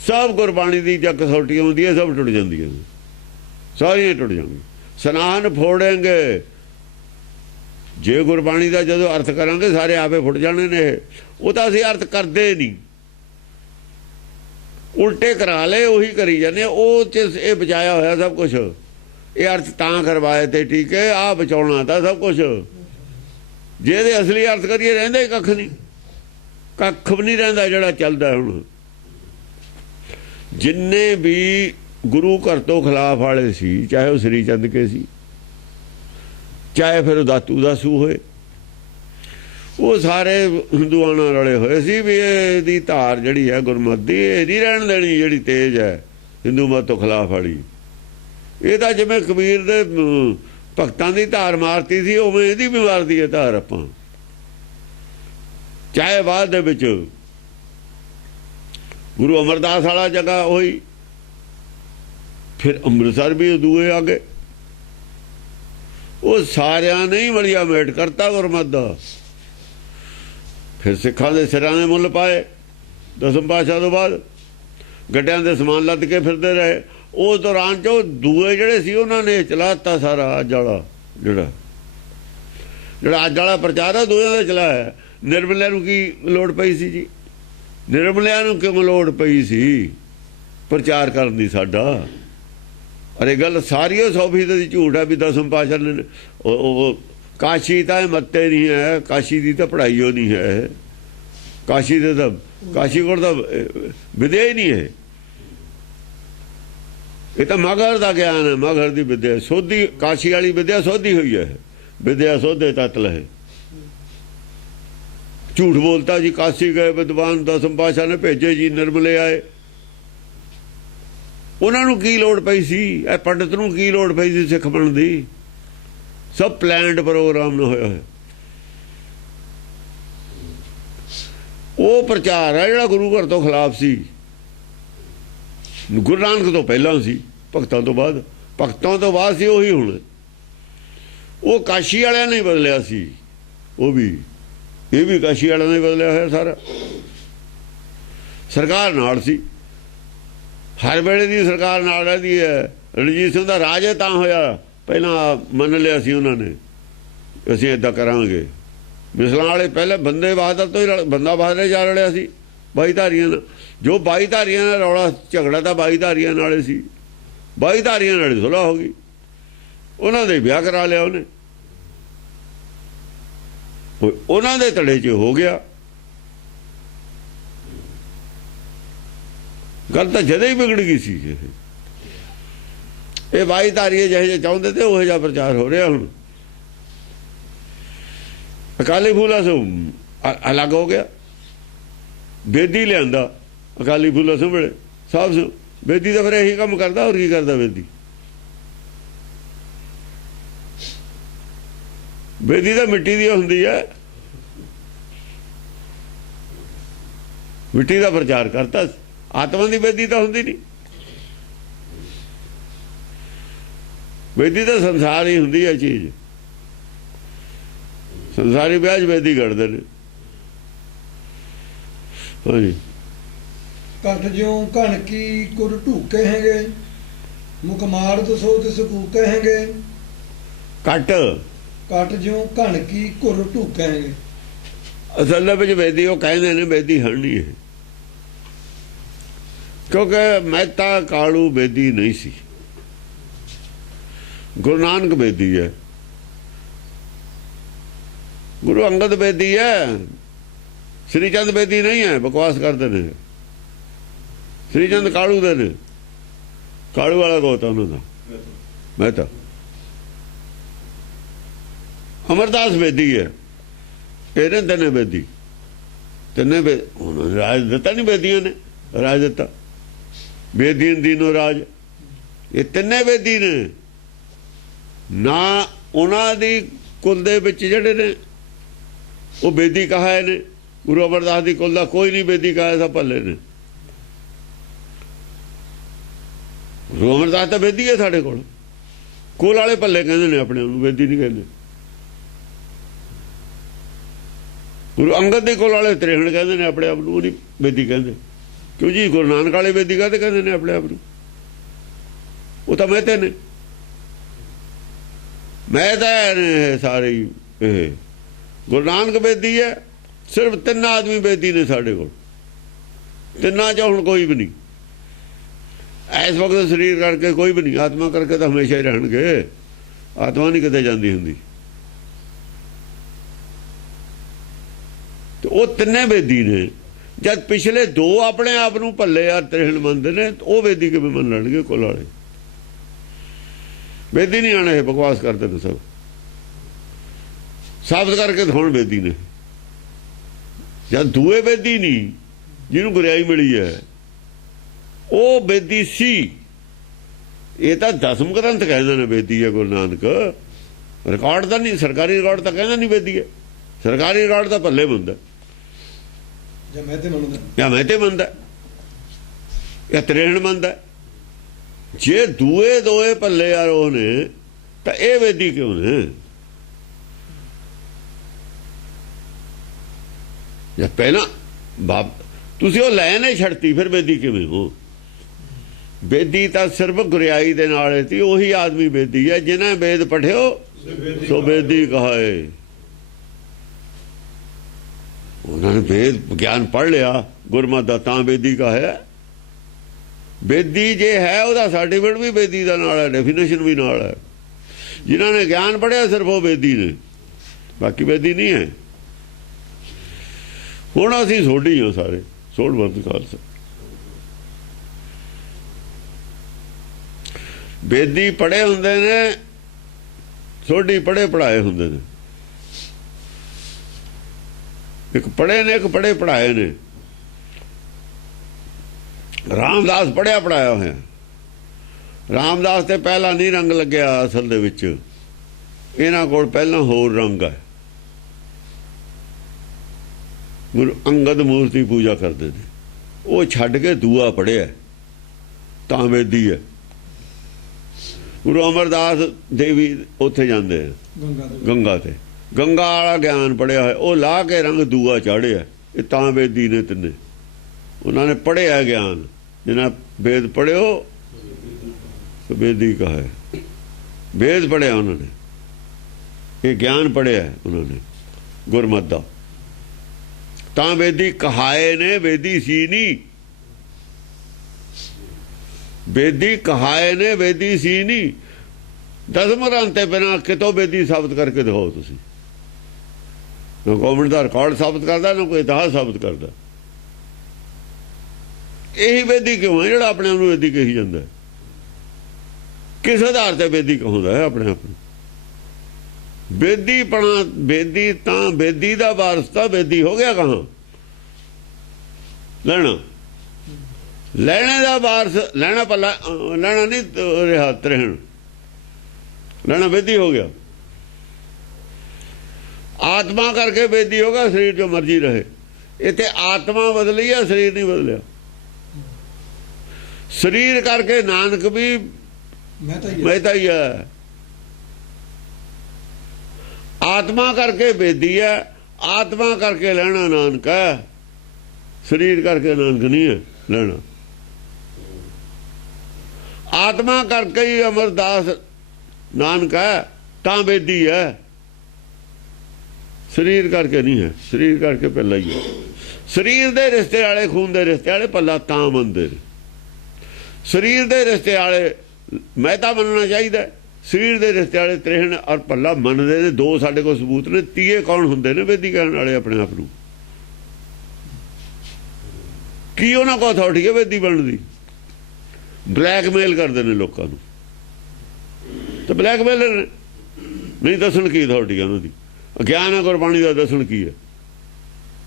ਸਭ ਗੁਰਬਾਣੀ ਦੀ ਜਦ ਕਸੌਟੀ ਆਉਂਦੀ ਹੈ, ਸਭ ਟੁੱਟ ਜਾਂਦੀਆਂ, ਸਾਰੀਆਂ ਟੁੱਟ ਜਾਂਦੀਆਂ। ਸੁਨਾਹਨ ਫੋੜेंगे, ਜੇ ਗੁਰਬਾਣੀ ਦਾ ਜਦੋਂ ਅਰਥ ਕਰਾਂਗੇ ਸਾਰੇ ਆਪੇ ਫੁੱਟ ਜਾਣੇ ਨੇ। ਉਹ ਤਾਂ ਅਸੀਂ ਅਰਥ ਕਰਦੇ ਨਹੀਂ, ਉਲਟੇ ਕਰਾ ਲਏ, ਉਹੀ ਕਰੀ ਜਾਂਦੇ। ਉਹ 'ਚ ਇਹ ਬਚਾਇਆ ਹੋਇਆ ਸਭ ਕੁਛ। ਇਹ ਅਰਥ ਤਾਂ ਕਰਵਾਏ ਤੇ ਠੀਕ ਹੈ, ਆਹ ਬਚਾਉਣਾ ਤਾਂ ਸਭ ਕੁਛ। ਜੇ ਇਹਦੇ ਅਸਲੀ ਅਰਥ ਕਰੀਏ ਰਹਿੰਦਾ ਹੀ ਕੱਖ ਨਹੀਂ, ਕੱਖ ਵੀ ਨਹੀਂ ਰਹਿੰਦਾ ਜਿਹੜਾ ਚੱਲਦਾ ਹੁਣ। ਜਿੰਨੇ ਵੀ ਗੁਰੂ ਘਰ ਤੋਂ ਖਿਲਾਫ ਵਾਲੇ ਸੀ, ਚਾਹੇ ਉਹ ਸ੍ਰੀ ਚੰਦ ਕੇ ਸੀ, ਚਾਹੇ ਫਿਰ ਦਾਤੂ ਦਾਸੂ ਹੋਏ, ਉਹ ਸਾਰੇ ਹਿੰਦੂਆਂ ਨਾਲ ਰਲੇ ਹੋਏ ਸੀ ਵੀ ਇਹਦੀ ਧਾਰ ਜਿਹੜੀ ਹੈ ਗੁਰਮਤਿ ਦੀ, ਇਹ ਨਹੀਂ ਰਹਿਣ ਦੇਣੀ ਜਿਹੜੀ ਤੇਜ ਹੈ ਹਿੰਦੂ ਮਤ ਤੋਂ ਖਿਲਾਫ ਵਾਲੀ। ਇਹ ਤਾਂ ਜਿਵੇਂ ਕਬੀਰ ਦੇ ਭਗਤਾਂ ਦੀ ਧਾਰ ਮਾਰਤੀ ਸੀ, ਉਵੇਂ ਇਹਦੀ ਵੀ ਮਾਰਦੀ ਹੈ ਧਾਰ ਆਪਾਂ। ਚਾਹੇ ਬਾਅਦ ਦੇ ਵਿੱਚ ਗੁਰੂ ਅਮਰਦਾਸ ਵਾਲਾ ਜਗ੍ਹਾ ਹੋਈ, ਫਿਰ ਅੰਮ੍ਰਿਤਸਰ ਵੀ ਦੂਏ ਆ ਗਏ। ਉਹ ਸਾਰਿਆਂ ਨੇ ਹੀ ਮਲੀਆ ਮੇਟ ਕਰਤਾ ਗੁਰਮਤਿ ਦਾ। ਫਿਰ ਸਿੱਖਾਂ ਦੇ ਸਿਰਾਂ ਦੇ ਮੁੱਲ ਪਾਏ ਦਸਮ ਪਾਤਸ਼ਾਹ ਤੋਂ ਬਾਅਦ, ਗੱਡਿਆਂ ਦੇ ਸਮਾਨ ਲੱਦ ਕੇ ਫਿਰਦੇ ਰਹੇ। ਉਸ ਦੌਰਾਨ 'ਚ ਉਹ ਦੂਏ ਜਿਹੜੇ ਸੀ ਉਹਨਾਂ ਨੇ ਚਲਾਤਾ ਸਾਰਾ ਅੱਜ ਵਾਲਾ ਜਿਹੜਾ ਅੱਜ ਵਾਲਾ ਪ੍ਰਚਾਰ ਹੈ ਦੂਜਿਆਂ ਦਾ ਚਲਾਇਆ। ਨਿਰਮਲਿਆਂ ਨੂੰ ਕੀ ਲੋੜ ਪਈ ਸੀ ਜੀ? ਨਿਰਮਲਿਆਂ ਨੂੰ ਕਿਉਂ ਲੋੜ ਪਈ ਸੀ ਪ੍ਰਚਾਰ ਕਰਨ ਦੀ ਸਾਡਾ? ਅਰੇ ਗੱਲ ਸਾਰੀ 100% ਦੀ ਝੂਠ ਹੈ ਵੀ ਦਸਮ ਪਾਤਸ਼ਾਹ ਨੇ ਉਹ ਕਾਸ਼ੀ ਤਾਂ ਮੱਤੇ ਨਹੀਂ ਹੈ, ਕਾਸ਼ੀ ਦੀ ਤਾਂ ਪੜ੍ਹਾਈ ਉਹ ਨਹੀਂ ਹੈ, ਕਾਸ਼ੀ ਦੇ ਤਾਂ ਕਾਸ਼ੀ ਕੋਲ ਤਾਂ ਵਿਦਿਆ ਹੀ ਨਹੀਂ ਹੈ। ਇਹ ਤਾਂ ਮਗਰ ਦਾ ਗਿਆਨ ਹੈ, ਮਗਰ ਦੀ ਵਿਦਿਆ ਸੋਧੀ। ਕਾਸ਼ੀ ਵਾਲੀ ਵਿਦਿਆ ਸੋਧੀ ਹੋਈ ਹੈ, ਵਿਦਿਆ ਸੋਧੇ ਤਤ ਲਹੇ। ਝੂਠ ਬੋਲਤਾ ਜੀ, ਕਾਸ਼ੀ ਗਏ ਵਿਦਵਾਨ ਦਸਮ ਪਾਤਸ਼ਾਹ ਨੇ ਭੇਜੇ ਜੀ, ਨਿਰਮਲੇ ਆਏ। ਉਹਨਾਂ ਨੂੰ ਕੀ ਲੋੜ ਪਈ ਸੀ? ਇਹ ਪੰਡਤ ਨੂੰ ਕੀ ਲੋੜ ਪਈ ਸੀ ਸਿੱਖ ਬਣਨ ਦੀ? ਸਭ ਪਲੈਨਡ ਪ੍ਰੋਗਰਾਮ ਨਾਲ ਹੋਇਆ ਹੋਇਆ। ਉਹ ਪ੍ਰਚਾਰ ਹੈ ਜਿਹੜਾ ਗੁਰੂ ਘਰ ਤੋਂ ਖਿਲਾਫ ਸੀ, ਗੁਰੂ ਨਾਨਕ ਤੋਂ ਪਹਿਲਾਂ ਸੀ, ਭਗਤਾਂ ਤੋਂ ਬਾਅਦ। ਭਗਤਾਂ ਤੋਂ ਬਾਅਦ ਸੀ ਉਹੀ ਹੁਣ। ਉਹ ਕਾਸ਼ੀ ਵਾਲਿਆਂ ਨੇ ਬਦਲਿਆ ਸੀ, ਉਹ ਵੀ ਇਹ ਵੀ ਕਾਸ਼ੀ ਵਾਲਿਆਂ ਨੇ ਬਦਲਿਆ ਹੋਇਆ ਸਾਰਾ। ਸਰਕਾਰ ਨਾਲ ਸੀ, ਹਰ ਵੇਲੇ ਦੀ ਸਰਕਾਰ ਨਾਲ ਰਹਿੰਦੀ ਹੈ। ਰਣਜੀਤ ਸਿੰਘ ਦਾ ਰਾਜ ਤਾਂ ਹੋਇਆ, ਪਹਿਲਾਂ ਮੰਨ ਲਿਆ ਸੀ ਉਹਨਾਂ ਨੇ ਅਸੀਂ ਇੱਦਾਂ ਕਰਾਂਗੇ। ਮਿਸਲਾਂ ਵਾਲੇ ਪਹਿਲੇ ਬੰਦੇ ਬਹਾਦਰ ਤੋਂ ਹੀ ਬੰਦਾ ਬਹਾਦਰ ਜਾ ਰਲਿਆ ਸੀ 22 ਧਾਰੀਆਂ ਨਾਲ। ਜੋ 22 ਧਾਰੀਆਂ ਨਾਲ ਰੌਲਾ ਝਗੜਾ ਤਾਂ 22 ਧਾਰੀਆਂ ਨਾਲੇ ਸੀ। 22 ਧਾਰੀਆਂ ਨਾਲ ਸੁਲ੍ਹਾ ਹੋ ਗਈ, ਉਹਨਾਂ ਦੇ ਵਿਆਹ ਕਰਾ ਲਿਆ ਉਹਨੇ, ਉਹਨਾਂ ਦੇ ਧੜੇ 'ਚ ਹੋ ਗਿਆ। ਗੱਲ ਤਾਂ ਜਦੇ ਹੀ ਵਿਗੜ ਗਈ ਸੀ। ਇਹ 22 ਧਾਰੀਏ ਜਿਹੇ ਜਿਹੇ ਚਾਹੁੰਦੇ ਤੇ ਉਹ ਜਿਹਾ ਪ੍ਰਚਾਰ ਹੋ ਰਿਹਾ ਹੁਣ। ਅਕਾਲੀ ਫੂਲਾ ਸੋ ਅਲੱਗ ਹੋ ਗਿਆ, ਬੇਦੀ ਲਿਆਂਦਾ ਅਕਾਲੀ ਫੂਲਾ ਸੋ ਵੇਲੇ ਸਾਹਿਬ ਸੋ। ਬੇਦੀ ਤਾਂ ਫਿਰ ਇਹੀ ਕੰਮ ਕਰਦਾ, ਹੋਰ ਕੀ ਕਰਦਾ ਬੇਦੀ? ਬੇਦੀ ਤਾਂ ਮਿੱਟੀ ਦੀ ਹੁੰਦੀ ਹੈ, ਮਿੱਟੀ ਦਾ ਪ੍ਰਚਾਰ ਕਰਤਾ। ਆਤਮਾ ਦੀ ਬੇਦੀ ਤਾਂ ਹੁੰਦੀ ਨਹੀਂ, ਬੇਦੀ ਤਾਂ ਸੰਸਾਰ ਹੀ ਹੁੰਦੀ ਹੈ ਚੀਜ਼। ਸੰਸਾਰੀ ਵਿਆਜ ਬੇਦੀ ਕੱਢਦੇ ਨੇ। ਹਾਂਜੀ, ਘਟ ਜਿਉ ਘਣਕੀ ਕੁਰ ਢੂਕੇ ਹੈਗੇ, ਮੁਖ ਮਾਰਤ ਸੋ ਤਿਸ ਕੂਕੇ ਹੈਗੇ। ਘਟ ਜਿਉ ਘਣਕੀ ਕੁਰ ਢੂਕੇ ਹੈਗੇ। ਅਸਲ ਦੇ ਵਿੱਚ ਬੇਦੀ ਉਹ ਕਹਿੰਦੇ ਨੇ ਬੇਦੀ ਹਰਨੀ ਹੈ, ਕਿਉਂਕਿ ਮਹਿਤਾ ਕਾਲੂ ਬੇਦੀ ਨਹੀਂ ਸੀ। ਗੁਰੂ ਨਾਨਕ ਬੇਦੀ ਹੈ, ਗੁਰੂ ਅੰਗਦ ਬੇਦੀ ਹੈ, ਸ੍ਰੀ ਚੰਦ ਬੇਦੀ ਨਹੀਂ ਹੈ। ਬਕਵਾਸ ਕਰਦੇ ਨੇ। ਸ੍ਰੀ ਚੰਦ ਕਾਲੂ ਦੇ ਨੇ, ਕਾਲੂ ਵਾਲਾ ਗੋਤ ਉਹਨਾਂ ਦਾ ਮਹਿਤਾ। ਅਮਰਦਾਸ ਬੇਦੀ ਹੈ, ਇਹਨੇ ਤਿੰਨੇ ਬੇਦੀ, ਤਿੰਨੇ ਉਹਨਾਂ ਨੇ ਰਾਜ ਦਿੱਤਾ ਨਹੀਂ, ਬੇਦੀਆਂ ਨੇ ਰਾਜ ਦਿੱਤਾ। ਬੇਦੀਨ ਦੀਨੋ ਰਾਜ, ਇਹ ਤਿੰਨੇ ਬੇਦੀ ਨੇ ਨਾ। ਉਹਨਾਂ ਦੀ ਕੁਲ ਦੇ ਵਿੱਚ ਜਿਹੜੇ ਨੇ ਉਹ ਬੇਦੀ ਕਹਾਏ ਨੇ। ਗੁਰੂ ਅਮਰਦਾਸ ਦੀ ਕੁਲ ਦਾ ਕੋਈ ਨਹੀਂ ਬੇਦੀ ਕਹਾਇਆ, ਸਭ ਭੱਲੇ ਨੇ। ਗੁਰੂ ਅਮਰਦਾਸ ਤਾਂ ਬੇਦੀ ਹੈ ਸਾਡੇ ਕੋਲ, ਕੁਲ ਵਾਲੇ ਭੱਲੇ ਕਹਿੰਦੇ ਨੇ ਆਪਣੇ ਨੂੰ, ਬੇਦੀ ਨਹੀਂ ਕਹਿੰਦੇ। ਗੁਰੂ ਅੰਗਦ ਦੇ ਕੋਲ ਵਾਲੇ ਤ੍ਰਿਹਣ ਕਹਿੰਦੇ ਨੇ ਆਪਣੇ ਆਪ ਨੂੰ, ਉਹ ਨਹੀਂ ਬੇਦੀ ਕਹਿੰਦੇ। ਕਿਉਂ ਜੀ? ਗੁਰੂ ਨਾਨਕ ਵਾਲੇ ਬੇਦੀ ਕਹਿੰਦੇ ਨੇ ਆਪਣੇ ਆਪ ਨੂੰ, ਉਹ ਤਾਂ ਮਹਿਤੇ ਨੇ। ਮਹਿਤਾ ਨੇ ਸਾਰੇ ਹੀ। ਇਹ ਗੁਰੂ ਨਾਨਕ ਬੇਦੀ ਹੈ, ਸਿਰਫ 3 ਆਦਮੀ ਬੇਦੀ ਨੇ ਸਾਡੇ ਕੋਲ। 3 'ਚ ਹੁਣ ਕੋਈ ਵੀ ਨਹੀਂ ਇਸ ਵਕਤ। ਸਰੀਰ ਕਰਕੇ ਕੋਈ ਵੀ ਨਹੀਂ, ਆਤਮਾ ਕਰਕੇ ਤਾਂ ਹਮੇਸ਼ਾ ਹੀ ਰਹਿਣਗੇ। ਆਤਮਾ ਨਹੀਂ ਕਿਤੇ ਜਾਂਦੀ ਹੁੰਦੀ। ਤੇ ਉਹ 3 ਬੇਦੀ ਨੇ। ਜਦ ਪਿਛਲੇ 2 ਆਪਣੇ ਆਪ ਨੂੰ ਭੱਲੇ ਯਾਰ ਤ੍ਰਿਹਣ ਮੰਨਦੇ ਨੇ, ਉਹ ਬੇਦੀ ਕਿਵੇਂ ਮੰਨ ਲੈਣਗੇ? ਕੋਲ ਵਾਲੇ ਬੇਦੀ ਨਹੀਂ ਆਣੇ, ਬਕਵਾਸ ਕਰਦੇ ਨੇ। ਸਭ ਸਾਬਤ ਕਰਕੇ ਦਿਖਾਉਣ ਬੇਦੀ ਨੇ। ਜਦ ਦੂਏ ਬੇਦੀ ਨਹੀਂ ਜਿਹਨੂੰ ਗੁਰਿਆਈ ਮਿਲੀ ਹੈ ਉਹ ਬੇਦੀ ਸੀ। ਇਹ ਤਾਂ ਦਸਮ ਗ੍ਰੰਥ ਕਹਿੰਦੇ ਨੇ ਬੇਦੀ ਹੈ ਗੁਰੂ ਨਾਨਕ, ਰਿਕਾਰਡ ਤਾਂ ਨਹੀਂ, ਸਰਕਾਰੀ ਰਿਕਾਰਡ ਤਾਂ ਕਹਿੰਦਾ ਨਹੀਂ ਬੇਦੀ ਹੈ। ਸਰਕਾਰੀ ਰਿਕਾਰਡ ਤਾਂ ਪੱਲੇ ਬੰਦਾ ਜਾਂ ਮੈਂ ਤੇ ਮੰਨਦਾ, ਜਾਂ ਮੈਂ ਤੇ ਮੰਨਦਾ, ਜਾਂ ਤਰੇਹਣ ਮੰਨਦਾ। ਜੇ ਦੂਏ ਦੋਏ ਪੱਲੇ ਯਾਰ ਉਹ ਨੇ ਤਾਂ ਇਹ ਬੇਦੀ ਕਿਉਂ ਨੇ? ਜਾਂ ਪਹਿਲਾਂ ਬਾਪ ਤੁਸੀਂ ਉਹ ਲੈ ਨੇ ਛੱਡਤੀ, ਫਿਰ ਬੇਦੀ ਕਿਵੇਂ ਹੋ? ਬੇਦੀ ਤਾਂ ਸਿਰਫ ਗੁਰਿਆਈ ਦੇ ਨਾਲ ਸੀ। ਉਹੀ ਆਦਮੀ ਬੇਦੀ ਹੈ ਜਿਹਨੇ ਵੇਦ ਪੜ੍ਹਿਓ ਸੋ ਬੇਦੀ ਕਹਾਏ। ਉਹਨਾਂ ਨੇ ਵੇਦ ਗਿਆਨ ਪੜ੍ਹ ਲਿਆ ਗੁਰਮਤਿ ਦਾ ਤਾਂ ਬੇਦੀ ਕਹਾਇਆ। ਬੇਦੀ ਜੇ ਹੈ ਉਹਦਾ ਸਰਟੀਫਿਕੇਟ ਵੀ ਬੇਦੀ ਦਾ ਨਾਲ ਹੈ, ਡੈਫੀਨੇਸ਼ਨ ਵੀ ਨਾਲ ਹੈ। ਜਿਨ੍ਹਾਂ ਨੇ ਗਿਆਨ ਪੜ੍ਹਿਆ ਸਿਰਫ ਉਹ ਬੇਦੀ ਨੇ, ਬਾਕੀ ਬੇਦੀ ਨਹੀਂ ਹੈ। ਹੁਣ ਅਸੀਂ ਸੋਢੀ ਹਾਂ ਸਾਰੇ, ਸੋਢਵੰਦ ਖਾਲਸਾ। ਬੇਦੀ ਪੜ੍ਹੇ ਹੁੰਦੇ ਨੇ, ਸੋਢੀ ਪੜ੍ਹੇ ਪੜ੍ਹਾਏ ਹੁੰਦੇ ਨੇ। ਇੱਕ ਪੜ੍ਹੇ ਨੇ, ਇੱਕ ਪੜ੍ਹੇ ਪੜ੍ਹਾਏ ਨੇ। ਰਾਮਦਾਸ ਪੜ੍ਹਿਆ ਪੜ੍ਹਾਇਆ ਹੋਇਆ। ਰਾਮਦਾਸ ਤੇ ਪਹਿਲਾਂ ਨਹੀਂ ਰੰਗ ਲੱਗਿਆ ਅਸਲ ਦੇ ਵਿੱਚ, ਇਹਨਾਂ ਕੋਲ ਪਹਿਲਾਂ ਹੋਰ ਰੰਗ ਹੈ। ਗੁਰੂ ਅੰਗਦ ਮੂਰਤੀ ਪੂਜਾ ਕਰਦੇ ਨੇ, ਉਹ ਛੱਡ ਕੇ ਦੂਆ ਪੜ੍ਹਿਆ ਤਾਂ ਬੇਦੀ ਹੈ। ਗੁਰੂ ਅਮਰਦਾਸ ਦੇਵੀ ਉੱਥੇ ਜਾਂਦੇ ਗੰਗਾ ਤੇ, ਗੰਗਾ ਵਾਲਾ ਗਿਆਨ ਪੜ੍ਹਿਆ ਹੋਇਆ, ਉਹ ਲਾ ਕੇ ਰੰਗ ਦੂਆ ਚਾੜਿਆ, ਇਹ ਤਾਂ ਬੇਦੀ ਨੇ ਤਿੰਨੇ। ਉਹਨਾਂ ਨੇ ਪੜ੍ਹਿਆ ਗਿਆਨ, ਜਿਹਨਾਂ ਵੇਦ ਪੜ੍ਹਿਓ ਬੇਦੀ ਕਹੇ। ਵੇਦ ਪੜ੍ਹਿਆ ਉਹਨਾਂ ਨੇ, ਇਹ ਗਿਆਨ ਪੜ੍ਹਿਆ ਉਹਨਾਂ ਨੇ ਗੁਰਮਤਿ ਦਾ, ਤਾਂ ਬੇਦੀ ਕਹਾਏ ਨੇ। ਬੇਦੀ ਸੀ ਨਹੀਂ, ਬੇਦੀ ਕਹਾਏ ਨੇ, ਬੇਦੀ ਸੀ ਨਹੀਂ। ਦਸਮ ਗ੍ਰੰਥ ਤੇ ਬਿਨਾਂ ਕਿਤੋਂ ਬੇਦੀ ਸਾਬਤ ਕਰਕੇ ਦਿਖਾਓ ਤੁਸੀਂ। ਨਾ ਗੌਰਮੈਂਟ ਦਾ ਰਿਕਾਰਡ ਸਾਬਤ ਕਰਦਾ, ਨਾ ਕੋਈ ਇਤਿਹਾਸ ਸਾਬਤ ਕਰਦਾ। ਇਹੀ ਬੇਦੀ ਕਿਉਂ ਹੈ ਜਿਹੜਾ ਆਪਣੇ ਆਪ ਨੂੰ ਬੇਦੀ ਕਹੀ ਜਾਂਦਾ? ਕਿਸ ਆਧਾਰ ਤੇ ਬੇਦੀ ਕਹਾਉਂਦਾ ਹੈ ਆਪਣੇ ਆਪ ਨੂੰ? ਬੇਦੀ ਪਣਾ, ਬੇਦੀ ਤਾਂ ਬੇਦੀ ਦਾ ਵਾਰਸ ਤਾਂ ਬੇਦੀ ਹੋ ਗਿਆ ਕਹਾਂ? ਲੈਣਾ, ਲੈਣੇ ਦਾ ਵਾਰਸ, ਲੈਣਾ ਪੱਲਾ, ਲੈਣਾ ਨਹੀਂ ਰਿਹਾ ਤਰਹਿਣ, ਲੈਣਾ ਬੇਦੀ ਹੋ ਗਿਆ। ਆਤਮਾ ਕਰਕੇ ਬੇਦੀ ਹੋ ਗਿਆ, ਸਰੀਰ ਜੋ ਮਰਜੀ ਰਹੇ। ਇੱਥੇ ਆਤਮਾ ਬਦਲੀ ਆ, ਸਰੀਰ ਨਹੀਂ ਬਦਲਿਆ। ਸਰੀਰ ਕਰਕੇ ਨਾਨਕ ਵੀ ਮਹਿਤਾ ਹੀ ਹੈ। ਆਤਮਾ ਕਰਕੇ ਬੇਦੀ ਹੈ, ਆਤਮਾ ਕਰਕੇ ਲੈਣਾ ਨਾਨਕ ਹੈ। ਸਰੀਰ ਕਰਕੇ ਨਾਨਕ ਨਹੀਂ ਹੈ ਲੈਣਾ। ਆਤਮਾ ਕਰਕੇ ਹੀ ਅਮਰਦਾਸ ਨਾਨਕ ਹੈ ਤਾਂ ਬੇਦੀ ਹੈ, ਸਰੀਰ ਕਰਕੇ ਨਹੀਂ ਹੈ। ਸਰੀਰ ਕਰਕੇ ਪਹਿਲਾਂ ਹੀ ਹੈ। ਸਰੀਰ ਦੇ ਰਿਸ਼ਤੇ ਵਾਲੇ, ਖੂਨ ਦੇ ਰਿਸ਼ਤੇ ਵਾਲੇ ਪੱਲਾ ਤਾਂ ਮੰਨਦੇ ਨੇ। ਸਰੀਰ ਦੇ ਰਿਸ਼ਤੇ ਵਾਲੇ ਮਹਿਤਾ ਮੰਨਣਾ ਚਾਹੀਦਾ, ਸਰੀਰ ਦੇ ਰਿਸ਼ਤੇ ਵਾਲੇ ਤਰਹਿਣ ਔਰ ਪੱਲਾ ਮੰਨਦੇ ਨੇ। ਦੋ ਸਾਡੇ ਕੋਲ ਸਬੂਤ ਨੇ। ਤੀਏ ਕੌਣ ਹੁੰਦੇ ਨੇ ਬੇਦੀ ਕਹਿਣ ਵਾਲੇ ਆਪਣੇ ਆਪ ਨੂੰ? ਕੀ ਉਹਨਾਂ ਕੋਲ ਅਥਾਰਟੀ ਹੈ ਬੇਦੀ ਬਣਨ ਦੀ? ਬਲੈਕਮੇਲ ਕਰਦੇ ਨੇ ਲੋਕਾਂ ਨੂੰ, ਤੇ ਬਲੈਕਮੇਲਰ ਨੇ। ਨਹੀਂ ਦੱਸਣ ਕੀ ਅਥਾਰਟੀ ਹੈ ਉਹਨਾਂ ਦੀ? ਗਿਆਨ ਹੈ ਗੁਰਬਾਣੀ ਦਾ, ਦੱਸਣ ਕੀ ਹੈ?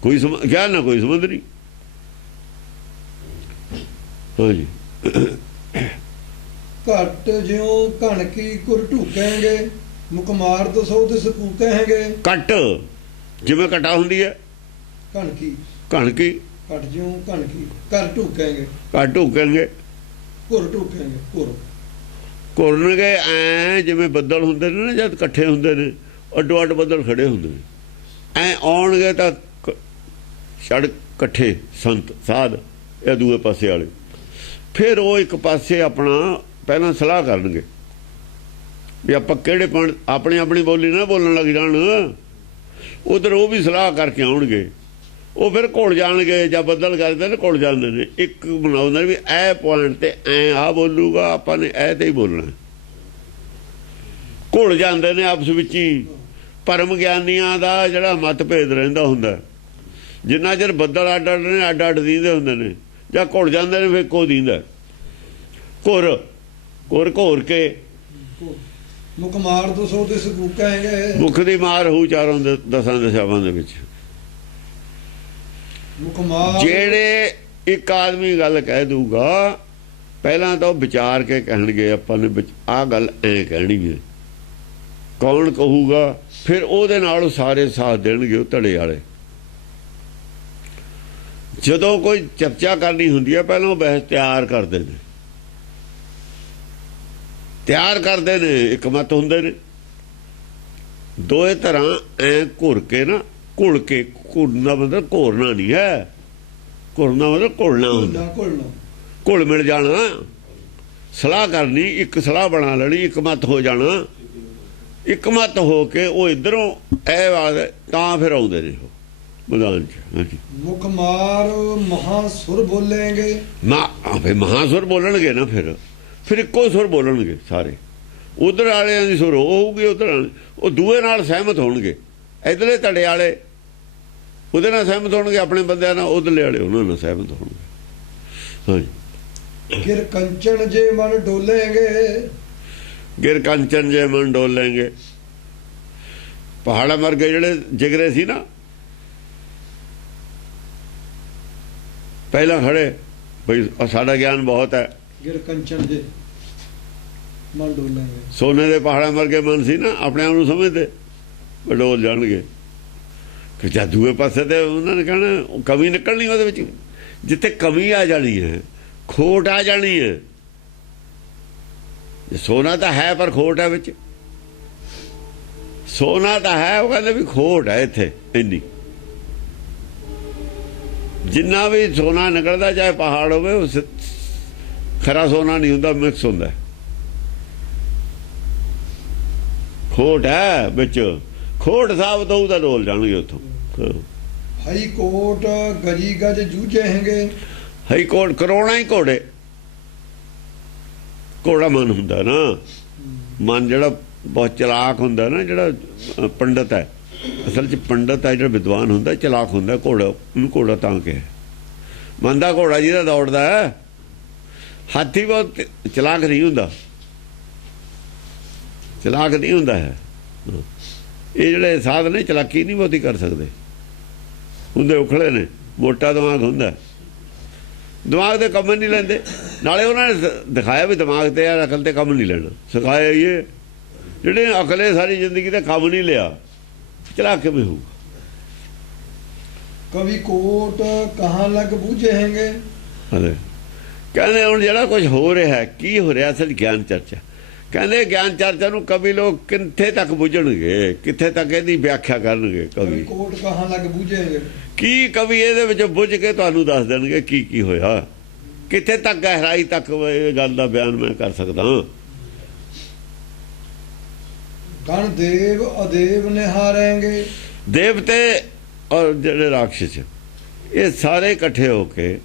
ਕੋਈ ਗਿਆਨ ਨਾ ਕੋਈ ਸੰਬੰਧ ਨਹੀਂ। ਹਾਂਜੀ, ਘਟ ਜਿਉ ਘਣ ਕੀ ਕੁਰ ਢੂਕੇਂਗੇ, ਮੁਕਮਾਰ ਦਸੋ ਦਿਸ ਕੂਕੇਂਗੇ। ਕੱਟ ਜਿਵੇਂ ਕਟਾ ਹੁੰਦੀ ਹੈ, ਘਣ ਕੀ, ਘਣ ਕੀ, ਘਟ ਜਿਉ ਘਣ ਕੀ, ਘਰ ਢੂਕੇਂਗੇ, ਘਰ ਢੂਕਣਗੇ, ਕੁਰ ਢੂਕੇਂਗੇ, ਕੁਰ ਘੁਰਨਗੇ। ਐ ਜਿਵੇਂ ਬੱਦਲ ਹੁੰਦੇ ਨੇ ਨਾ, ਜਦ ਇਕੱਠੇ ਹੁੰਦੇ ਨੇ, ਅੱਡੋ ਅੱਡ ਬੱਦਲ ਖੜੇ ਹੁੰਦੇ ਨੇ, ਐ ਆਉਣਗੇ ਤਾਂ ਛੜ ਇਕੱਠੇ ਸੰਤ ਸਾਧ ਇਹ ਦੂਏ ਪਾਸੇ ਵਾਲੇ। ਫਿਰ ਉਹ ਇੱਕ ਪਾਸੇ ਆਪਣਾ ਪਹਿਲਾਂ ਸਲਾਹ ਕਰਨਗੇ ਵੀ ਆਪਾਂ ਕਿਹੜੇ ਪਿੰਡ, ਆਪਣੀ ਆਪਣੀ ਬੋਲੀ ਨਾ ਬੋਲਣ ਲੱਗ ਜਾਣ। ਉਧਰ ਉਹ ਵੀ ਸਲਾਹ ਕਰਕੇ ਆਉਣਗੇ। ਉਹ ਫਿਰ ਘੁਲ ਜਾਣਗੇ, ਜਾਂ ਬੱਦਲ ਕਰਦੇ ਨੇ ਘੁਲ ਜਾਂਦੇ ਨੇ। ਇੱਕ ਬਣਾਉਂਦੇ ਵੀ ਇਹ ਪੁਆਇੰਟ ਤੇ ਐ ਆ ਬੋਲੂਗਾ, ਆਪਾਂ ਨੇ ਇਹ ਤੇ ਹੀ ਬੋਲਣਾ। ਘੁਲ ਜਾਂਦੇ ਨੇ ਆਪਸ ਵਿੱਚ ਹੀ। ਭਰਮ ਗਿਆਨੀਆਂ ਦਾ ਜਿਹੜਾ ਮਤਭੇਦ ਰਹਿੰਦਾ ਹੁੰਦਾ, ਜਿੰਨਾ ਚਿਰ ਬੱਦਲ ਅੱਡ ਅੱਡ ਨੇ, ਅੱਡ ਅੱਡ ਦੀਂਦੇ ਹੁੰਦੇ ਨੇ, ਜਾਂ ਘੁਲ ਜਾਂਦੇ ਨੇ ਫਿਰ ਇੱਕੋ ਦੀਂਦਾ। ਘੁਰ ਘੁਰ ਘੋਰ ਕੇ ਮੁਕਮਾਰ ਦਸੋ ਦਿਸ ਕੂਕੇਂਗੇ। ਮੁੱਖ ਦੀ ਮਾਰ ਹੋਊ ਚਾਰੋਂ ਦਸਾਂ ਦਿਸ਼ਾਵਾਂ ਦੇ ਵਿੱਚ। ਮੁਖਮਾਰ ਜਿਹੜੇ ਇੱਕ ਆਦਮੀ ਗੱਲ ਕਹਿ ਦੂਗਾ, ਪਹਿਲਾਂ ਤਾਂ ਉਹ ਵਿਚਾਰ ਕੇ ਕਹਿਣਗੇ ਆਪਾਂ ਨੇ ਆਹ ਗੱਲ ਐ ਕਹਿਣੀ ਹੈ। ਕੌਣ ਕਹੂਗਾ? ਫਿਰ ਉਹਦੇ ਨਾਲ ਸਾਰੇ ਸਾਥ ਦੇਣਗੇ, ਉਹ ਧੜੇ ਵਾਲੇ। ਜਦੋਂ ਕੋਈ ਚਰਚਾ ਕਰਨੀ ਹੁੰਦੀ ਹੈ, ਪਹਿਲਾਂ ਉਹ ਬਹਿਸ ਤਿਆਰ ਕਰਦੇ ਨੇ, ਇੱਕ ਮਤ ਹੁੰਦੇ ਨੇ। ਦੋਏ ਤਰ੍ਹਾਂ ਐ ਘੁਰ ਕੇ ਨਾ, ਘੁਰਨਾ ਮਤਲਬ ਘੋਰਨਾ ਨਹੀਂ ਹੈ, ਘੁਰਨਾ ਮਤਲਬ ਘੁਲਣਾ ਹੁੰਦਾ, ਘੁਲ ਮਿਲ ਜਾਣਾ, ਸਲਾਹ ਕਰਨੀ, ਇੱਕ ਸਲਾਹ ਬਣਾ ਲੈਣੀ, ਇੱਕ ਮਤ ਹੋ ਜਾਣਾ। ਇੱਕ ਮਤ ਹੋ ਕੇ ਉਹ ਇਧਰੋਂ ਇਹ ਬਾਤ ਤਾਂ ਫਿਰ ਆਉਂਦੇ ਨੇ ਉਹ ਮੈਦਾਨ 'ਚ। ਹਾਂਜੀ, ਮੁਖਮਾਰ ਮਹਾਸੁਰ ਬੋਲੇਂਗੇ, ਮਹਾਸੁਰ ਬੋਲਣਗੇ ਨਾ, ਫਿਰ ਇੱਕੋ ਸੁਰ ਬੋਲਣਗੇ ਸਾਰੇ। ਉਧਰ ਵਾਲਿਆਂ ਦੀ ਸੁਰ ਹੋਊਗੀ, ਉਧਰ ਉਹ ਦੂਏ ਨਾਲ ਸਹਿਮਤ ਹੋਣਗੇ। ਇਧਰਲੇ ਧੜੇ ਵਾਲੇ ਉਹਦੇ ਨਾਲ ਸਹਿਮਤ ਹੋਣਗੇ, ਆਪਣੇ ਬੰਦਿਆਂ ਨਾਲ, ਉਧਰਲੇ ਵਾਲੇ ਉਹਨਾਂ ਨਾਲ ਸਹਿਮਤ ਹੋਣਗੇ। ਹਾਂਜੀ, ਗਿਰ ਕੰਚਨ ਜੇ ਮਨ ਡੋਲੇਂਗੇ, ਗਿਰ ਕੰਚਨ ਜੇ ਮਨ ਡੋਲੇਂਗੇ। ਪਹਾੜਾ ਮਰ ਗਏ ਜਿਹੜੇ ਜਿਗਰੇ ਸੀ ਨਾ, ਪਹਿਲਾਂ ਖੜੇ ਬਈ ਸਾਡਾ ਗਿਆਨ ਬਹੁਤ ਹੈ, ਗਿਰ ਕੰਚਨ ਜੇ ਮਨ ਡੋਲੇਂਗੇ। ਸੋਨੇ ਦੇ ਪਹਾੜਾਂ ਵਰਗੇ ਮਨ ਸੀ ਨਾ, ਆਪਣੇ ਆਪ ਨੂੰ ਸਮਝਦੇ, ਡੋਲ ਜਾਣਗੇ। ਕਿ ਜਦ ਦੂਏ ਪਾਸੇ ਤੇ ਉਹਨਾਂ ਨੇ ਕਹਿਣਾ ਕਮੀ ਨਿਕਲਣੀ ਉਹਦੇ ਵਿੱਚ। ਜਿੱਥੇ ਕਮੀ ਆ ਜਾਣੀ ਹੈ, ਖੋਟ ਆ ਜਾਣੀ ਹੈ। ਸੋਨਾ ਤਾਂ ਹੈ ਪਰ ਖੋਟ ਹੈ ਵਿੱਚ, ਸੋਨਾ ਤਾਂ ਹੈ, ਉਹ ਕਹਿੰਦੇ ਵੀ ਖੋਟ ਹੈ ਇੱਥੇ ਇੰਨੀ। ਜਿੰਨਾ ਵੀ ਸੋਨਾ ਨਿਕਲਦਾ, ਚਾਹੇ ਪਹਾੜ ਹੋਵੇ, ਉਹ ਖਰਾ ਸੋਨਾ ਨਹੀਂ ਹੁੰਦਾ, ਮਿਕਸ ਹੁੰਦਾ। ਖੋਟ ਹੈ ਵਿੱਚ, ਖੋਟ ਸਾਬਤ ਹੋਊ ਤਾਂ ਡੋਲ ਜਾਣਗੇ ਉੱਥੋਂ। ਹਾਈ ਕੋਟ ਗਜੀ ਗਜ ਜੂਝੇਂਗੇ, ਹਾਈ ਕੋਟ ਕਰੋੜਾਂ ਹੀ ਘੋੜੇ। ਘੋੜਾ ਮਨ ਹੁੰਦਾ ਨਾ, ਮਨ ਜਿਹੜਾ ਬਹੁਤ ਚਲਾਕ ਹੁੰਦਾ ਨਾ, ਜਿਹੜਾ ਪੰਡਤ ਹੈ, ਅਸਲ 'ਚ ਪੰਡਤ ਹੈ ਜਿਹੜਾ ਵਿਦਵਾਨ ਹੁੰਦਾ, ਚਲਾਕ ਹੁੰਦਾ। ਘੋੜਾ ਉਹਨੂੰ ਘੋੜਾ ਤਾਂ ਕਿਹਾ, ਮਨ ਦਾ ਘੋੜਾ ਜਿਹਦਾ ਦੌੜਦਾ ਹੈ। ਹਾਥੀ ਬਹੁਤ ਚਲਾਕ ਨਹੀਂ ਹੁੰਦਾ, ਚਲਾਕ ਨਹੀਂ ਹੁੰਦਾ ਹੈ। ਇਹ ਜਿਹੜੇ ਸਾਧ ਨੇ ਚਲਾਕੀ ਨਹੀਂ ਬਹੁਤੀ ਕਰ ਸਕਦੇ ਹੁੰਦੇ, ਉਖਲੇ ਨੇ, ਮੋਟਾ ਦਿਮਾਗ ਹੁੰਦਾ, ਦਿਮਾਗ ਦੇ ਕੰਮ ਨਹੀਂ ਲੈਂਦੇ। ਨਾਲੇ ਉਹਨਾਂ ਨੇ ਦਿਖਾਇਆ ਵੀ ਦਿਮਾਗ ਤੇ ਯਾਰ ਅਕਲ ਤੇ ਕੰਮ ਨਹੀਂ ਲੈਣਾ, ਸਿਖਾਇਆ ਇਹ। ਜਿਹੜੇ ਅਕਲੇ ਸਾਰੀ ਜ਼ਿੰਦਗੀ ਤੇ ਕੰਮ ਨਹੀਂ ਲਿਆ, ਚਲਾਕ ਕਿਵੇਂ ਹੋਊ? ਕਵੀ ਕੋਟ ਕਹਾਂ ਲੱਗ ਬੂਝੇਂਗੇ। ਕਹਿੰਦੇ ਹੁਣ ਜਿਹੜਾ ਕੁਝ ਹੋ ਰਿਹਾ, ਕੀ ਹੋ ਰਿਹਾ? ਅਸਲ ਗਿਆਨ ਚਰਚਾ। ਕਹਿੰਦੇ ਗਿਆਨ ਚਰਚਾ ਨੂੰ ਕਵੀ ਲੋਕ ਕਿੱਥੇ ਤੱਕ ਬੁੱਝਣਗੇ, ਕਿੱਥੇ ਤੱਕ ਇਹਦੀ ਵਿਆਖਿਆ ਕਰਨਗੇ? ਕਵੀ ਕੋਟ ਕਹਾਂ ਲੱਗ ਬੂਝੇਂਗੇ, ਕੀ ਕਵੀ ਇਹਦੇ ਵਿੱਚ ਬੁੱਝ ਕੇ ਤੁਹਾਨੂੰ ਦੱਸ ਦੇਣਗੇ ਕੀ ਕੀ ਹੋਇਆ, ਕਿੱਥੇ ਤੱਕ ਗਹਿਰਾਈ ਤੱਕ ਇਹ ਗੱਲ ਦਾ ਬਿਆਨ ਮੈਂ ਕਰ ਸਕਦਾ। ਗਣ ਦੇਵ ਅਦੇਵ ਨਿਹਾਰੇਂਗੇ, ਦੇਵਤੇ ਔਰ ਜਿਹੜੇ ਰਾਖਸ਼, ਇਹ ਸਾਰੇ ਇਕੱਠੇ ਹੋ ਕੇ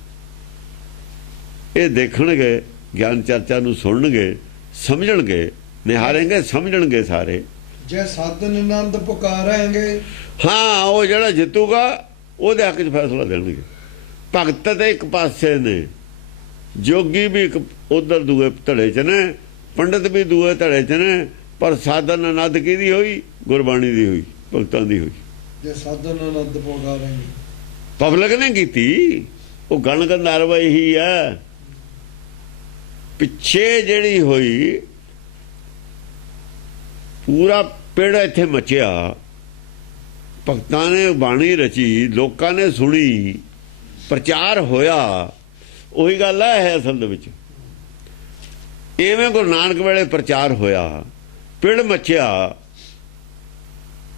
ਇਹ ਦੇਖਣਗੇ, ਗਿਆਨ ਚਰਚਾ ਨੂੰ ਸੁਣਨਗੇ, ਸਮਝਣਗੇ, ਨਿਹਾਰੇਂਗੇ, ਸਮਝਣਗੇ ਸਾਰੇ। ਜੈ ਸਾਧਨ ਆਨੰਦ ਪੁਕਾਰਾਂਗੇ, ਹਾਂ, ਉਹ ਜਿਹੜਾ ਜਿੱਤੂਗਾ ਉਹਦੇ ਹੱਕ 'ਚ ਫੈਸਲਾ ਦੇਣਗੇ। ਭਗਤ ਤੇ ਇੱਕ ਪਾਸੇ ਨੇ, ਜੋਗੀ ਵੀ ਇੱਕ ਉਧਰ ਦੂਏ ਧੜੇ 'ਚ ਨੇ, ਪੰਡਤ ਵੀ ਦੂਏ ਧੜੇ 'ਚ ਨੇ, ਪਰ ਸਾਧਨ ਆਨੰਦ ਕਿਹਦੀ ਹੋਈ? ਗੁਰਬਾਣੀ ਦੀ ਹੋਈ, ਭਗਤਾਂ ਦੀ ਹੋਈ। ਜੇ ਸਾਧਨ ਆਨੰਦ ਪੁਕਾਰਾਂਗੇ, ਪਬਲਿਕ ਨੇ ਕੀਤੀ, ਉਹ ਗਣ ਗੰਧਰਵ ਇਹੀ ਹੈ। ਪਿੱਛੇ ਜਿਹੜੀ ਹੋਈ, ਪੂਰਾ ਪਿੜ ਇੱਥੇ ਮਚਿਆ, ਭਗਤਾਂ ਨੇ ਬਾਣੀ ਰਚੀ, ਲੋਕਾਂ ਨੇ ਸੁਣੀ, ਪ੍ਰਚਾਰ ਹੋਇਆ। ਉਹੀ ਗੱਲ ਹੈ ਅਸਲ ਦੇ ਵਿੱਚ। ਇਵੇਂ ਗੁਰੂ ਨਾਨਕ ਵੇਲੇ ਪ੍ਰਚਾਰ ਹੋਇਆ, ਪਿੜ ਮਚਿਆ,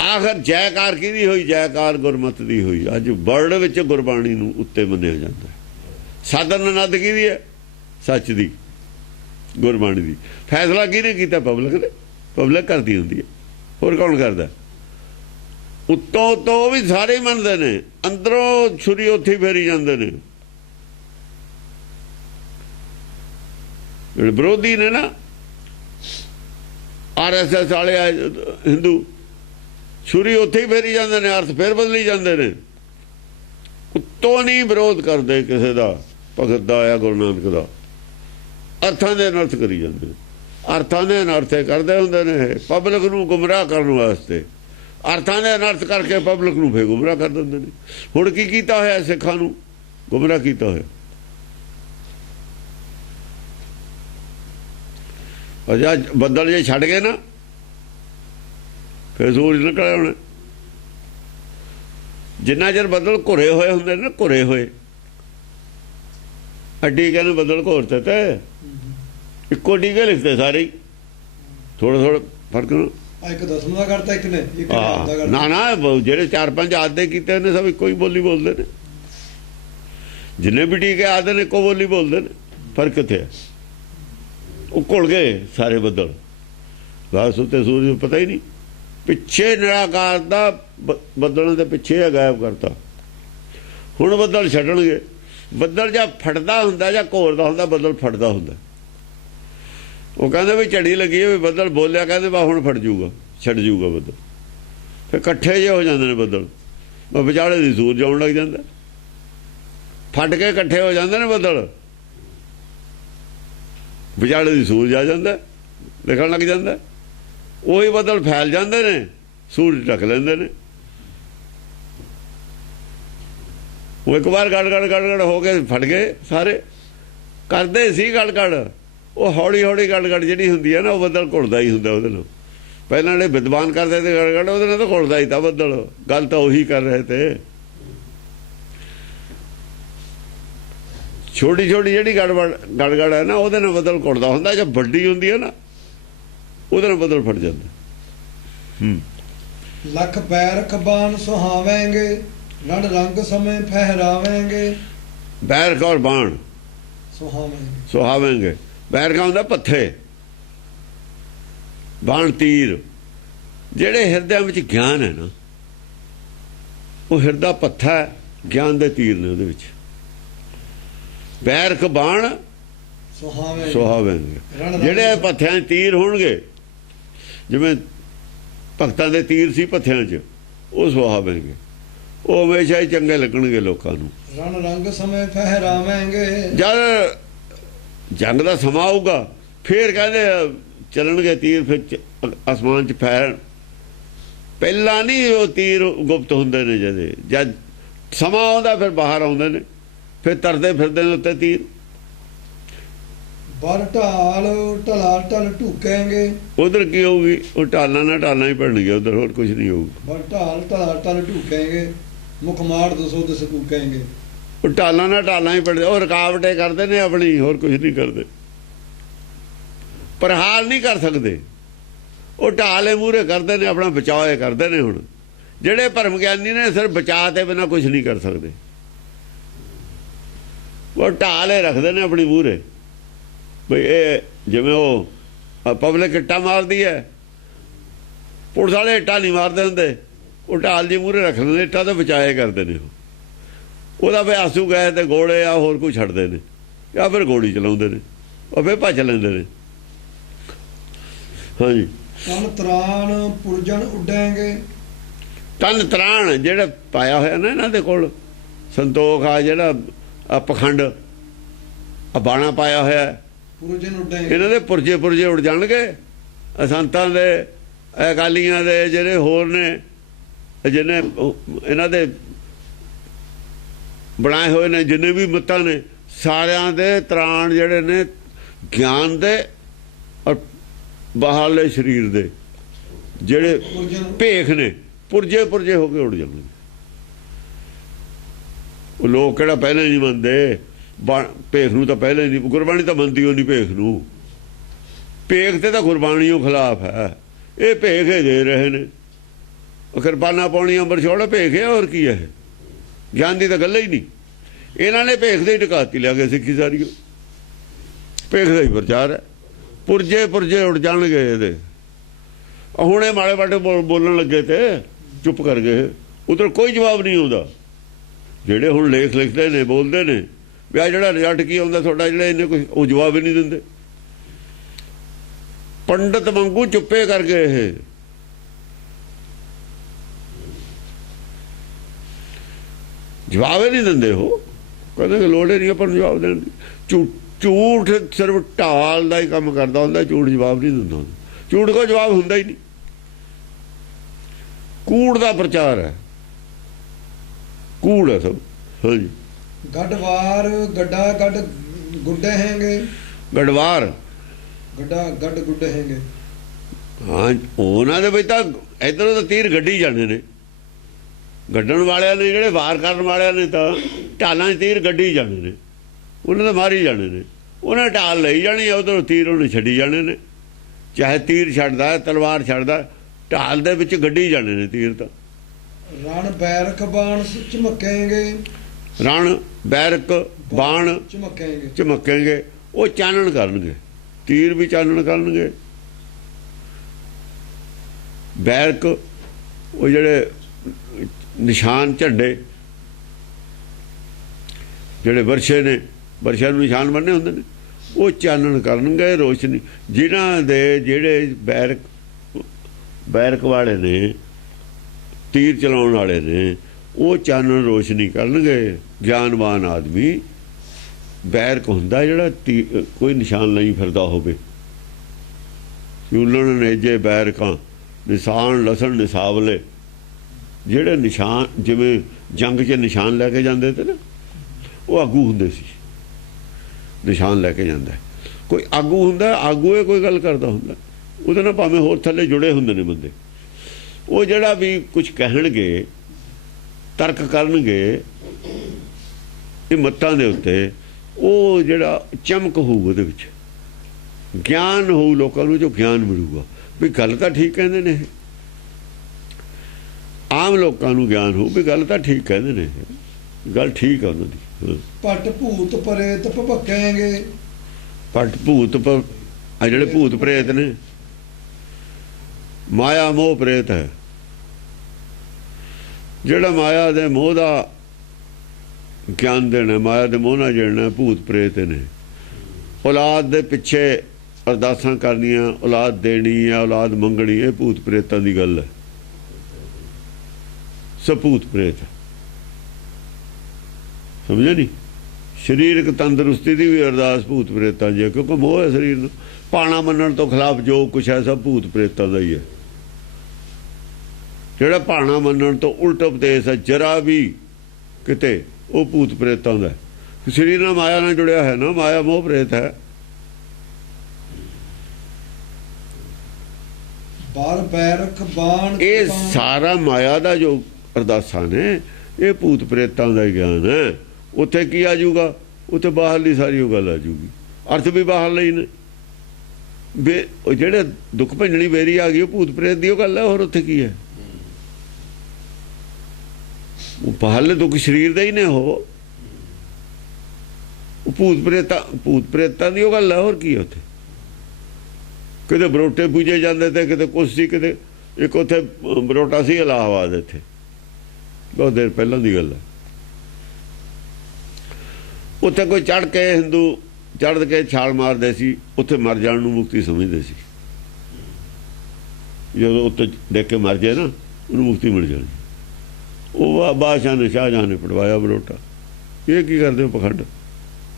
ਆਖਰ ਜੈਕਾਰ ਕਿਹਦੀ ਹੋਈ? ਜੈਕਾਰ ਗੁਰਮਤਿ ਦੀ ਹੋਈ। ਅੱਜ ਵਰਲਡ ਵਿੱਚ ਗੁਰਬਾਣੀ ਨੂੰ ਉੱਤੇ ਮੰਨਿਆ ਜਾਂਦਾ। ਸਾਧਨ ਆਨੰਦ ਕਿਹਦੀ ਹੈ? ਸੱਚ ਦੀ, ਗੁਰਬਾਣੀ ਦੀ। ਫੈਸਲਾ ਕਿਹਨੇ ਕੀਤਾ? ਪਬਲਿਕ ਨੇ। ਪਬਲਿਕ ਕਰਦੀ ਹੁੰਦੀ ਹੈ, ਹੋਰ ਕੌਣ ਕਰਦਾ? ਉੱਤੋਂ ਤੋਂ ਵੀ ਸਾਰੇ ਮੰਨਦੇ ਨੇ, ਅੰਦਰੋਂ ਛੁਰੀ ਉੱਥੇ ਫੇਰੀ ਜਾਂਦੇ ਨੇ। ਜਿਹੜੇ ਵਿਰੋਧੀ ਨੇ ਨਾ, RSS ਵਾਲੇ, ਹਿੰਦੂ, ਛੁਰੀ ਉੱਥੇ ਹੀ ਫੇਰੀ ਜਾਂਦੇ ਨੇ, ਅਰਥ ਫੇਰ ਬਦਲੀ ਜਾਂਦੇ ਨੇ। ਉੱਤੋਂ ਨਹੀਂ ਵਿਰੋਧ ਕਰਦੇ ਕਿਸੇ ਦਾ, ਭਗਤ ਦਾ ਜਾਂ ਗੁਰੂ ਨਾਨਕ ਦਾ, ਅਰਥਾਂ ਦੇ ਅਨਰਥ ਕਰੀ ਜਾਂਦੇ। ਅਰਥਾਂ ਦੇ ਅਨਰਥ ਕਰਦੇ ਹੁੰਦੇ ਨੇ, ਪਬਲਿਕ ਨੂੰ ਗੁੰਮਰਾਹ ਕਰਨ ਵਾਸਤੇ। ਅਰਥਾਂ ਦੇ ਅਨਰਥ ਕਰਕੇ ਪਬਲਿਕ ਨੂੰ ਫੇਰ ਗੁੰਮਰਾਹ ਕਰ ਦਿੰਦੇ ਨੇ। ਹੁਣ ਕੀ ਕੀਤਾ ਹੋਇਆ ਸਿੱਖਾਂ ਨੂੰ? ਗੁੰਮਰਾਹ ਕੀਤਾ ਹੋਇਆ। ਅਜਾ ਬੱਦਲ ਜੇ ਛੱਡ ਗਏ ਨਾ ਫਿਰ ਸੂਰਜ ਨਿਕਲਿਆ ਹੋਣਾ। ਜਿੰਨਾ ਚਿਰ ਬੱਦਲ ਘੁਰੇ ਹੋਏ ਹੁੰਦੇ ਨੇ, ਘੁਰੇ ਹੋਏ ਅੱਡੀ ਕਹਿੰਦੇ ਬੱਦਲ ਘੋਰਤੇ ਤੇ ਇੱਕੋ ਟੀਕੇ ਲਿਖਦੇ ਸਾਰੇ ਹੀ, ਥੋੜਾ ਥੋੜਾ ਫਰਕ ਇੱਕ ਦਸਮ ਦਾ ਕਰਤਾ, ਇੱਕ ਨੇ ਇੱਕ ਦਾ ਕਰਤਾ। ਨਾ ਜਿਹੜੇ 4-5 ਆਦੇ ਕੀਤੇ ਨੇ ਸਭ ਇੱਕੋ ਹੀ ਬੋਲੀ ਬੋਲਦੇ ਨੇ। ਜਿੰਨੇ ਵੀ ਟੀਕੇ ਆਦੇ ਨੇ ਇੱਕੋ ਬੋਲੀ ਬੋਲਦੇ ਨੇ। ਫਰਕ ਕਿੱਥੇ ਹੈ? ਉਹ ਘੁਲ ਗਏ ਸਾਰੇ ਬੱਦਲ, ਬਸ ਉੱਤੇ ਸੂਰਜ ਨੂੰ ਪਤਾ ਹੀ ਨਹੀਂ। ਪਿੱਛੇ ਨਿਰਾਕਾਰ ਦਾ ਬੱਦਲਾਂ ਦੇ ਪਿੱਛੇ ਗਾਇਬ ਕਰਤਾ। ਹੁਣ ਬੱਦਲ ਛੱਡਣਗੇ। ਬੱਦਲ ਜਾਂ ਫਟਦਾ ਹੁੰਦਾ ਜਾਂ ਘੋਰਦਾ ਹੁੰਦਾ, ਬੱਦਲ ਫਟਦਾ ਹੁੰਦਾ। ਉਹ ਕਹਿੰਦੇ ਵੀ ਝੜੀ ਲੱਗੀ ਵੀ ਬੱਦਲ ਬੋਲਿਆ, ਕਹਿੰਦੇ ਬਾ ਹੁਣ ਫਟ ਜੂਗਾ, ਛੱਡ ਜੂਗਾ ਬੱਦਲ। ਫਿਰ ਇਕੱਠੇ ਜਿਹੇ ਹੋ ਜਾਂਦੇ ਨੇ ਬੱਦਲ, ਵਿਚਾਲੇ ਦੀ ਸੂਰਜ ਆਉਣ ਲੱਗ ਜਾਂਦਾ। ਫਟ ਕੇ ਇਕੱਠੇ ਹੋ ਜਾਂਦੇ ਨੇ ਬੱਦਲ, ਵਿਚਾਲੇ ਦੀ ਸੂਰਜ ਆ ਜਾਂਦਾ, ਦਿਖਣ ਲੱਗ ਜਾਂਦਾ। ਉਹੀ ਬੱਦਲ ਫੈਲ ਜਾਂਦੇ ਨੇ, ਸੂਰਜ ਢੱਕ ਲੈਂਦੇ ਨੇ। ਉਹ ਇੱਕ ਵਾਰ ਗੜ ਹੋ ਕੇ ਫਟ ਗਏ ਸਾਰੇ। ਕਰਦੇ ਸੀ ਗੜ ਉਹ ਹੌਲੀ ਹੌਲੀ ਗੜ ਜਿਹੜੀ ਹੁੰਦੀ ਹੈ ਨਾ, ਉਹ ਬੱਦਲ ਘੁਲਦਾ ਹੀ ਹੁੰਦਾ ਉਹਦੇ ਨਾਲ। ਪਹਿਲਾਂ ਜਿਹੜੇ ਵਿਦਵਾਨ ਕਰਦੇ ਤੇ ਗੜ ਉਹਦੇ ਨਾਲ ਤਾਂ ਘੁਲਦਾ ਹੀ ਤਾਂ ਬੱਦਲ। ਗੱਲ ਤਾਂ ਉਹੀ ਕਰ ਰਹੇ ਤੇ। ਛੋਟੀ ਜਿਹੜੀ ਗੜ ਹੈ ਨਾ, ਉਹਦੇ ਨਾਲ ਬੱਦਲ ਘੁਲਦਾ ਹੁੰਦਾ। ਜਦ ਵੱਡੀ ਹੁੰਦੀ ਹੈ ਨਾ, ਉਹਦੇ ਨਾਲ ਬੱਦਲ ਫਟ ਜਾਂਦਾ। ਲੱਖ ਪੈਰ ਕਬਾਨ ਸੁਹਾਵੇਂਗੇ, ਰਣ ਰੰਗ ਸਮੇਂ ਫਹਿਰਾਵੇਂਗੇ। ਬੈਰਕ ਔਰ ਬਾਣ ਸੁਹਾਵੇਂਗੇ। ਬੈਰਕ ਹੁੰਦਾ ਪੱਥੇ, ਬਾਣ ਤੀਰ। ਜਿਹੜੇ ਹਿਰਦਿਆਂ ਵਿੱਚ ਗਿਆਨ ਹੈ ਨਾ, ਉਹ ਹਿਰਦਾ ਪੱਥਾ ਹੈ, ਗਿਆਨ ਦੇ ਤੀਰ ਨੇ ਉਹਦੇ ਵਿੱਚ। ਬੈਰਕ ਬਾਣ ਸੁਹਾਵੇਂਗੇ। ਜਿਹੜੇ ਪੱਥਿਆਂ 'ਚ ਤੀਰ ਹੋਣਗੇ, ਜਿਵੇਂ ਭਗਤਾਂ ਦੇ ਤੀਰ ਸੀ ਪੱਥਿਆਂ 'ਚ, ਉਹ ਸੁਹਾਵੇਂਗੇ। ਉਹ ਹਮੇਸ਼ਾ ਹੀ ਚੰਗੇ ਲੱਗਣਗੇ ਲੋਕਾਂ ਨੂੰ। ਰਣ ਰੰਗ ਸਮੇਂ ਫਹਿਰਾਵੇਂਗੇ। ਜਦ ਜੰਗ ਦਾ ਸਮਾਂ ਆਊਗਾ ਫੇਰ ਕਹਿੰਦੇ ਚੱਲਣਗੇ ਤੀਰ, ਫਿਰ ਅਸਮਾਨ 'ਚ ਫੈਰਨ। ਪਹਿਲਾਂ ਨਹੀਂ ਉਹ ਤੀਰ ਗੁਪਤ ਹੁੰਦੇ ਨੇ। ਜਦ ਸਮਾਂ ਆਉਂਦਾ ਫਿਰ ਬਾਹਰ ਆਉਂਦੇ ਨੇ, ਫਿਰ ਤਰਦੇ ਫਿਰਦੇ ਨੇ ਉੱਤੇ ਤੀਰ। ਬਰ ਢਾਲ ਢਲ ਢੂਕੇਂਗੇ। ਉਧਰ ਕੀ ਹੋਊਗੀ? ਉਹ ਢਾਲਾਂ ਹੀ ਪੜਨਗੇ ਉਧਰ, ਹੋਰ ਕੁਝ ਨਹੀਂ ਹੋਊਗਾ। ਬਰ ਢਲ ਢੂਕੇਂਗੇ, ਮੁਖ ਮਾਰ ਦਸੋ ਦਸ ਕੂਕੇਂਗੇ। ਉਹ ਢਾਲਾਂ ਹੀ ਪੜਦੇ। ਉਹ ਰੁਕਾਵਟੇ ਕਰਦੇ ਨੇ ਆਪਣੀ, ਹੋਰ ਕੁਝ ਨਹੀਂ ਕਰਦੇ। ਪ੍ਰਹਾਰ ਨਹੀਂ ਕਰ ਸਕਦੇ। ਉਹ ਢਾਲੇ ਮੂਹਰੇ ਕਰਦੇ ਨੇ, ਆਪਣਾ ਬਚਾਅ ਕਰਦੇ ਨੇ। ਹੁਣ ਜਿਹੜੇ ਭਰਮ ਗਿਆਨੀ ਨੇ ਸਿਰਫ ਬਚਾਅ ਤੇ ਬਿਨਾਂ ਕੁਝ ਨਹੀਂ ਕਰ ਸਕਦੇ। ਉਹ ਢਾਲੇ ਰੱਖਦੇ ਨੇ ਆਪਣੀ ਮੂਹਰੇ, ਬਈ ਇਹ ਜਿਵੇਂ ਉਹ ਪਬਲਿਕ ਇੱਟਾਂ ਮਾਰਦੀ ਹੈ, ਪੁਲਿਸ ਵਾਲੇ ਇੱਟਾਂ ਨਹੀਂ ਮਾਰਦੇ ਹੁੰਦੇ। ਉਹ ਢਾਲ ਜੀ ਮੂਹਰੇ ਰੱਖ ਲੈਂਦੇ, ਇੱਟਾਂ ਤੋਂ ਬਚਾਏ ਕਰਦੇ ਨੇ। ਉਹਦਾ ਫਿਰ ਆਸੂ ਗਏ ਤੇ ਗੋਲੇ ਆ ਹੋਰ ਕੋਈ ਛੱਡਦੇ ਨੇ, ਜਾਂ ਫਿਰ ਗੋਲੀ ਚਲਾਉਂਦੇ ਨੇ, ਉਹ ਫਿਰ ਭੱਜ ਲੈਂਦੇ ਨੇ। ਹਾਂਜੀ। ਤਨ ਤਰਾਣ ਪੁਰਜਨ ਉੱਡਾਂਗੇ। ਤਨ ਤਰਾਣ ਜਿਹੜਾ ਪਾਇਆ ਹੋਇਆ ਨਾ ਇਹਨਾਂ ਦੇ ਕੋਲ, ਸੰਤੋਖ ਆ ਜਿਹੜਾ ਪਖੰਡ ਆ ਬਾਣਾ ਪਾਇਆ ਹੋਇਆ, ਪੁਰਜਨ ਉੱਡਾਂਗੇ। ਇਹਨਾਂ ਦੇ ਪੁਰਜੇ ਉੱਡ ਜਾਣਗੇ। ਸੰਤਾਂ ਦੇ, ਅਕਾਲੀਆਂ ਦੇ, ਜਿਹੜੇ ਹੋਰ ਨੇ, ਜਿਹਨੇ ਇਹਨਾਂ ਦੇ ਬਣਾਏ ਹੋਏ ਨੇ, ਜਿੰਨੇ ਵੀ ਮੱਤਾਂ ਨੇ, ਸਾਰਿਆਂ ਦੇ ਤਰਾਣ ਜਿਹੜੇ ਨੇ ਗਿਆਨ ਦੇ ਔਰ ਬਾਹਰਲੇ ਸਰੀਰ ਦੇ ਜਿਹੜੇ ਭੇਖ ਨੇ, ਪੁਰਜੇ ਹੋ ਕੇ ਉੱਡ ਜਾਂਦੇ। ਉਹ ਲੋਕ ਕਿਹੜਾ ਪਹਿਲਾਂ ਹੀ ਨਹੀਂ ਮੰਨਦੇ ਭੇਖ ਨੂੰ? ਤਾਂ ਪਹਿਲਾਂ ਹੀ ਨਹੀਂ। ਗੁਰਬਾਣੀ ਤਾਂ ਮੰਨਦੀ ਉਹ ਨਹੀਂ ਭੇਖ ਨੂੰ। ਭੇਖ ਤੇ ਤਾਂ ਗੁਰਬਾਣੀ ਉਹ ਖਿਲਾਫ ਹੈ। ਇਹ ਭੇਖ ਹੀ ਦੇ ਰਹੇ ਨੇ। ਉਹ ਕਿਰਪਾਨਾਂ ਪਾਉਣੀਆਂ ਅੰਬਰ ਛੋੜ ਭੇਖ ਹੈ, ਹੋਰ ਕੀ ਹੈ? ਗਿਆਨ ਦੀ ਤਾਂ ਗੱਲ ਹੀ ਨਹੀਂ। ਇਹਨਾਂ ਨੇ ਭੇਖ ਦੇ ਹੀ ਟਕਾਤੀ ਲਿਆ ਕੇ ਸਿੱਖੀ ਸਾਰੀ। ਭੇਖ ਦਾ ਹੀ ਪ੍ਰਚਾਰ ਹੈ। ਪੁਰਜੇ ਉੱਡ ਜਾਣਗੇ ਇਹਦੇ। ਹੁਣ ਇਹ ਮਾੜੇ ਮਾੜੇ ਬੋਲਣ ਲੱਗੇ ਤੇ ਚੁੱਪ ਕਰ ਗਏ। ਉਧਰ ਕੋਈ ਜਵਾਬ ਨਹੀਂ ਆਉਂਦਾ। ਜਿਹੜੇ ਹੁਣ ਲੇਖ ਲਿਖਦੇ ਨੇ, ਬੋਲਦੇ ਨੇ ਵੀ ਆ ਜਿਹੜਾ ਰਿਜ਼ਲਟ ਕੀ ਆਉਂਦਾ ਤੁਹਾਡਾ, ਜਿਹੜਾ ਇਹਨੇ ਕੁਝ, ਉਹ ਜਵਾਬ ਹੀ ਨਹੀਂ ਦਿੰਦੇ। ਪੰਡਤ ਵਾਂਗੂ ਚੁੱਪੇ ਕਰ ਗਏ ਇਹ। ਜਵਾਬ ਹੀ ਨਹੀਂ ਦਿੰਦੇ। ਉਹ ਕਹਿੰਦੇ ਲੋੜ ਹੀ ਨਹੀਂ ਆਪਾਂ ਨੂੰ ਜਵਾਬ ਦੇਣ ਦੀ। ਝੂਠ ਸਿਰਫ ਢਾਲ ਦਾ ਹੀ ਕੰਮ ਕਰਦਾ ਹੁੰਦਾ, ਝੂਠ ਜਵਾਬ ਨਹੀਂ ਦਿੰਦਾ। ਝੂਠ ਕੋ ਜਵਾਬ ਹੁੰਦਾ ਹੀ ਨਹੀਂ। ਕੂੜ ਦਾ ਪ੍ਰਚਾਰ ਹੈ, ਕੂੜ ਹੈ ਸਭ। ਹਾਂਜੀ। ਗੱਡਵਾਰ ਗੱਡਾ ਗੱਡ ਗੁੱਡੇ ਹੈਂਗੇ, ਗੜਵਾਰ ਗੱਡਾ ਗੱਡ ਗੁੱਡੇ ਹੈਂਗੇ। ਹਾਂ, ਉਹਨਾਂ ਦੇ ਵਿੱਚ ਤਾਂ ਇੱਧਰੋਂ ਤਾਂ ਤੀਰ ਗੱਡੀ ਜਾਣੇ ਨੇ, ਗੱਡਣ ਵਾਲਿਆਂ ਨੇ, ਜਿਹੜੇ ਵਾਰ ਕਰਨ ਵਾਲਿਆਂ ਨੇ ਤਾਂ ਢਾਲਾਂ 'ਚ ਤੀਰ ਗੱਡੀ ਜਾਣੇ ਨੇ, ਉਹਨਾਂ ਤਾਂ ਮਾਰੀ ਜਾਣੇ ਨੇ। ਉਹਨੇ ਢਾਲ ਲਈ ਜਾਣੀ ਹੈ, ਉਧਰੋਂ ਤੀਰ ਉਹਨੇ ਛੱਡੀ ਜਾਣੇ ਨੇ। ਚਾਹੇ ਤੀਰ ਛੱਡਦਾ, ਤਲਵਾਰ ਛੱਡਦਾ, ਢਾਲ ਦੇ ਵਿੱਚ ਗੱਡੀ ਜਾਣੇ ਨੇ ਤੀਰ ਤਾਂ। ਰਣ ਬੈਰਕ ਬਾਣ ਝਮਕੇਂਗੇ, ਰਣ ਬੈਰਕ ਬਾਣ ਝਮਕੇਂਗੇ, ਝਮਕੇਂਗੇ, ਉਹ ਚਾਨਣ ਕਰਨਗੇ, ਤੀਰ ਵੀ ਚਾਨਣ ਕਰਨਗੇ। ਬੈਰਕ ਉਹ ਜਿਹੜੇ ਨਿਸ਼ਾਨ ਝੰਡੇ, ਜਿਹੜੇ ਵਰਸ਼ੇ ਨੇ, ਵਰਸ਼ਿਆਂ ਨੂੰ ਨਿਸ਼ਾਨ ਬੰਨੇ ਹੁੰਦੇ ਨੇ, ਉਹ ਚਾਨਣ ਕਰਨਗੇ, ਰੋਸ਼ਨੀ। ਜਿਨ੍ਹਾਂ ਦੇ ਜਿਹੜੇ ਬੈਰਕ ਵਾਲੇ ਨੇ, ਤੀਰ ਚਲਾਉਣ ਵਾਲੇ ਨੇ, ਉਹ ਚਾਨਣ ਰੋਸ਼ਨੀ ਕਰਨਗੇ। ਗਿਆਨਵਾਨ ਆਦਮੀ ਬੈਰਕ ਹੁੰਦਾ ਜਿਹੜਾ ਕੋਈ ਨਿਸ਼ਾਨ ਨਹੀਂ ਫਿਰਦਾ ਹੋਵੇ। ਚੂਲਣ ਨੇਜੇ ਬੈਰਕਾਂ ਨਿਸ਼ਾਨ ਲਸਣ ਨਿਸਾਵਲੇ, ਜਿਹੜੇ ਨਿਸ਼ਾਨ ਜਿਵੇਂ ਜੰਗ 'ਚ ਨਿਸ਼ਾਨ ਲੈ ਕੇ ਜਾਂਦੇ ਤੇ ਨਾ, ਉਹ ਆਗੂ ਹੁੰਦੇ ਸੀ। ਨਿਸ਼ਾਨ ਲੈ ਕੇ ਜਾਂਦਾ ਕੋਈ ਆਗੂ ਹੁੰਦਾ, ਆਗੂ ਇਹ ਕੋਈ ਗੱਲ ਕਰਦਾ ਹੁੰਦਾ, ਉਹਦੇ ਨਾਲ ਭਾਵੇਂ ਹੋਰ ਥੱਲੇ ਜੁੜੇ ਹੁੰਦੇ ਨੇ ਬੰਦੇ। ਉਹ ਜਿਹੜਾ ਵੀ ਕੁਝ ਕਹਿਣਗੇ, ਤਰਕ ਕਰਨਗੇ ਇਹ ਮੱਤਾਂ ਦੇ ਉੱਤੇ, ਉਹ ਜਿਹੜਾ ਚਮਕ ਹੋਊ ਉਹਦੇ ਵਿੱਚ, ਗਿਆਨ ਹੋਊ ਲੋਕਾਂ ਨੂੰ, ਜੋ ਗਿਆਨ ਮਿਲੂਗਾ ਵੀ ਗੱਲ ਤਾਂ ਠੀਕ ਕਹਿੰਦੇ ਨੇ। ਆਮ ਲੋਕਾਂ ਨੂੰ ਗਿਆਨ ਹੋਊ ਵੀ ਗੱਲ ਤਾਂ ਠੀਕ ਕਹਿੰਦੇ ਨੇ, ਗੱਲ ਠੀਕ ਆ ਉਹਨਾਂ ਦੀ। ਪਟ ਭੂਤ ਪ੍ਰੇਤ ਭਪਕੇਂਗੇ, ਪਟ ਭੂਤ ਆ ਜਿਹੜੇ ਭੂਤ ਪ੍ਰੇਤ ਨੇ, ਮਾਇਆ ਮੋਹ ਪ੍ਰੇਤ ਹੈ। ਜਿਹੜਾ ਮਾਇਆ ਦੇ ਮੋਹ ਦਾ ਗਿਆਨ ਦੇਣਾ, ਮਾਇਆ ਦੇ ਮੋਹ ਨਾਲ ਜੜਨਾ, ਭੂਤ ਪ੍ਰੇਤ ਨੇ। ਔਲਾਦ ਦੇ ਪਿੱਛੇ ਅਰਦਾਸਾਂ ਕਰਨੀਆਂ, ਔਲਾਦ ਦੇਣੀ ਹੈ, ਔਲਾਦ ਮੰਗਣੀ, ਇਹ ਭੂਤ ਪ੍ਰੇਤਾਂ ਦੀ ਗੱਲ ਹੈ। ਸਭ ਭੂਤ ਪ੍ਰੇਤ ਹੈ, ਸਮਝਿਆ ਨਹੀਂ? ਸਰੀਰਕ ਤੰਦਰੁਸਤੀ ਦੀ ਵੀ ਅਰਦਾਸ ਭੂਤ ਪ੍ਰੇਤਾਂ ਦੀ ਹੈ, ਕਿਉਂਕਿ ਮੋਹ ਹੈ ਸਰੀਰ ਨੂੰ। ਪਾਣਾ ਮੰਨਣ ਤੋਂ ਖਿਲਾਫ ਜੋ ਕੁਛ ਹੈ ਸਭ ਭੂਤ ਪ੍ਰੇਤਾਂ ਦਾ ਹੀ ਹੈ। ਜਿਹੜਾ ਪਾਣਾ ਮੰਨਣ ਤੋਂ ਉਲਟ ਉਪਦੇਸ਼ ਹੈ ਜਰਾ ਵੀ ਕਿਤੇ, ਉਹ ਭੂਤ ਪ੍ਰੇਤਾਂ ਦਾ। ਸਰੀਰ ਨਾਲ ਮਾਇਆ ਨਾਲ ਜੁੜਿਆ ਹੈ ਨਾ, ਮਾਇਆ ਮੋਹ ਪ੍ਰੇਤ ਹੈ। ਬਾਰ ਬੈਰਕ ਬਾਣ, ਇਹ ਸਾਰਾ ਮਾਇਆ ਦਾ ਜੋ ਅਰਦਾਸਾਂ ਨੇ, ਇਹ ਭੂਤ ਪ੍ਰੇਤਾਂ ਦਾ ਹੀ ਗਿਆਨ ਹੈ। ਉੱਥੇ ਕੀ ਆ ਜਾਊਗਾ? ਉੱਥੇ ਬਾਹਰਲੀ ਸਾਰੀ ਉਹ ਗੱਲ ਆ ਜਾਊਗੀ, ਅਰਥ ਵੀ ਬਾਹਰ ਲਈ ਨੇ। ਉਹ ਜਿਹੜੇ ਦੁੱਖ ਭੰਜਣੀ ਬੇਰੀ ਆ ਗਈ, ਉਹ ਭੂਤ ਪ੍ਰੇਤ ਦੀ ਉਹ ਗੱਲ ਹੈ। ਹੋਰ ਉੱਥੇ ਕੀ ਹੈ? ਉਹ ਬਾਹਰਲੇ ਦੁੱਖ ਸਰੀਰ ਦੇ ਹੀ ਨੇ, ਉਹ ਭੂਤ ਪ੍ਰੇਤਾਂ ਦੀ ਉਹ ਗੱਲ ਹੈ। ਹੋਰ ਕੀ ਹੈ ਉੱਥੇ? ਕਿਤੇ ਬਰੋਟੇ ਪੂਜੇ ਜਾਂਦੇ ਤੇ, ਕਿਤੇ ਕੁਛ ਸੀ, ਕਿਤੇ ਇੱਕ ਉੱਥੇ ਬਰੋਟਾ ਸੀ ਇਲਾਹਾਬਾਦ, ਇੱਥੇ ਬਹੁਤ ਦੇਰ ਪਹਿਲਾਂ ਦੀ ਗੱਲ ਹੈ। ਉੱਥੇ ਕੋਈ ਚੜ੍ਹ ਕੇ ਹਿੰਦੂ ਚੜ੍ਹ ਕੇ ਛਾਲ ਮਾਰਦੇ ਸੀ, ਉੱਥੇ ਮਰ ਜਾਣ ਨੂੰ ਮੁਕਤੀ ਸਮਝਦੇ ਸੀ। ਜਦੋਂ ਉੱਤੇ ਦੇਖ ਕੇ ਮਰ ਜਾਏ ਨਾ, ਉਹਨੂੰ ਮੁਕਤੀ ਮਿਲ ਜਾਣੀ। ਉਹ ਬਾਦਸ਼ਾਹ ਨੇ, ਸ਼ਾਹਜਹਾਂ ਨੇ ਪਟਵਾਇਆ ਬਰੋਟਾ। ਇਹ ਕੀ ਕਰਦੇ ਹੋ? ਪਖੰਡ,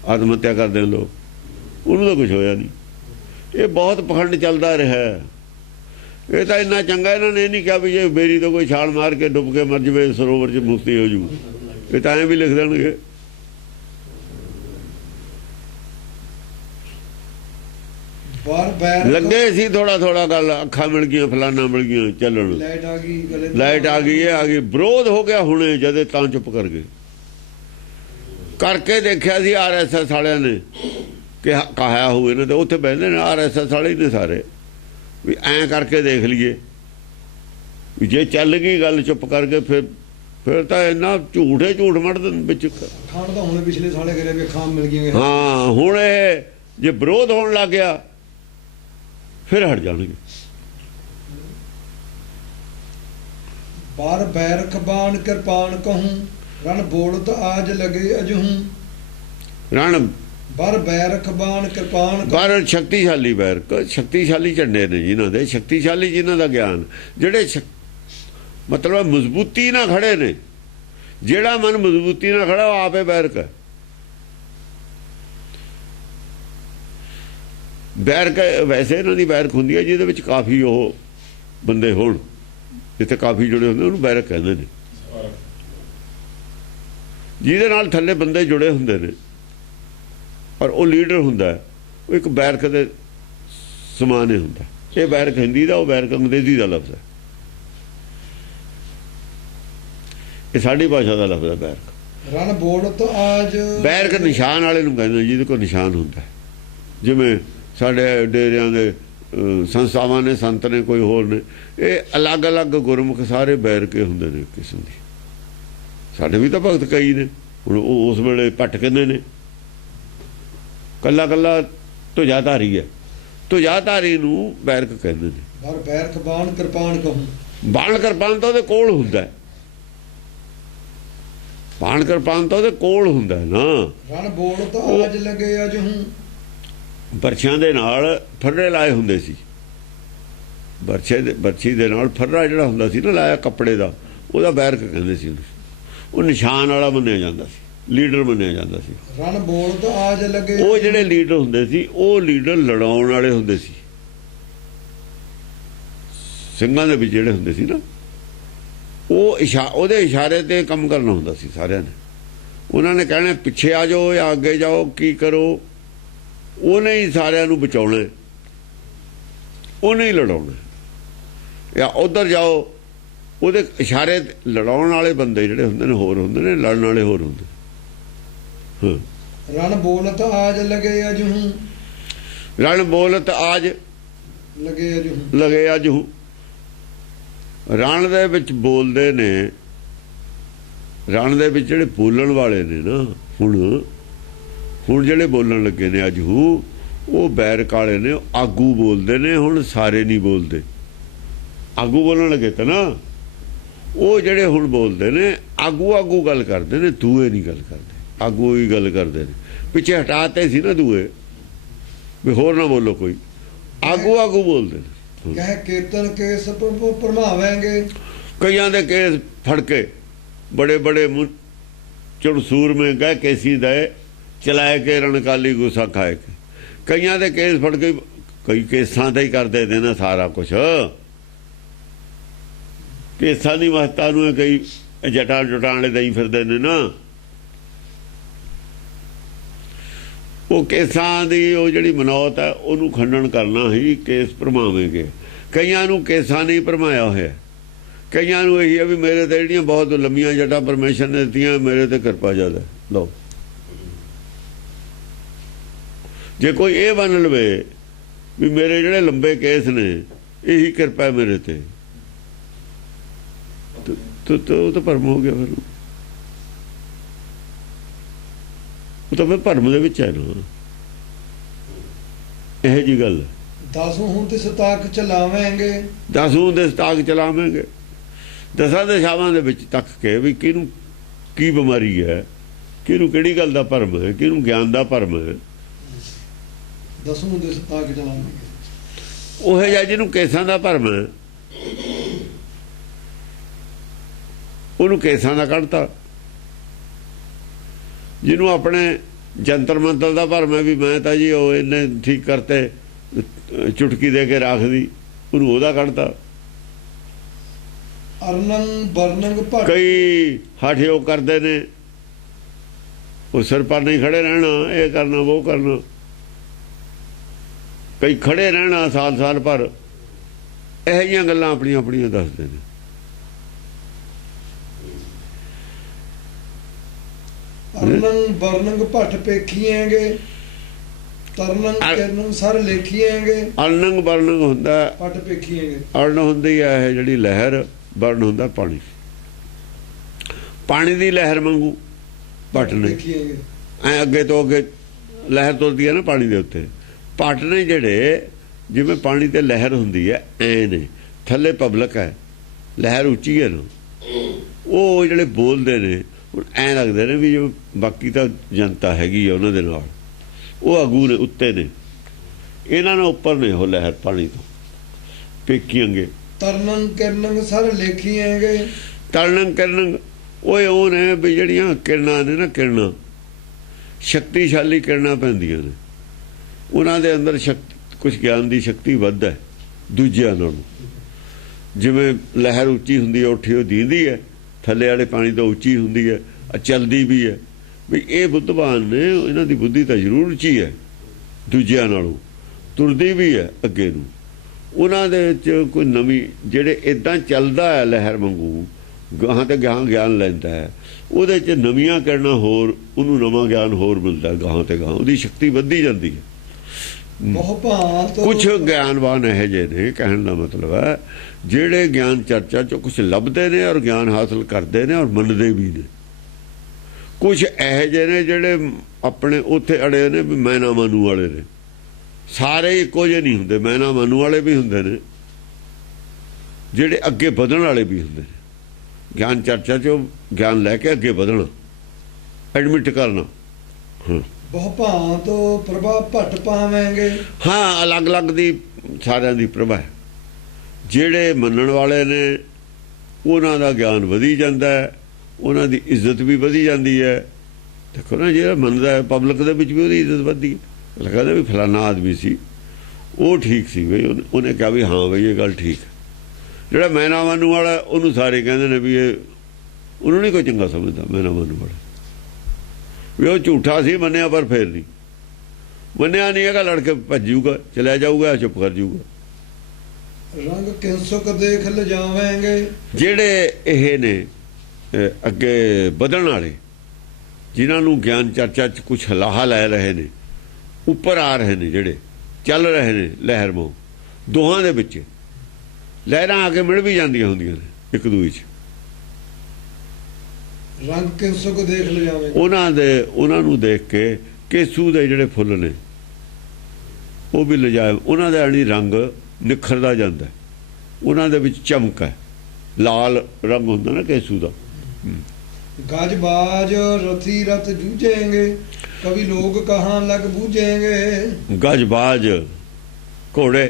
ਆਤਮ ਹੱਤਿਆ ਕਰਦੇ ਲੋਕ। ਉਹਨੂੰ ਤਾਂ ਕੁਛ ਹੋਇਆ ਨਹੀਂ। ਇਹ ਬਹੁਤ ਪਖੰਡ ਚੱਲਦਾ ਰਿਹਾ। ਇਹ ਤਾਂ ਇੰਨਾ ਚੰਗਾ, ਇਹਨਾਂ ਨੇ ਇਹ ਨਹੀਂ ਕਿਹਾ ਵੀ ਜੇ ਬੇਰੀ ਤੋਂ ਕੋਈ ਛਾਲ ਮਾਰ ਕੇ ਡੁੱਬ ਕੇ ਮਰ ਜਾਵੇ ਸਰੋਵਰ 'ਚ ਮੁਕਤੀ ਹੋ ਜੂ। ਇਹ ਤਾਂ ਐਂ ਵੀ ਲਿਖ ਦੇਣਗੇ। ਲੱਗੇ ਸੀ ਥੋੜਾ ਥੋੜਾ ਗੱਲ, ਅੱਖਾਂ ਮਿਲ ਗਈਆਂ, ਫਲਾਨਾ ਮਿਲ ਗਈਆਂ, ਚੱਲਣ। ਲਾਈਟ ਆ ਗਈ, ਇਹ ਆ ਗਈ। ਵਿਰੋਧ ਹੋ ਗਿਆ ਹੁਣੇ, ਜਦੇ ਤਾਂ ਚੁੱਪ ਕਰ ਗਏ। ਕਰਕੇ ਦੇਖਿਆ ਸੀ RSS ਵਾਲਿਆਂ ਨੇ ਕਿ ਕਹਾਇਆ ਹੋਏ ਨੇ, ਤੇ ਉੱਥੇ ਬਹਿੰਦੇ ਨੇ RSS ਵਾਲੇ ਨੇ ਸਾਰੇ, ਵੀ ਐਂ ਕਰਕੇ ਦੇਖ ਲਈਏ ਵੀ ਜੇ ਚੱਲ ਗਈ ਗੱਲ ਚੁੱਪ ਕਰਕੇ, ਫਿਰ ਤਾਂ ਇੰਨਾ ਝੂਠੇ ਝੂਠ ਮੜਦੇ ਵਿੱਚ। ਖਾਣ ਤਾਂ ਹੁਣ ਪਿਛਲੇ ਸਾਲੇ ਕਰੇ ਵੀ ਅੱਖਾਂ ਮਿਲ ਗਈਆਂ। ਹਾਂ, ਹੁਣ ਇਹ ਜੇ ਵਿਰੋਧ ਹੋਣ ਲੱਗ ਗਿਆ ਫਿਰ ਹਟ ਜਾਣਗੇ। ਬਾਰ ਬੈਰਕ ਬਾਣ ਕਿਰਪਾਨ ਕਹੂੰ, ਰਣ ਬੋਲਤ ਆਜ ਲਗੇ ਅਜਹੂੰ। ਰਣ ਬਾਰ ਬੈਰਕ ਬਾਣ ਕਿਰਪਾਨ, ਬਾਰ ਸ਼ਕਤੀਸ਼ਾਲੀ ਬੈਰਕ, ਸ਼ਕਤੀਸ਼ਾਲੀ ਝੰਡੇ ਨੇ ਜਿਨ੍ਹਾਂ ਦੇ, ਸ਼ਕਤੀਸ਼ਾਲੀ ਜਿਨ੍ਹਾਂ ਦਾ ਗਿਆਨ, ਜਿਹੜੇ ਮਤਲਬ ਮਜ਼ਬੂਤੀ ਨਾਲ ਖੜੇ ਨੇ। ਜਿਹੜਾ ਮਨ ਮਜ਼ਬੂਤੀ ਨਾਲ ਖੜਾ, ਉਹ ਆਪੇ ਬੈਰਕ ਹੈ। ਬੈਰਕ ਵੈਸੇ ਇਹਨਾਂ ਦੀ ਬੈਰਕ ਹੁੰਦੀ ਹੈ ਜਿਹਦੇ ਵਿੱਚ ਕਾਫੀ ਉਹ ਬੰਦੇ ਹੋਣ, ਜਿੱਥੇ ਕਾਫੀ ਜੁੜੇ ਹੁੰਦੇ ਉਹਨੂੰ ਬੈਰਕ ਕਹਿੰਦੇ ਨੇ। ਜਿਹਦੇ ਨਾਲ ਥੱਲੇ ਬੰਦੇ ਜੁੜੇ ਹੁੰਦੇ ਨੇ ਪਰ ਉਹ ਲੀਡਰ ਹੁੰਦਾ, ਉਹ ਇੱਕ ਬੈਰਕ ਦੇ ਸਮਾਨ ਹੀ ਹੁੰਦਾ। ਇਹ ਬੈਰਕ ਹਿੰਦੀ ਦਾ, ਉਹ ਬੈਰਕ ਅੰਗਰੇਜ਼ੀ ਦਾ ਲਫ਼ਜ਼ ਹੈ। ਇਹ ਸਾਡੀ ਭਾਸ਼ਾ ਦਾ ਲਫ਼ਜ਼ ਹੈ ਬੈਰਕ। ਰਨ ਬੋਲਤ ਆਜ ਬੈਰਕ ਨਿਸ਼ਾਨ ਵਾਲੇ ਨੂੰ ਕਹਿੰਦੇ, ਜਿਹਦੇ ਕੋਲ ਨਿਸ਼ਾਨ ਹੁੰਦਾ। ਜਿਵੇਂ ਸਾਡੇ ਡੇਰਿਆਂ ਦੇ ਸੰਸਥਾਵਾਂ ਨੇ, ਸੰਤ ਨੇ, ਕੋਈ ਹੋਰ ਨੇ, ਇਹ ਅਲੱਗ-ਅਲੱਗ ਗੁਰਮੁਖ ਸਾਰੇ ਬੈਰਕੇ ਹੁੰਦੇ ਨੇ ਕਿਸਮ ਦੀ। ਸਾਡੇ ਵੀ ਤਾਂ ਭਗਤ ਕਈ ਨੇ। ਹੁਣ ਉਹ ਉਸ ਵੇਲੇ ਭੱਟ ਕਹਿੰਦੇ ਨੇ, ਕੱਲਾ ਧੁਜਾਧਾਰੀ ਹੈ, ਧੁਜਾਧਾਰੀ ਨੂੰ ਬੈਰਕ ਕਹਿੰਦੇ ਨੇ। ਪਰ ਬੈਰਕ ਬਾਣ ਕਿਰਪਾਨ ਕਹੂੰ, ਬਾਣ ਕਿਰਪਾਨ ਤਾਂ ਉਹਦੇ ਕੋਲ ਹੁੰਦਾ, ਬਾਣ ਕਿਰਪਾਨ ਤਾਂ ਉਹਦੇ ਕੋਲ ਹੁੰਦਾ ਨਾ। ਰਨ ਬੋਲਤ ਆਜ ਲਗੇ ਅਜ ਹੂੰ, ਬਰਛਿਆਂ ਦੇ ਨਾਲ ਫਰਰੇ ਲਾਏ ਹੁੰਦੇ ਸੀ। ਬਰਛੀ ਦੇ ਨਾਲ ਫਰਰਾ ਜਿਹੜਾ ਹੁੰਦਾ ਸੀ ਨਾ ਲਾਇਆ ਕੱਪੜੇ ਦਾ, ਉਹਦਾ ਬੈਰਕ ਕਹਿੰਦੇ ਸੀ ਉਹਨੂੰ। ਉਹ ਨਿਸ਼ਾਨ ਵਾਲਾ ਮੰਨਿਆ ਜਾਂਦਾ ਸੀ, ਲੀਡਰ ਮੰਨਿਆ ਜਾਂਦਾ ਸੀ। ਰਨ ਬੋਲਤ ਆਜ ਲਗੇ, ਉਹ ਜਿਹੜੇ ਲੀਡਰ ਹੁੰਦੇ ਸੀ, ਉਹ ਲੀਡਰ ਲੜਾਉਣ ਵਾਲੇ ਹੁੰਦੇ ਸੀ। ਸਿੰਘਾਂ ਦੇ ਵਿੱਚ ਜਿਹੜੇ ਹੁੰਦੇ ਸੀ ਨਾ, ਉਹ ਉਹਦੇ ਇਸ਼ਾਰੇ ਤੇ ਕੰਮ ਕਰਨਾ ਹੁੰਦਾ ਸੀ ਸਾਰਿਆਂ ਨੇ। ਉਹਨਾਂ ਨੇ ਕਹਿਣਾ ਪਿੱਛੇ ਆ ਜਾਓ ਜਾਂ ਅੱਗੇ ਜਾਓ, ਕੀ ਕਰੋ। ਉਹਨੇ ਹੀ ਸਾਰਿਆਂ ਨੂੰ ਬਚਾਉਣਾ, ਉਹਨੇ ਹੀ ਲੜਾਉਣਾ, ਜਾਂ ਉਧਰ ਜਾਓ। ਉਹਦੇ ਇਸ਼ਾਰੇ ਲੜਾਉਣ ਵਾਲੇ ਬੰਦੇ ਜਿਹੜੇ ਹੁੰਦੇ ਨੇ ਹੋਰ ਹੁੰਦੇ ਨੇ, ਲੜਨ ਵਾਲੇ ਹੋਰ ਹੁੰਦੇ। ਰਨ ਬੋਲਤ ਆਜ ਲਗੇ ਅਜ ਹੂੰ, ਰਣ ਬੋਲਤ ਆਜ ਲਗੇ ਅਜ ਹੂੰ, ਲਗੇ ਅੱਜ ਹੂੰ। ਰਣ ਦੇ ਵਿੱਚ ਬੋਲਦੇ ਨੇ, ਰਣ ਦੇ ਵਿੱਚ ਜਿਹੜੇ ਬੋਲਣ ਵਾਲੇ ਨੇ ਨਾ, ਹੁਣ ਜਿਹੜੇ ਬੋਲਣ ਲੱਗੇ ਨੇ ਅੱਜ ਹੂੰ, ਉਹ ਬੈਰਕ ਵਾਲੇ ਨੇ, ਆਗੂ ਬੋਲਦੇ ਨੇ। ਹੁਣ ਸਾਰੇ ਨਹੀਂ ਬੋਲਦੇ, ਆਗੂ ਬੋਲਣ ਲੱਗੇ ਤਾਂ ਨਾ, ਉਹ ਜਿਹੜੇ ਹੁਣ ਬੋਲਦੇ ਨੇ ਆਗੂ ਗੱਲ ਕਰਦੇ ਨੇ, ਦੂਏ ਨਹੀਂ ਗੱਲ ਕਰਦੇ, ਆਗੂ ਹੀ ਗੱਲ ਕਰਦੇ ਨੇ। ਪਿੱਛੇ ਹਟਾਤੇ ਸੀ ਨਾ ਦੂਏ, ਵੀ ਹੋਰ ਨਾ ਬੋਲੋ ਕੋਈ, ਆਗੂ ਬੋਲਦੇ ਨੇ। ਕਹਿ ਕੀਰਤਨ ਕੇਸ ਭਰਮਾਵੇਂਗੇ, ਕਈਆਂ ਦੇ ਕੇਸ ਫੜ ਕੇ ਬੜੇ ਚੁੜਸੂਰ ਮੇ ਗਏ ਕੇਸੀ ਦਏ, ਚਲਾਏ ਕੇ ਰਣਕਾਲੀ ਗੁੱਸਾ ਖਾਏ ਕੇ। ਕਈਆਂ ਦੇ ਕੇਸ ਫੜ ਕੇ, ਕਈ ਕੇਸਾਂ ਦਾ ਹੀ ਕਰਦੇ ਨੇ ਨਾ ਸਾਰਾ ਕੁਛ। ਕੇਸਾਂ ਦੀ ਮਹੱਤਤਾ ਨੂੰ ਕਈ ਜਟਾਣ ਵਾਲੇ ਦਈ ਫਿਰਦੇ ਨੇ ਨਾ। ਉਹ ਕੇਸਾਂ ਦੀ ਉਹ ਜਿਹੜੀ ਮਨੌਤ ਹੈ, ਉਹਨੂੰ ਖੰਡਨ ਕਰਨਾ ਹੀ ਕੇਸ ਭਰਮਾਵੇਂਗੇ। ਕਈਆਂ ਨੂੰ ਕੇਸਾਂ ਨਹੀਂ ਭਰਮਾਇਆ ਹੋਇਆ, ਕਈਆਂ ਨੂੰ ਇਹੀ ਹੈ ਵੀ ਮੇਰੇ ਤੇ ਜਿਹੜੀਆਂ ਬਹੁਤ ਲੰਮੀਆਂ ਜਟਾਂ ਪਰਮੇਸ਼ਰ ਨੇ ਦਿੱਤੀਆਂ, ਮੇਰੇ ਤੇ ਕਿਰਪਾ ਜ਼ਿਆਦਾ ਲਓ। ਜੇ ਕੋਈ ਇਹ ਮੰਨ ਲਵੇ ਵੀ ਮੇਰੇ ਜਿਹੜੇ ਲੰਬੇ ਕੇਸ ਨੇ ਇਹੀ ਕਿਰਪਾ ਹੈ ਮੇਰੇ ਤੇ, ਉਹ ਤਾਂ ਭਰਮ ਹੋ ਗਿਆ। ਫਿਰ ਉਹ ਤਾਂ ਫਿਰ ਭਰਮ ਦੇ ਵਿੱਚ ਹੈ ਨਾ, ਇਹ ਜੀ ਗੱਲ। ਦਸੂ ਹੁਣ ਤੇ ਸਤਾਕ ਚਲਾਵਾਂਗੇ, ਦਸੂ ਦੇ ਸਤਾਕ ਚਲਾਵਾਂਗੇ। ਦਸਾਂ ਦਿਸ਼ਾਵਾਂ ਦੇ ਵਿੱਚ ਤੱਕ ਕੇ ਵੀ ਕਿਹਨੂੰ ਕੀ ਬਿਮਾਰੀ ਹੈ, ਕਿਹਨੂੰ ਕਿਹੜੀ ਗੱਲ ਦਾ ਭਰਮ ਹੈ, ਕਿਹਨੂੰ ਗਿਆਨ ਦਾ ਭਰਮ ਹੈ। ਦਸੂ ਦੇ ਸਤਾਕ ਚਲਾਵਾਂਗੇ, ਉਹ ਜਿਹਾ ਜਿਹਨੂੰ ਕੇਸਾਂ ਦਾ ਭਰਮ ਹੈ, ਉਹਨੂੰ ਕੇਸਾਂ ਦਾ ਕੱਢਤਾ। ਜਿਹਨੂੰ ਆਪਣੇ ਜੰਤਰ ਮੰਤਰ ਦਾ ਭਰਮ ਹੈ ਵੀ ਮੈਂ ਤਾਂ ਜੀ ਉਹ ਇਹਨੇ ਠੀਕ ਕਰਤੇ, ਚੁਟਕੀ ਦੇ ਕੇ ਰੱਖਦੀ, ਉਹਨੂੰ ਉਹਦਾ ਕੱਢਤਾ। ਅਰਨੰਗ ਬਰਨੰਗ ਭਟ, ਕਈ ਹਾਠਿਓ ਕਰਦੇ ਨੇ, ਉਹ ਸਿਰ ਪਰ ਨਹੀਂ ਖੜੇ ਰਹਿਣਾ, ਇਹ ਕਰਨਾ ਉਹ ਕਰਨਾ। ਕਈ ਖੜੇ ਰਹਿਣਾ ਸਾਲ ਭਰ, ਇਹੋ ਜਿਹੀਆਂ ਗੱਲਾਂ ਆਪਣੀਆਂ ਦੱਸਦੇ ਨੇ। ਅਰਨੰਗ ਬਰਨੰਗ ਭਟ ਪੇਖੀਏਂਗੇ, ਤਰਨੰਗ ਕਿਰਨੰਗ ਸਰ ਲੇਖੀਏਂਗੇ। ਅਰਨੰਗ ਬਰਨੰਗ ਹੁੰਦਾ, ਭਟ ਪੇਖੀਏਂਗੇ। ਅਰਨ ਹੁੰਦੀ ਹੈ ਇਹ ਜਿਹੜੀ ਲਹਿਰ, ਬਰਨ ਹੁੰਦਾ ਪਾਣੀ, ਪਾਣੀ ਦੀ ਲਹਿਰ ਵਾਂਗੂ ਭਟ ਨੇ। ਐ ਅੱਗੇ ਤੋਂ ਅੱਗੇ ਲਹਿਰ ਤੁਰਦੀ ਹੈ ਨਾ ਪਾਣੀ ਦੇ ਉੱਤੇ। ਭਟ ਨੇ ਜਿਹੜੇ, ਜਿਵੇਂ ਪਾਣੀ ਤੇ ਲਹਿਰ ਹੁੰਦੀ ਹੈ ਐ ਨੇ, ਥੱਲੇ ਪਬਲਿਕ ਹੈ, ਲਹਿਰ ਉੱਚੀ ਹੈ ਨਾ, ਉਹ ਜਿਹੜੇ ਬੋਲਦੇ ਨੇ ਹੁਣ ਐਂ ਲੱਗਦੇ ਨੇ ਵੀ ਜਿਵੇਂ ਬਾਕੀ ਤਾਂ ਜਨਤਾ ਹੈਗੀ ਆ ਉਹਨਾਂ ਦੇ ਨਾਲ, ਉਹ ਆਗੂ ਨੇ, ਉੱਤੇ ਨੇ, ਇਹਨਾਂ ਨੇ ਉੱਪਰ ਨੇ ਉਹ ਲਹਿਰ ਪਾਣੀ ਤੋਂ ਪੇਕੀਆਂਗੇ। ਤਰਨੰਗ ਕਿਰਨੰਗ ਸਰ ਲੇਖੀਏਂਗੇ। ਤਰਨੰਗ ਕਿਰਨੰਗ ਉਹ ਨੇ ਵੀ ਜਿਹੜੀਆਂ ਕਿਰਨਾਂ ਨੇ ਨਾ, ਕਿਰਨਾਂ ਸ਼ਕਤੀਸ਼ਾਲੀ ਕਿਰਨਾਂ ਪੈਂਦੀਆਂ ਨੇ, ਉਹਨਾਂ ਦੇ ਅੰਦਰ ਕੁਛ ਗਿਆਨ ਦੀ ਸ਼ਕਤੀ ਵੱਧ ਹੈ ਦੂਜਿਆਂ ਨਾਲੋਂ। ਜਿਵੇਂ ਲਹਿਰ ਉੱਚੀ ਹੁੰਦੀ ਹੈ ਉੱਠੀ ਉਹ ਦੀਂਦੀ ਹੈ, ਥੱਲੇ ਵਾਲੇ ਪਾਣੀ ਤੋਂ ਉੱਚੀ ਹੁੰਦੀ ਹੈ, ਚੱਲਦੀ ਵੀ ਹੈ। ਵੀ ਇਹ ਬੁੱਧਵਾਨ ਨੇ, ਇਹਨਾਂ ਦੀ ਬੁੱਧੀ ਤਾਂ ਜ਼ਰੂਰ ਉੱਚੀ ਹੈ ਦੂਜਿਆਂ ਨਾਲੋਂ, ਤੁਰਦੀ ਵੀ ਹੈ ਅੱਗੇ ਨੂੰ। ਉਹਨਾਂ ਦੇ ਵਿੱਚ ਕੋਈ ਨਵੀਂ, ਜਿਹੜੇ ਇਦਾਂ ਚੱਲਦਾ ਹੈ ਲਹਿਰ ਵਾਂਗੂ, ਗਾਹਾਂ ਤੇ ਗਾਹਾਂ ਗਿਆਨ ਲੈਂਦਾ ਹੈ, ਉਹਦੇ 'ਚ ਨਵੀਆਂ ਕਿਰਨਾਂ ਹੋਰ, ਉਹਨੂੰ ਨਵਾਂ ਗਿਆਨ ਹੋਰ ਮਿਲਦਾ ਗਾਹਾਂ ਤੇ ਗਾਹਾਂ, ਉਹਦੀ ਸ਼ਕਤੀ ਵੱਧਦੀ ਜਾਂਦੀ ਹੈ। ਕੁਛ ਗਿਆਨਵਾਨ ਇਹੋ ਜਿਹੇ ਨੇ, ਕਹਿਣ ਦਾ ਮਤਲਬ ਹੈ, ਜਿਹੜੇ ਗਿਆਨ ਚਰਚਾ 'ਚੋਂ ਕੁਛ ਲੱਭਦੇ ਨੇ ਔਰ ਗਿਆਨ ਹਾਸਲ ਕਰਦੇ ਨੇ ਔਰ ਮੰਨਦੇ ਵੀ ਨੇ। ਕੁਛ ਇਹੋ ਜਿਹੇ ਨੇ ਜਿਹੜੇ ਆਪਣੇ ਉੱਥੇ ਅੜੇ ਨੇ, ਵੀ ਮੈਂ ਨਾ ਮੰਨੂ ਵਾਲੇ ਨੇ। ਸਾਰੇ ਇੱਕੋ ਜਿਹੇ ਨਹੀਂ ਹੁੰਦੇ, ਮੈਂ ਨਾ ਮੰਨੂ ਵਾਲੇ ਵੀ ਹੁੰਦੇ ਨੇ, ਜਿਹੜੇ ਅੱਗੇ ਵਧਣ ਵਾਲੇ ਵੀ ਹੁੰਦੇ ਨੇ। ਗਿਆਨ ਚਰਚਾ 'ਚੋਂ ਗਿਆਨ ਲੈ ਕੇ ਅੱਗੇ ਵਧਣਾ, ਐਡਮਿਟ ਕਰਨਾ। ਬਹੁ ਭਾਂਤ ਪ੍ਰਭਾ ਭਟ ਪਾਵਾਂਗੇ। ਹਾਂ, ਅਲੱਗ ਅਲੱਗ ਦੀ ਸਾਰਿਆਂ ਦੀ ਪ੍ਰਭਾ ਹੈ। ਜਿਹੜੇ ਮੰਨਣ ਵਾਲੇ ਨੇ ਉਹਨਾਂ ਦਾ ਗਿਆਨ ਵਧੀ ਜਾਂਦਾ ਹੈ, ਉਹਨਾਂ ਦੀ ਇੱਜ਼ਤ ਵੀ ਵਧੀ ਜਾਂਦੀ ਹੈ। ਦੇਖੋ ਨਾ, ਜਿਹੜਾ ਮੰਨਦਾ ਹੈ ਪਬਲਿਕ ਦੇ ਵਿੱਚ ਵੀ ਉਹਦੀ ਇੱਜ਼ਤ ਵੱਧਦੀ ਹੈ। ਲੱਗਦਾ ਵੀ ਫਲਾਨਾ ਆਦਮੀ ਸੀ, ਉਹ ਠੀਕ ਸੀ ਬਈ, ਉਹਨੇ ਕਿਹਾ ਵੀ ਹਾਂ ਬਈ ਇਹ ਗੱਲ ਠੀਕ ਹੈ। ਜਿਹੜਾ ਮੈਂ ਨਾ ਮੰਨੂ ਵਾਲਾ, ਉਹਨੂੰ ਸਾਰੇ ਕਹਿੰਦੇ ਨੇ ਵੀ ਇਹ, ਉਹਨੂੰ ਨਹੀਂ ਕੋਈ ਚੰਗਾ ਸਮਝਦਾ ਮੈਂ ਨਾ ਮੰਨੂ ਵਾਲਾ, ਵੀ ਉਹ ਝੂਠਾ ਸੀ, ਮੰਨਿਆ ਪਰ ਫੇਰ ਨਹੀਂ ਮੰਨਿਆ ਨਹੀਂ ਹੈਗਾ, ਲੜ ਕੇ ਭੱਜ ਜਾਊਗਾ, ਚਲਿਆ ਜਾਊਗਾ, ਚੁੱਪ ਕਰ ਜਾਊਗਾ। ਰੰਗ ਕਿੰਸੁਕ ਦੇਖ ਲਿਜਾਵਾਂਗੇ। ਜਿਹੜੇ ਇਹ ਨੇ ਅੱਗੇ ਵਧਣ ਵਾਲੇ, ਜਿਨ੍ਹਾਂ ਨੂੰ ਗਿਆਨ ਚਰਚਾ 'ਚ ਕੁਛ ਲਾਹਾ ਲੈ ਰਹੇ ਨੇ, ਉੱਪਰ ਆ ਰਹੇ ਨੇ, ਜਿਹੜੇ ਚੱਲ ਰਹੇ ਨੇ ਲਹਿਰ ਮੋਹ, ਦੋਹਾਂ ਦੇ ਵਿੱਚ ਲਹਿਰਾਂ ਆ ਕੇ ਮਿਲ ਵੀ ਜਾਂਦੀਆਂ ਹੁੰਦੀਆਂ ਨੇ ਇੱਕ ਦੂਜੇ 'ਚ। ਰੰਗ ਕਿੰਸੁਕ ਦੇਖ ਲਿਜਾਵਾਂਗੇ। ਉਹਨਾਂ ਨੂੰ ਦੇਖ ਕੇ ਕੇਸੂ ਦੇ ਜਿਹੜੇ ਫੁੱਲ ਨੇ ਉਹ ਵੀ ਲਿਜਾਏ, ਉਹਨਾਂ ਦਾ ਅਣੀ ਰੰਗ ਨਿਖਰਦਾ ਜਾਂਦਾ, ਉਹਨਾਂ ਦੇ ਵਿੱਚ ਚਮਕ ਹੈ, ਲਾਲ ਰੰਗ ਹੁੰਦਾ ਨਾ ਕੇਸੂ ਦਾ। ਗਜ ਬਾਜ ਰਥੀ ਰਥ ਜੂਝेंगे, ਕਵੀ ਲੋਕ ਕਹਾਂ ਲੱਗ ਬੂਝेंगे। ਗਜ ਬਾਜ ਘੋੜੇ,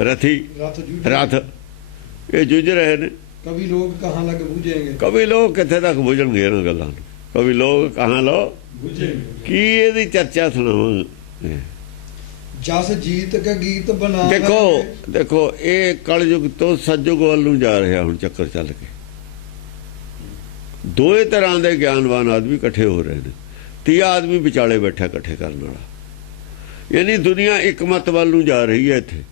ਰਥੀ ਰਥ, ਇਹ ਜੂਝ ਰਹੇ ਨੇ। ਕਵੀ ਲੋਕ ਕਹਾਂ ਲੱਗ ਬੂਝेंगे। ਕਵੀ ਲੋਕ ਕਿੱਥੇ ਤੱਕ ਬੁੱਝਣਗੇ ਇਹਨਾਂ ਗੱਲਾਂ ਨੂੰ? ਕਵੀ ਲੋਕ ਕਹਾਂ ਲੋ ਬੁੱਝेंगे, ਕੀ ਇਹਦੀ ਚਰਚਾ ਸੁਣਾਵਾਂ। ਜਸ ਜੀਤ ਕੇ ਗੀਤ ਬਣਾ। ਦੇਖੋ ਇਹ ਕਲਯੁਗ ਤੋਂ ਸਤਯੁਗ ਵੱਲ ਨੂੰ ਜਾ ਰਿਹਾ ਹੁਣ ਚੱਕਰ ਚੱਲ ਕੇ। ਦੋਏ ਤਰ੍ਹਾਂ ਦੇ ਗਿਆਨਵਾਨ ਆਦਮੀ ਇਕੱਠੇ ਹੋ ਰਹੇ ਨੇ, ਤੀਆ ਆਦਮੀ ਵਿਚਾਲੇ ਬੈਠਾ ਇਕੱਠੇ ਕਰਨ ਵਾਲਾ। ਯਾਨੀ ਦੁਨੀਆ ਇੱਕ ਮਤ ਵੱਲ ਨੂੰ ਜਾ ਰਹੀ ਹੈ। ਇੱਥੇ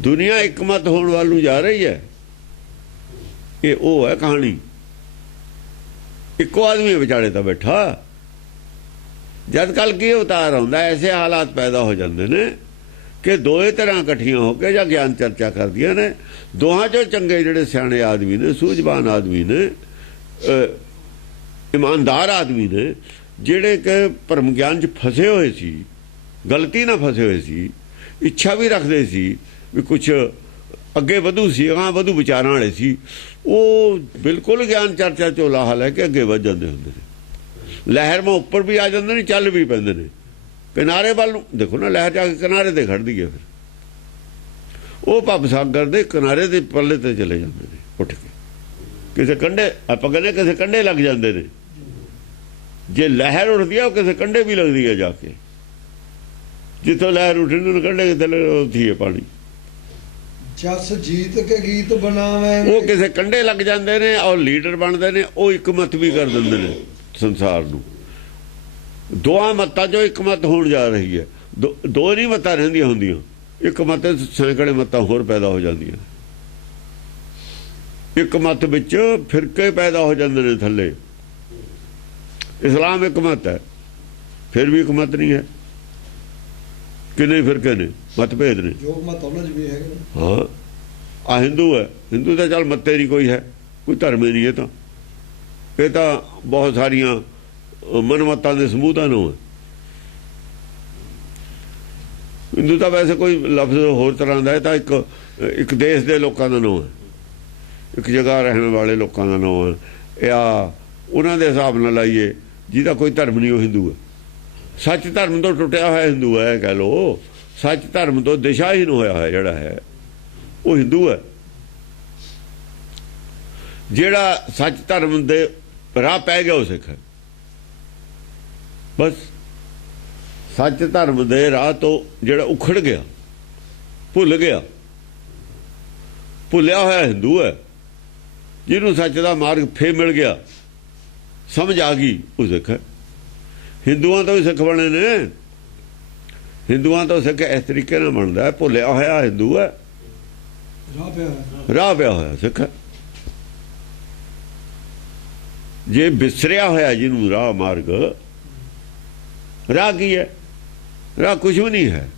ਦੁਨੀਆ ਇੱਕ ਮਤ ਹੋਣ ਵੱਲ ਨੂੰ ਜਾ ਰਹੀ ਹੈ। ਇਹ ਉਹ ਹੈ ਕਹਾਣੀ। ਇੱਕੋ ਆਦਮੀ ਵਿਚਾਲੇ ਤਾਂ ਬੈਠਾ। ਜਦ ਕੱਲ ਕੀ ਉਤਾਰ ਆਉਂਦਾ, ਐਸੇ ਹਾਲਾਤ ਪੈਦਾ ਹੋ ਜਾਂਦੇ ਨੇ ਕਿ ਦੋਏ ਤਰ੍ਹਾਂ ਇਕੱਠੀਆਂ ਹੋ ਕੇ ਜਾਂ ਗਿਆਨ ਚਰਚਾ ਕਰਦੀਆਂ ਨੇ। ਦੋਹਾਂ ਚੋਂ ਚੰਗੇ ਜਿਹੜੇ ਸਿਆਣੇ ਆਦਮੀ ਨੇ, ਸੂਝਵਾਨ ਆਦਮੀ ਨੇ, ਇਮਾਨਦਾਰ ਆਦਮੀ ਨੇ, ਜਿਹੜੇ ਕਿ ਭਰਮ ਗਿਆਨ 'ਚ ਫਸੇ ਹੋਏ ਸੀ, ਗਲਤੀ ਨਾਲ ਫਸੇ ਹੋਏ ਸੀ, ਇੱਛਾ ਵੀ ਰੱਖਦੇ ਸੀ ਵੀ ਕੁਛ ਅੱਗੇ ਵਧੂ ਸੀ, ਅਗਾਂਹ ਵਧੂ ਵਿਚਾਰਾਂ ਵਾਲੇ ਸੀ, ਉਹ ਬਿਲਕੁਲ ਗਿਆਨ ਚਰਚਾ 'ਚੋਂ ਲਾਹਾ ਲੈ ਕੇ ਅੱਗੇ ਵੱਧ ਜਾਂਦੇ ਹੁੰਦੇ ਨੇ। ਲਹਿਰ ਮਾ ਉੱਪਰ ਵੀ ਆ ਜਾਂਦੇ ਨੇ, ਚੱਲ ਵੀ ਪੈਂਦੇ ਨੇ ਕਿਨਾਰੇ ਵੱਲ ਨੂੰ। ਦੇਖੋ ਨਾ, ਲਹਿਰ ਜਾ ਕੇ ਕਿਨਾਰੇ ਤੇ ਖੜਦੀ ਹੈ, ਫਿਰ ਉਹ ਭਵ ਸਾਗਰ ਦੇ ਕਿਨਾਰੇ ਦੇ ਪੱਲੇ ਤੇ ਚਲੇ ਜਾਂਦੇ ਨੇ ਉੱਠ ਕੇ। ਕਿਸੇ ਕੰਢੇ, ਆਪਾਂ ਕਹਿੰਦੇ ਕਿਸੇ ਕੰਢੇ ਲੱਗ ਜਾਂਦੇ ਨੇ। ਜੇ ਲਹਿਰ ਉੱਠਦੀ ਹੈ ਉਹ ਕਿਸੇ ਕੰਢੇ ਵੀ ਲੱਗਦੀ ਹੈ ਜਾ ਕੇ। ਜਿੱਥੋਂ ਲਹਿਰ ਉੱਠਣੀ ਉਹਨੂੰ ਕੰਢੇ ਥੱਲੇ ਉੱਠੀ ਹੈ ਪਾਣੀ। ਜਸ ਜੀਤ ਕੇ ਗੀਤ ਬਣਾਵਾਂਗੇ। ਉਹ ਕਿਸੇ ਕੰਢੇ ਲੱਗ ਜਾਂਦੇ ਨੇ ਔਰ ਲੀਡਰ ਬਣਦੇ ਨੇ। ਉਹ ਇੱਕ ਮਤ ਵੀ ਕਰ ਦਿੰਦੇ ਨੇ ਸੰਸਾਰ ਨੂੰ। ਦੋਆਂ ਮਤਾਂ 'ਚੋਂ ਇੱਕ ਮਤ ਹੋਣ ਜਾ ਰਹੀ ਹੈ। ਦੋ ਨਹੀਂ ਮਤਾਂ ਰਹਿੰਦੀਆਂ ਹੁੰਦੀਆਂ, ਇੱਕ ਮਤ ਸੈਂਕੜੇ ਮਤਾਂ ਹੋਰ ਪੈਦਾ ਹੋ ਜਾਂਦੀਆਂ। ਇੱਕ ਮਤ ਵਿੱਚ ਫਿਰਕੇ ਪੈਦਾ ਹੋ ਜਾਂਦੇ ਨੇ ਥੱਲੇ। ਇਸਲਾਮ ਇੱਕ ਮਤ ਹੈ, ਫਿਰ ਵੀ ਇੱਕ ਮਤ ਨਹੀਂ ਹੈ। ਕਿੰਨੇ ਫਿਰਕੇ ਨੇ, ਮਤਭੇਦ ਨੇ। ਜੋ ਮਤ ਉਹਨਾਂ 'ਚ ਵੀ ਹੈਗੇ। ਹਾਂ, ਆ ਹਿੰਦੂ ਹੈ, ਹਿੰਦੂ ਤਾਂ ਚੱਲ ਮੱਤੇ ਨਹੀਂ ਕੋਈ ਹੈ, ਕੋਈ ਧਰਮ ਹੀ ਨਹੀਂ। ਇਹ ਤਾਂ ਬਹੁਤ ਸਾਰੀਆਂ ਮਨਮਤਾਂ ਦੇ ਸਮੂਹ ਦਾ ਨਾਮ ਹੈ। ਹਿੰਦੂ ਤਾਂ ਵੈਸੇ ਕੋਈ ਲਫ਼ਜ਼ ਹੋਰ ਤਰ੍ਹਾਂ ਦਾ ਹੈ, ਤਾਂ ਇੱਕ ਦੇਸ਼ ਦੇ ਲੋਕਾਂ ਦਾ ਨਾਮ ਹੈ, ਇੱਕ ਜਗ੍ਹਾ ਰਹਿਣ ਵਾਲੇ ਲੋਕਾਂ ਦਾ ਨਾਮ ਹੈ। ਜਾਂ ਉਹਨਾਂ ਦੇ ਹਿਸਾਬ ਨਾਲ ਲਾਈਏ, ਜਿਹਦਾ ਕੋਈ ਧਰਮ ਨਹੀਂ ਉਹ ਹਿੰਦੂ ਹੈ। ਸੱਚ ਧਰਮ ਤੋਂ ਟੁੱਟਿਆ ਹੋਇਆ ਹਿੰਦੂ ਹੈ ਕਹਿ ਲਓ। ਸੱਚ ਧਰਮ ਤੋਂ ਦਿਸ਼ਾਹੀਨ ਹੋਇਆ ਹੋਇਆ ਜਿਹੜਾ ਹੈ ਉਹ ਹਿੰਦੂ ਹੈ। ਜਿਹੜਾ ਸੱਚ ਧਰਮ ਦੇ ਰਾਹ ਪੈ ਗਿਆ ਉਹ ਸਿੱਖ ਹੈ। ਬਸ ਸੱਚ ਧਰਮ ਦੇ ਰਾਹ ਤੋਂ ਜਿਹੜਾ ਉਖੜ ਗਿਆ, ਭੁੱਲ ਗਿਆ, ਭੁੱਲਿਆ ਹੋਇਆ ਹਿੰਦੂ ਹੈ। ਜਿਹਨੂੰ ਸੱਚ ਦਾ ਮਾਰਗ ਫੇਰ ਮਿਲ ਗਿਆ, ਸਮਝ ਆ ਗਈ, ਉਹ ਸਿੱਖ ਹੈ। ਹਿੰਦੂਆਂ ਤੋਂ ਵੀ ਸਿੱਖ ਬਣੇ ਨੇ। ਹਿੰਦੂਆਂ ਤੋਂ ਸਿੱਖ ਇਸ ਤਰੀਕੇ ਨਾਲ ਬਣਦਾ ਹੈ, ਭੁੱਲਿਆ ਹੋਇਆ ਹਿੰਦੂ ਹੈ, ਰਾਹ ਪਿਆ ਹੋਇਆ ਸਿੱਖ ਹੈ। ਜੇ ਵਿਸਰਿਆ ਹੋਇਆ ਜਿਹਨੂੰ ਰਾਹ ਮਾਰਗ, ਰਾਹ ਕੀ ਹੈ? ਰਾਹ ਕੁਝ ਵੀ ਨਹੀਂ ਹੈ।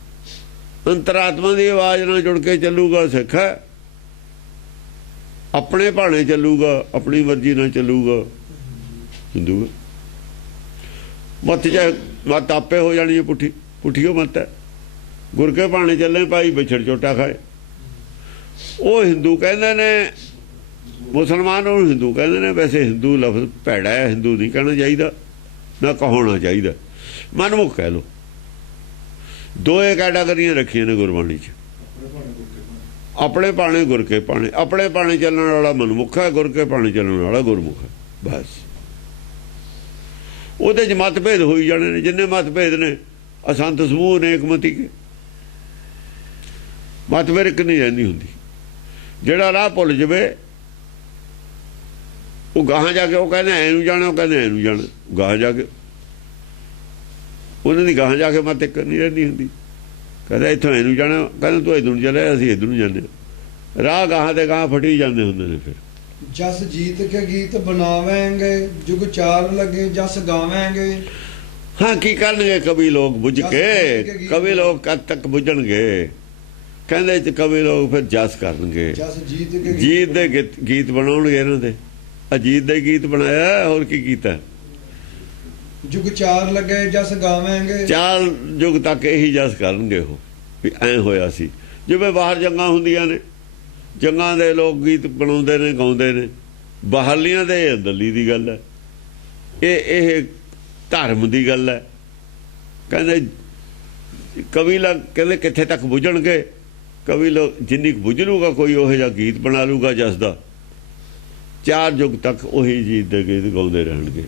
ਅੰਤਰਾਤਮਾ ਦੀ ਆਵਾਜ਼ ਨਾਲ ਜੁੜ ਕੇ ਚੱਲੂਗਾ ਸਿੱਖ ਹੈ। ਆਪਣੇ ਭਾਣੇ ਚੱਲੂਗਾ, ਆਪਣੀ ਮਰਜ਼ੀ ਨਾਲ ਚੱਲੂਗਾ ਹਿੰਦੂ ਹੈ। ਮੱਤ ਆਪੇ ਹੋ ਜਾਣੀ ਹੈ ਪੁੱਠੀ, ਪੁੱਠੀਓ ਮੱਤ ਹੈ। ਗੁਰ ਕੇ ਭਾਣੇ ਚੱਲੇ ਭਾਈ ਵਿਛੜ ਚੋਟਾ ਖਾਏ, ਉਹ ਹਿੰਦੂ ਕਹਿੰਦੇ ਨੇ। ਮੁਸਲਮਾਨ ਉਹਨੂੰ ਹਿੰਦੂ ਕਹਿੰਦੇ ਨੇ। ਵੈਸੇ ਹਿੰਦੂ ਲਫ਼ਜ਼ ਭੈੜਾ ਹੈ, ਹਿੰਦੂ ਨਹੀਂ ਕਹਿਣਾ ਚਾਹੀਦਾ, ਨਾ ਕਹਾਉਣਾ ਚਾਹੀਦਾ, ਮਨਮੁਖ ਕਹਿ ਲਓ। ਦੋਏ ਕੈਟਾਗਰੀਆਂ ਰੱਖੀਆਂ ਨੇ ਗੁਰਬਾਣੀ 'ਚ। ਆਪਣੇ ਭਾਣੇ ਗੁਰ ਕੇ ਭਾਣੇ, ਆਪਣੇ ਭਾਣੇ ਚੱਲਣ ਵਾਲਾ ਮਨਮੁਖ ਹੈ, ਗੁਰ ਕੇ ਭਾਣੇ ਚੱਲਣ ਵਾਲਾ ਗੁਰਮੁਖ ਹੈ। ਬਸ ਉਹਦੇ 'ਚ ਮਤਭੇਦ ਹੋਈ ਜਾਣੇ ਨੇ। ਜਿੰਨੇ ਮਤਭੇਦ ਨੇ, ਅਸੰਤ ਸਮੂਹ ਨੇਕਮਤੀ ਕੇ, ਮਤਭੇਦ ਇੱਕ ਨਹੀਂ ਰਹਿੰਦੀ ਹੁੰਦੀ। ਜਿਹੜਾ ਰਾਹ ਭੁੱਲ ਜਾਵੇ, ਉਹ ਗਾਹਾਂ ਜਾ ਕੇ ਉਹ ਕਹਿੰਦੇ ਐ ਨੂੰ ਜਾਣਾ, ਉਹ ਕਹਿੰਦੇ ਐ ਨੂੰ ਜਾਣਾ। ਗਾਹਾਂ ਜਾ ਕੇ ਉਹਨਾਂ ਦੀ ਗਾਹਾਂ ਜਾ ਕੇ ਮਤ ਇੱਕ ਨਹੀਂ ਰਹਿੰਦੀ ਹੁੰਦੀ। ਕਹਿੰਦਾ ਇੱਥੋਂ ਐ ਨੂੰ ਜਾਣਾ, ਕਹਿੰਦਾ ਤੂੰ ਇੱਧਰ ਨੂੰ ਚੱਲਿਆ, ਅਸੀਂ ਇੱਧਰ ਨੂੰ ਜਾਂਦੇ। ਰਾਹ ਗਾਹਾਂ ਤੇ ਗਾਹਾਂ ਫਟੀ ਜਾਂਦੇ ਹੁੰਦੇ ਨੇ। ਫਿਰ ਜਸ ਜੀਤ ਕੇ ਗੀਤ ਬਣਾਵਾਂਗੇ, ਜੁਗ ਚਾਰ ਲੱਗੇ ਜਸ ਗਾਵਾਂਗੇ। ਹਾਂ, ਕੀ ਕਰਨਗੇ ਕਵੀ ਲੋਕ ਬੁੱਝ ਕੇ? ਕਵੀ ਲੋਕ ਕਦ ਤੱਕ ਬੁੱਝਣਗੇ? ਕਹਿੰਦੇ ਚ ਕਵੀ ਲੋਕ ਫਿਰ ਜਸ ਕਰਨਗੇ, ਜੀਤ ਦੇ ਗੀਤ ਬਣਾਉਣਗੇ। ਇਹਨਾਂ ਦੇ ਅਜੀਤ ਦੇ ਗੀਤ ਬਣਾਇਆ, ਹੋਰ ਕੀ ਕੀਤਾ? ਜੁਗ ਚਾਰ ਲੱਗੇ ਜਸ ਗਾਵਾਂਗੇ। 4 ਯੁੱਗ ਤੱਕ ਇਹੀ ਜਸ ਕਰਨਗੇ ਉਹ, ਵੀ ਐਂ ਹੋਇਆ ਸੀ। ਜਿਵੇਂ ਬਾਹਰ ਜੰਗਾਂ ਹੁੰਦੀਆਂ ਨੇ, ਜੰਗਾਂ ਦੇ ਲੋਕ ਗੀਤ ਬਣਾਉਂਦੇ ਨੇ, ਗਾਉਂਦੇ ਨੇ। ਬਾਹਰਲੀਆਂ ਦੇ ਅੰਦਰਲੀ ਦੀ ਗੱਲ ਹੈ, ਇਹ ਧਰਮ ਦੀ ਗੱਲ ਹੈ। ਕਹਿੰਦੇ ਕਵੀ ਲੋਕ ਕਹਿੰਦੇ ਕਿੱਥੇ ਤੱਕ ਬੁੱਝਣਗੇ? ਕਵੀ ਲੋਕ ਜਿੰਨੀ ਬੁੱਝ ਲੂਗਾ ਕੋਈ ਉਹੋ ਜਿਹਾ ਗੀਤ ਬਣਾ ਲੂਗਾ ਜਸ ਦਾ। 4 ਯੁੱਗ ਤੱਕ ਉਹੀ ਜੀਤ ਦੇ ਗੀਤ ਗਾਉਂਦੇ ਰਹਿਣਗੇ।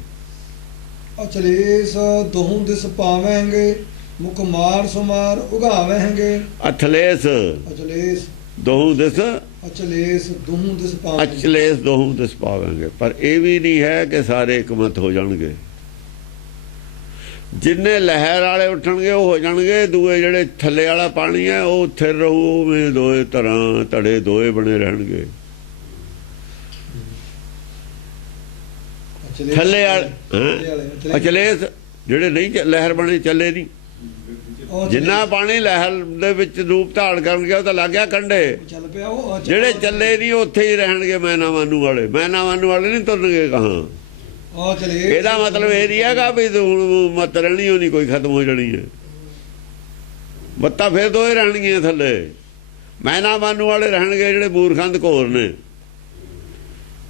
ਅਚਲੇਸ ਦੋਹੂ ਦਿਸ ਪਾਵਾਂਗੇ, ਮੁਖ ਮਾਰ ਸੁਮਾਰ ਉਗਾਵਾਂਗੇ। ਅਥਲੇਸ ਦੋਹੂ ਦਿਸ, ਅਚਲੇਸ ਦੋਹੂ ਦਿਸ ਪਾਵਾਂਗੇ। ਅਚਲੇਸ ਦੋਹੂ ਦਿਸ ਪਾਵਾਂਗੇ। ਪਰ ਇਹ ਵੀ ਨਹੀਂ ਹੈ ਕਿ ਸਾਰੇ ਇਕਮਤ ਹੋ ਜਾਣਗੇ। ਜਿੰਨੇ ਲਹਿਰ ਵਾਲੇ ਉੱਠਣਗੇ ਉਹ ਹੋ ਜਾਣਗੇ। ਦੂਏ ਜਿਹੜੇ ਥੱਲੇ ਵਾਲਾ ਪਾਣੀ ਹੈ ਉਹ ਉੱਥੇ ਰਹੂ। ਉਵੇਂ ਦੋਏ ਤਰ੍ਹਾਂ ਧੜੇ ਦੋਏ ਬਣੇ ਰਹਿਣਗੇ। ਥੱਲੇ ਵਾਲੇ ਅਚਲੇਸ ਜਿਹੜੇ ਨਹੀਂ ਲਹਿਰ ਬਣੇ, ਚੱਲੇ ਨਹੀਂ। ਜਿੰਨਾ ਪਾਣੀ ਲਹਿਰ ਦੇ ਵਿੱਚ ਰੂਪ ਧਾਰਨ ਕਰਨ ਗਿਆ ਉਹ ਤਾਂ ਲੱਗ ਗਿਆ ਕੰਢੇ। ਜਿਹੜੇ ਚੱਲੇ ਨਹੀਂ ਉੱਥੇ ਹੀ ਰਹਿਣਗੇ। ਮੈਨਾ ਮਾਨੂ ਵਾਲੇ ਨਹੀਂ ਤੁਰਨਗੇ ਕਹਾਂ। ਇਹਦਾ ਮਤਲਬ ਇਹ ਨਹੀਂ ਹੈਗਾ ਵੀ ਮਤ ਰਹਿਣੀ ਉਹ ਨਹੀਂ ਕੋਈ ਖਤਮ ਹੋ ਜਾਣੀ ਹੈ। ਮੱਤਾਂ ਫਿਰ ਦੋਏ ਰਹਿਣਗੀਆਂ ਥੱਲੇ। ਮੈਨਾ ਮਾਨੂ ਵਾਲੇ ਰਹਿਣਗੇ ਜਿਹੜੇ ਮੂਰਖੰਦ ਘੋਰ ਨੇ।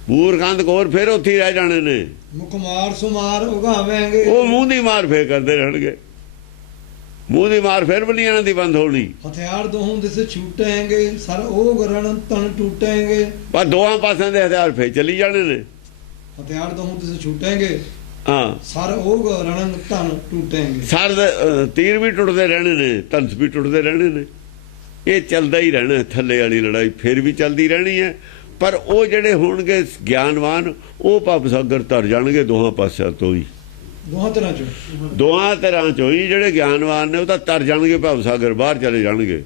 ਮੂਰਖੰਦ ਘੋਰ ਫਿਰ ਉੱਥੇ ਹੀ ਰਹਿ ਜਾਣੇ ਨੇ। ਮੁਖ ਮਾਰ ਸੁਮਾਰ ਉਗਾਵਾਂਗੇ। ਉਹ ਮੂੰਹ ਦੀ ਮਾਰ ਫੇਰ ਕਰਦੇ ਰਹਿਣਗੇ। ਮੂੰਹ ਦੀ ਮਾਰ ਫਿਰ ਵੀ ਨਹੀਂ ਇਹਨਾਂ ਦੀ ਬੰਦ ਹੋਣੀ। ਹਥਿਆਰ ਦੋਹੋਂ ਦਿਸ ਛੂਟਾਂਗੇ, ਸਰ ਉਹ ਗਰਣ ਤਨ ਟੂਟਾਂਗੇ। ਪਰ ਦੋਹਾਂ ਪਾਸਿਆਂ ਦੇ ਹਥਿਆਰ ਫੇਰ ਚੱਲੀ ਜਾਣੇ ਨੇ। ਹਥਿਆਰ ਦੋਹੋਂ ਦਿਸ ਛੂਟਾਂਗੇ, ਹਾਂ, ਸਰ ਉਹ ਗਰਣ ਤਨ ਟੂਟਾਂਗੇ। ਸਰ ਤੀਰ ਵੀ ਟੁੱਟਦੇ ਰਹਿਣੇ ਨੇ, ਧਨਸ ਵੀ ਟੁੱਟਦੇ ਰਹਿਣੇ ਨੇ। ਇਹ ਚੱਲਦਾ ਹੀ ਰਹਿਣਾ। ਥੱਲੇ ਵਾਲੀ ਲੜਾਈ ਫਿਰ ਵੀ ਚੱਲਦੀ ਰਹਿਣੀ ਹੈ। ਪਰ ਉਹ ਜਿਹੜੇ ਹੋਣਗੇ ਗਿਆਨਵਾਨ, ਉਹ ਭਵ ਸਾਗਰ ਤਰ ਜਾਣਗੇ ਦੋਹਾਂ ਪਾਸਿਆਂ ਤੋਂ ਹੀ। ਦੋਹਾਂ ਤਰ੍ਹਾਂ ਚੋਂ ਹੀ ਜਿਹੜੇ ਗਿਆਨਵਾਨ ਨੇ ਉਹ ਤਾਂ ਤਰ ਜਾਣਗੇ ਭਵ ਸਾਗਰ, ਬਾਹਰ ਚਲੇ ਜਾਣਗੇ।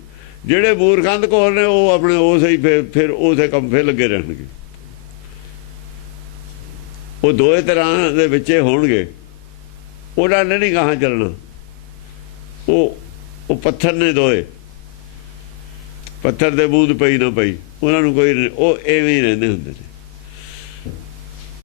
ਜਿਹੜੇ ਮੂਰਖੰਦ ਘੋਰ ਨੇ ਉਹ ਆਪਣੇ ਉਸੇ ਹੀ ਫਿਰ ਉਸੇ ਕੰਮ ਫੇਰ ਲੱਗੇ ਰਹਿਣਗੇ। ਉਹ ਦੋਏ ਤਰ੍ਹਾਂ ਦੇ ਵਿੱਚ ਹੋਣਗੇ। ਉਹਨਾਂ ਨੇ ਨਹੀਂ ਗਾਹਾਂ ਚੱਲਣਾ। ਉਹ ਪੱਥਰ ਨੇ ਦੋਏ, ਪੱਥਰ ਦੇ ਬੂੰਦ ਪਈ ਨਾ ਪਈ, ਉਹਨਾਂ ਨੂੰ ਕੋਈ, ਉਹ ਐਵੇਂ ਹੀ ਰਹਿੰਦੇ ਹੁੰਦੇ ਨੇ।